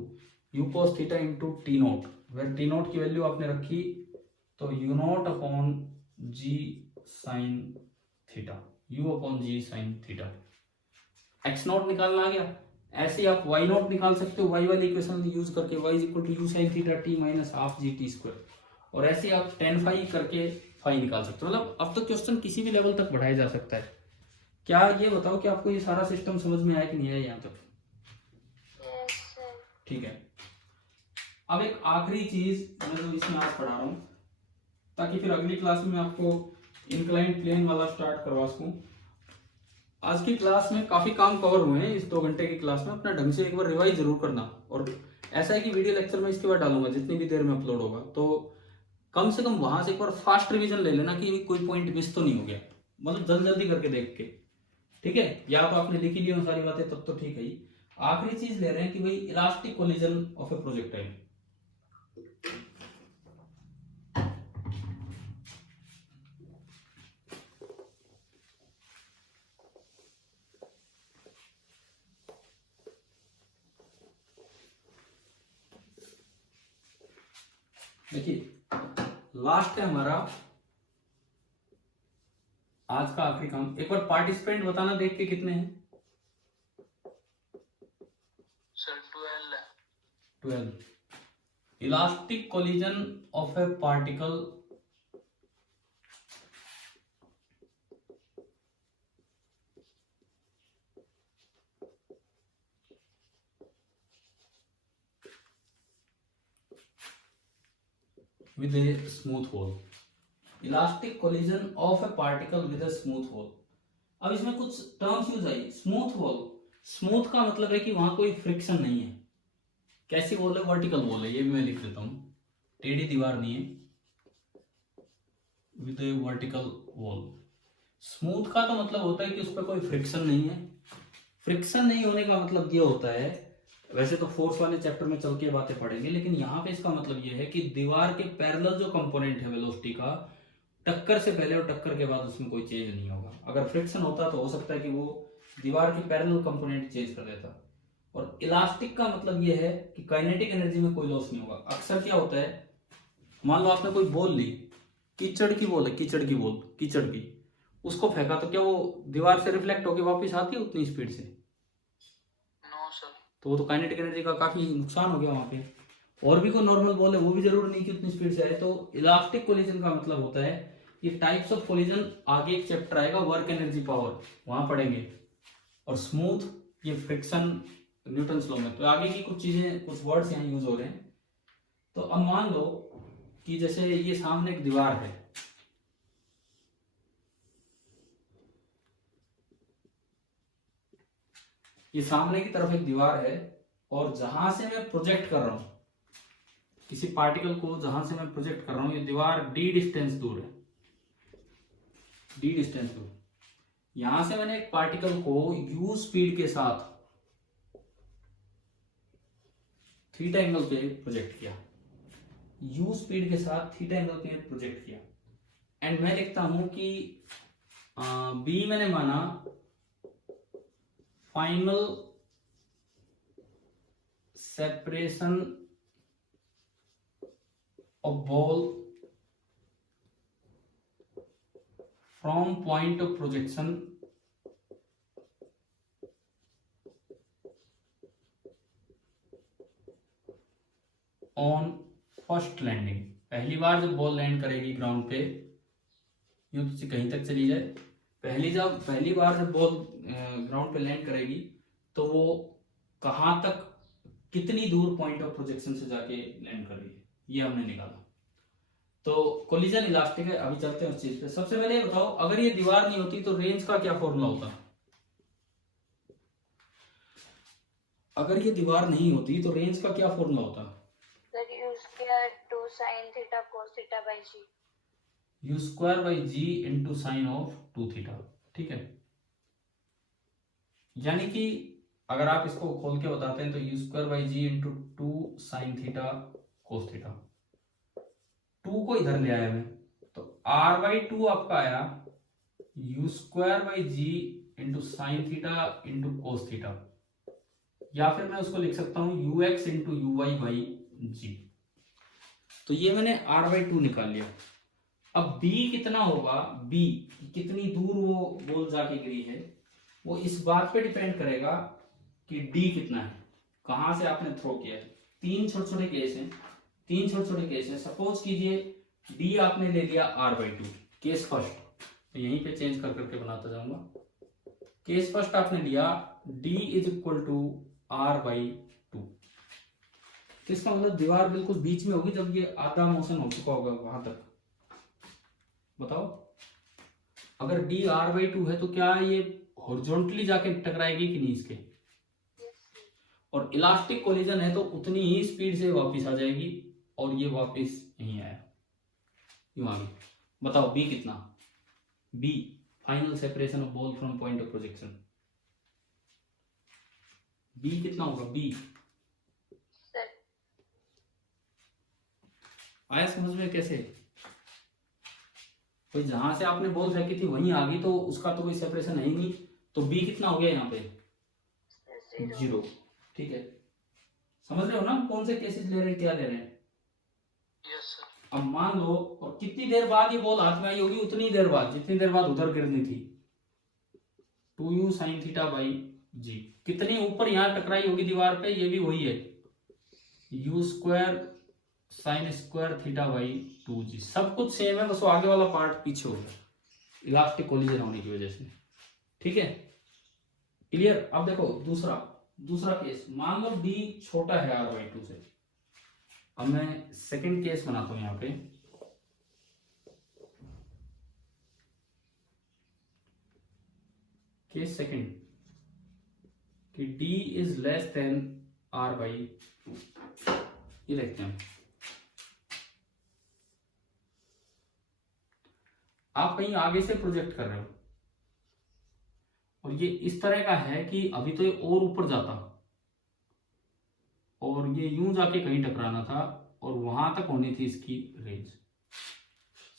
you cos theta into T nought, where T nought की वैल्यू आपने रखी तो U nought upon G sine theta, U upon G sine theta. X nought निकालना आ गया। ऐसे ही आप वाई नोट निकाल सकते हो, वाई वाली इक्वेशन यूज करके, Y is equal to you sine theta T minus half G T square, और ऐसे ही आप टेन फाई करके फाई निकाल सकते हो। मतलब अब तो क्वेश्चन किसी भी लेवल तक बढ़ाया जा सकता है। क्या ये बताओ कि आपको ये सारा सिस्टम समझ में आया कि नहीं आया यहाँ तक? Yes sir. ठीक है। अब एक आखिरी चीज मैं तो इसमें आज पढ़ा रहा हूँ, ताकि फिर अगली क्लास में आपको इंक्लाइंड प्लेन वाला स्टार्ट करवा सकूं। आज की क्लास में काफी काम कवर हुए हैं, इस 2 घंटे की क्लास में अपना ढंग से एक बार रिवाइज जरूर करना। और ऐसा है कि वीडियो लेक्चर में इसके बाद डालूंगा जितनी भी देर में अपलोड होगा, तो कम से कम वहां से एक बार फास्ट रिवीजन ले लेना कि कोई पॉइंट मिस तो नहीं हो गया, मतलब जल्दी जल्दी करके देख के, ठीक है। या तो आपने लिखी ली हो सारी बातें तब तो ठीक है ही। आखिरी चीज ले रहे हैं कि भाई elastic collision of A projectile. देखिए लास्ट है हमारा आज का आखिरी काम। एक बार पार्टिसिपेंट बताना देख के कितने हैं? सर 12 है। 12। Elastic collision of a particle with a smooth hole, elastic collision of a particle with a smooth hole. अब इसमें कुछ टर्म्स यूज आई। स्मूथ होल, स्मूथ का मतलब है कि वहां कोई फ्रिक्शन नहीं है। कैसी वॉल है? वर्टिकल वॉल है, ये भी मैं लिख देता हूं, टेढ़ी दीवार नहीं है, with A vertical wall. Smooth का तो मतलब होता है कि उस पर कोई फ्रिक्शन नहीं है। फ्रिक्शन नहीं होने का मतलब ये होता है, वैसे तो फोर्स वाले चैप्टर में चल के बातें पढ़ेंगे, लेकिन यहाँ पे इसका मतलब ये है कि दीवार के पैरेलल जो कंपोनेंट है वेलोसिटी का, टक्कर से पहले और टक्कर के बाद उसमें कोई चेंज नहीं होगा। अगर फ्रिक्शन होता तो हो सकता है कि वो दीवार के पैरेलल कंपोनेंट चेंज कर देता। और इलास्टिक का मतलब ये है कि काइनेटिक एनर्जी में कोई लॉस नहीं होगा। अक्सर क्या होता है, मान लो आपने कोई बॉल ली, कीचड़ की बॉल है, कीचड़ की बॉल, कीचड़ की, उसको फेंका तो क्या वो दीवार से रिफ्लेक्ट होकर वापस आती है उतनी स्पीड से? No sir. तो वो तो काइनेटिक एनर्जी का काफी नुकसान हो गया वहां पे। और भी कोई नॉर्मल बॉल है, वो भी जरूर नहीं कि उतनी स्पीड से आए। तो इलास्टिक कोलिजन का मतलब होता है कि टाइप्स ऑफ कोलिजन, आगे एक चैप्टर आएगा वर्क एनर्जी पावर, वहां पढ़ेंगे। और स्मूथ, ये फ्रिक्शन न्यूटन्स लॉ में। तो आगे की कुछ चीजें, कुछ वर्ड्स यहाँ यूज हो रहे हैं। तो अब मान लो कि जैसे ये सामने एक दीवार है, ये सामने की तरफ एक दीवार है, और जहां से मैं प्रोजेक्ट कर रहा हूं किसी पार्टिकल को, जहां से मैं प्रोजेक्ट कर रहा हूं, ये दीवार d डिस्टेंस दूर है, d डिस्टेंस दूर। यहां से मैंने एक पार्टिकल को u स्पीड के साथ थीटा एंगल पे प्रोजेक्ट किया, u स्पीड के साथ थीटा एंगल पे प्रोजेक्ट किया। एंड मैं लिखता हूं कि b मैंने माना final separation of ball from point of projection on first landing. पहली बार जब बॉल लैंड करेगी ग्राउंड पे, यूं तो कहीं तक चली जाए, पहली बार जब बॉल ग्राउंड पे लैंड करेगी तो वो कहां तक, कितनी दूर पॉइंट ऑफ प्रोजेक्शन से जाके लैंड कर रही है, ये हमने निकाला। तो कोलिजन इलास्टिक है। अभी चलते हैं उस चीज पे। सबसे पहले ये बताओ, अगर ये दीवार नहीं होती तो रेंज का क्या फॉर्मूला होता? अगर ये दीवार नहीं होती तो रेंज का क्या फॉर्मूला होता? Sir you square two sine theta cos theta by G. U square by ji into sine of 2 theta, ठीक है। यानी कि अगर आप इसको खोल के बताते हैं तो you square by ji into 2 sine theta cos theta, 2 को इधर ले आया मैं, तो r बाई 2 आपका आया u square by ji into sine theta into cos theta, या फिर मैं उसको लिख सकता हूं u x into u y by g. तो ये मैंने r बाई 2 निकाल लिया। अब b कितना होगा, b कितनी दूर वो बॉल जाके गिरी है, वो इस बात पे डिपेंड करेगा कि d कितना है, कहां से आपने थ्रो किया है। तीन छोटे छोटे केस हैं, सपोज कीजिए d आपने ले लिया r बाई 2, केस फर्स्ट, तो यहीं पे चेंज कर करके बनाता जाऊंगा। केस फर्स्ट आपने लिया d is equal to r by 2, तो इसका मतलब दीवार बिल्कुल बीच में होगी जब ये आधा मोशन हो चुका होगा वहां तक। बताओ, अगर d r बाई 2 है तो क्या ये हॉरिजॉन्टली जाके टकराएगी कि नहीं इसके, और इलास्टिक कोलिजन है तो उतनी ही स्पीड से वापस आ जाएगी, और ये वापस यहीं आया, यूं आगे। बताओ b कितना, b final separation of ball from point of projection, b कितना होगा, b सर आया समझ में कैसे? तो जहां से आपने बॉल फेंकी थी वहीं आ गई, तो उसका तो कोई सेपरेशन है ही नहीं, तो b कितना हो गया यहाँ पे, 0। ठीक है, समझ रहे हो ना कौन से केसेस ले रहे हैं, क्या ले रहे हैं? Yes sir. अब मान लो, और कितनी देर बाद ये बॉल हाथ में आई होगी, उतनी देर बाद जितनी देर बाद उधर गिरनी थी, 2u साइन थीटा बाई जी। कितनी ऊपर यहाँ टकराई होगी दीवार पे, ये भी वही है, you square sine square theta by 2g, सब कुछ सेम है, बस वो आगे वाला पार्ट पीछे होगा इलास्टिक कोलिजन होने की वजह से। ठीक है, क्लियर? अब देखो दूसरा केस, मान लो d छोटा है r बाई 2 से। अब मैं सेकंड केस बनाता हूं यहाँ पे, केस सेकंड कि d is less than r by 2, ये देखते हैं। आप कहीं आगे से प्रोजेक्ट कर रहे हो और ये इस तरह का है कि अभी तो ये और ऊपर जाता और ये यूं जाके कहीं टकराना था और वहां तक होनी थी इसकी रेंज।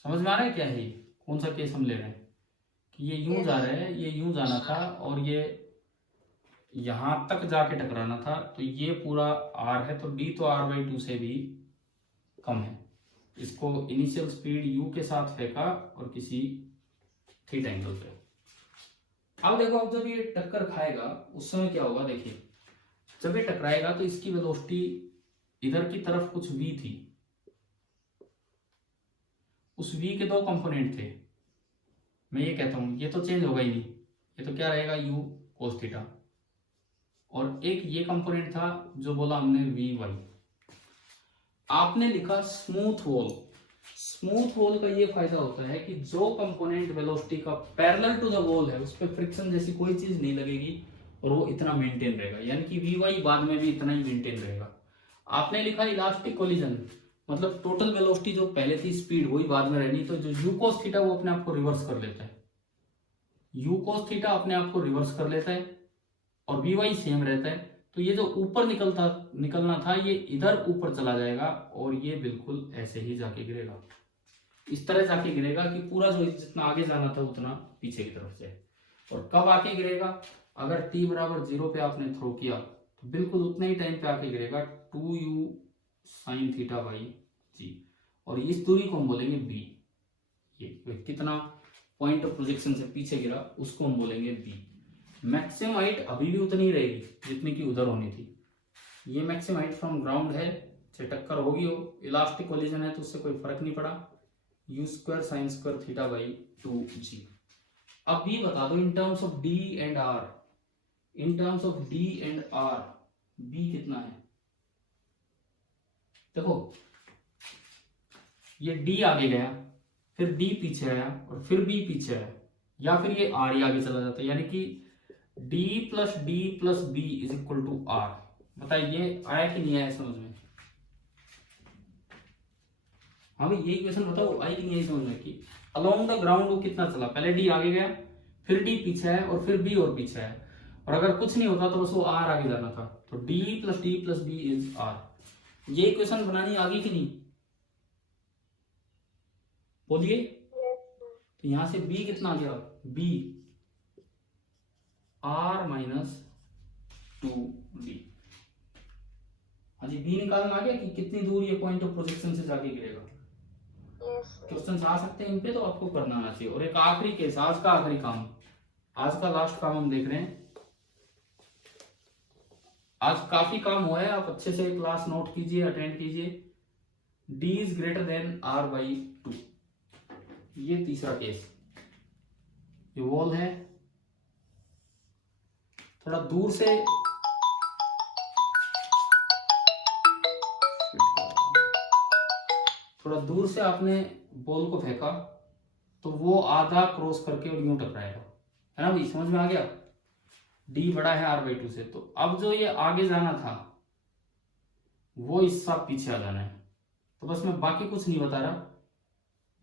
समझ में आ रहा है क्या है ये, कौन सा केस हम ले रहे हैं? कि ये यूं जा रहा है, ये यूं जाना था और ये यहां तक जाके टकराना था, तो ये पूरा r है, तो d तो r बाई 2 से भी कम है। इसको इनिशियल स्पीड u के साथ फेंका और किसी थीटा एंगल पे। अब देखो, अब जब ये टक्कर खाएगा उस समय क्या होगा, देखिए जब ये टकराएगा तो इसकी वेलोसिटी इधर की तरफ कुछ v थी, उस v के दो कंपोनेंट थे। मैं ये कहता हूं ये तो चेंज होगा ही नहीं, ये तो क्या रहेगा u cos थीटा, और एक ये कंपोनेंट था जो बोला हमने vy। आपने लिखा स्मूथ वॉल। स्मूथ वॉल का ये फायदा होता है कि जो कंपोनेंट वेलोसिटी का पैरेलल टू द वॉल है उस पर फ्रिक्शन जैसी कोई चीज नहीं लगेगी और वो इतना मेंटेन रहेगा, यानी कि vy बाद में भी इतना ही मेंटेन रहेगा। आपने लिखा इलास्टिक कोलिजन, मतलब टोटल वेलोसिटी जो पहले थी स्पीड वही बाद में रहनी, तो जो u cos थीटा वो अपने आप को रिवर्स कर लेता है, u cos थीटा अपने आप को रिवर्स कर लेता है और vy सेम रहता है। तो ये जो ऊपर निकलना था ये इधर ऊपर चला जाएगा और ये बिल्कुल ऐसे ही जाके गिरेगा, इस तरह जाके गिरेगा कि पूरा जो जितना आगे जाना था उतना पीछे की तरफ से। और कब आके गिरेगा, अगर t बराबर 0 पे आपने थ्रो किया तो बिल्कुल उतने ही टाइम पे आके गिरेगा, 2u sine theta by g, और इस दूरी को हम बोलेंगे b। ये कितना पॉइंट ऑफ प्रोजेक्शन से पीछे गिरा उसको हम बोलेंगे b। मैक्सिमम हाइट अभी भी उतनी ही रहेगी जितनी की उधर होनी थी। ये मैक्सिमम हाइट फ्रॉम ग्राउंड है, चाहे टक्कर होगी हो, इलास्टिक कोलिजन है तो उससे कोई फर्क नहीं पड़ा, you square sine square theta by 2g। अब भी बता दो in terms of d and r, in terms of d and r b कितना है? देखो ये d आगे गया, फिर d पीछे आया और फिर b पीछे आया, या फिर ये r ही आगे चला जाता है, यानी कि d plus b plus b is equal to r। बताइए आया कि नहीं आया समझ में? हाँ भाई ये इक्वेशन बताओ आई कि नहीं आई समझ में? कि अलोंग द ग्राउंड वो कितना चला, पहले d आगे गया, फिर d पीछे आया और फिर b और पीछे आया। और अगर कुछ नहीं होता तो बस वो आर आगे जाना था। तो D plus B is R. ये इक्वेशन बनानी आ गई कि नहीं, बोलिए। तो यहां से बी कितना आ गया, बी आर माइनस 2d। हाँ जी, बी निकालना आ गया कि कितनी दूर ये पॉइंट ऑफ प्रोजेक्शन से जाके गिरेगा। क्वेश्चन आ सकते हैं इन पे, तो आपको करना आना चाहिए। और एक आखिरी केस, आज का आखिरी काम, आज का लास्ट काम हम देख रहे हैं। आज काफी काम हुआ है, आप अच्छे से क्लास नोट कीजिए, अटेंड कीजिए। d is greater than r by 2, ये तीसरा केस। ये वॉल है, थोड़ा दूर से आपने बॉल को फेंका तो वो आधा क्रॉस करके और यूं टकराएगा, है ना भाई, समझ में आ गया। d बड़ा है r बाई 2 से, तो अब जो ये आगे जाना था वो इसका पीछे आ जाना है। तो बस मैं बाकी कुछ नहीं बता रहा,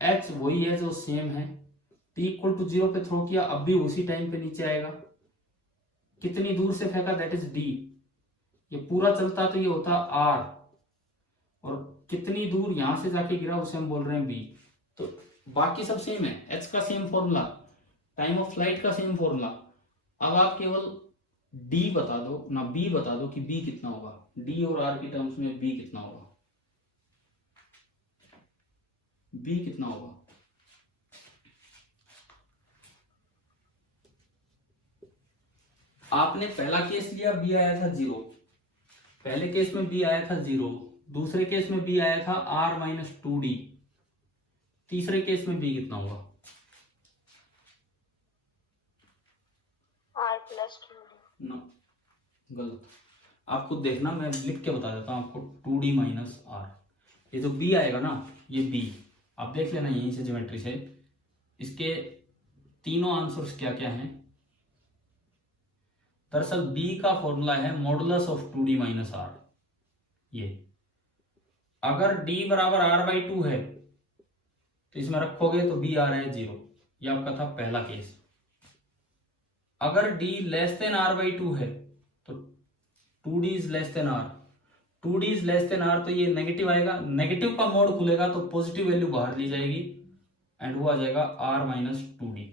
h वही है जो सेम है, p इक्वल टू 0 पे थ्रो किया, अब भी उसी टाइम पे नीचे आएगा। कितनी दूर से फेंका, दैट इज d। ये पूरा चलता तो ये होता r, और कितनी दूर यहां से जाके गिरा उसे हम बोल रहे हैं b। तो बाकी सब सेम है, h का same formula, time of flight का सेम फॉर्मूला। अब आप केवल d बता दो ना, b बता दो कि b कितना होगा, d और r की टर्म्स में b कितना होगा, b कितना होगा। आपने पहला केस लिया, b आया था 0, पहले केस में b आया था 0, दूसरे केस में b आया था r माइनस 2d, तीसरे केस में b कितना होगा, r प्लस 2d। ना, गलत। आप खुद देखना, मैं लिख के बता देता हूं आपको, 2d माइनस r। ये जो b आएगा ना, ये b आप देख लेना यहीं से ज्योमेट्री से। इसके तीनों आंसर्स क्या क्या हैं। दरअसल b का फॉर्मूला है modulus of 2d minus r। ये अगर d बराबर r बाई 2 है तो इसमें रखोगे तो b आ रहा है 0, ये आपका था पहला केस। अगर d less than r by 2 है तो 2d is less than r, 2d is less than r, तो ये नेगेटिव आएगा, नेगेटिव का मोड खुलेगा तो पॉजिटिव वैल्यू बाहर ली जाएगी एंड वो आ जाएगा r माइनस 2d।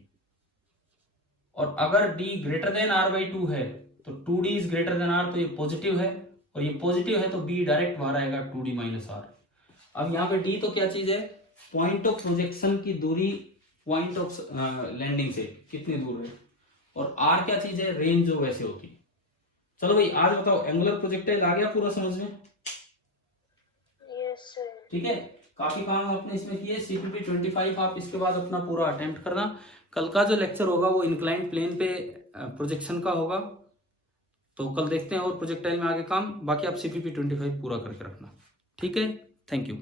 और अगर d greater than r by 2 है तो 2d is greater than r, तो ये पॉजिटिव है, और ये पॉजिटिव है तो b डायरेक्ट बाहर आएगा 2d माइनस r। अब यहाँ पे d तो क्या चीज है, पॉइंट ऑफ प्रोजेक्शन की दूरी पॉइंट ऑफ लैंडिंग से कितनी दूर है, और r क्या चीज है, रेंज जो वैसे होती है। चलो भाई आज बताओ, एंगुलर प्रोजेक्टाइल आ गया पूरा समझ में। Yes sir. ठीक है, काफी काम आपने इसमें किए। CPP 25 आप इसके बाद अपना पूरा अटेम्प्ट करना। कल का जो लेक्चर होगा वो इंक्लाइंड प्लेन पे प्रोजेक्शन का होगा, तो कल देखते हैं और प्रोजेक्टाइल में आगे काम। बाकी आप CPP 25 पूरा करके रखना। ठीक है, थैंक यू।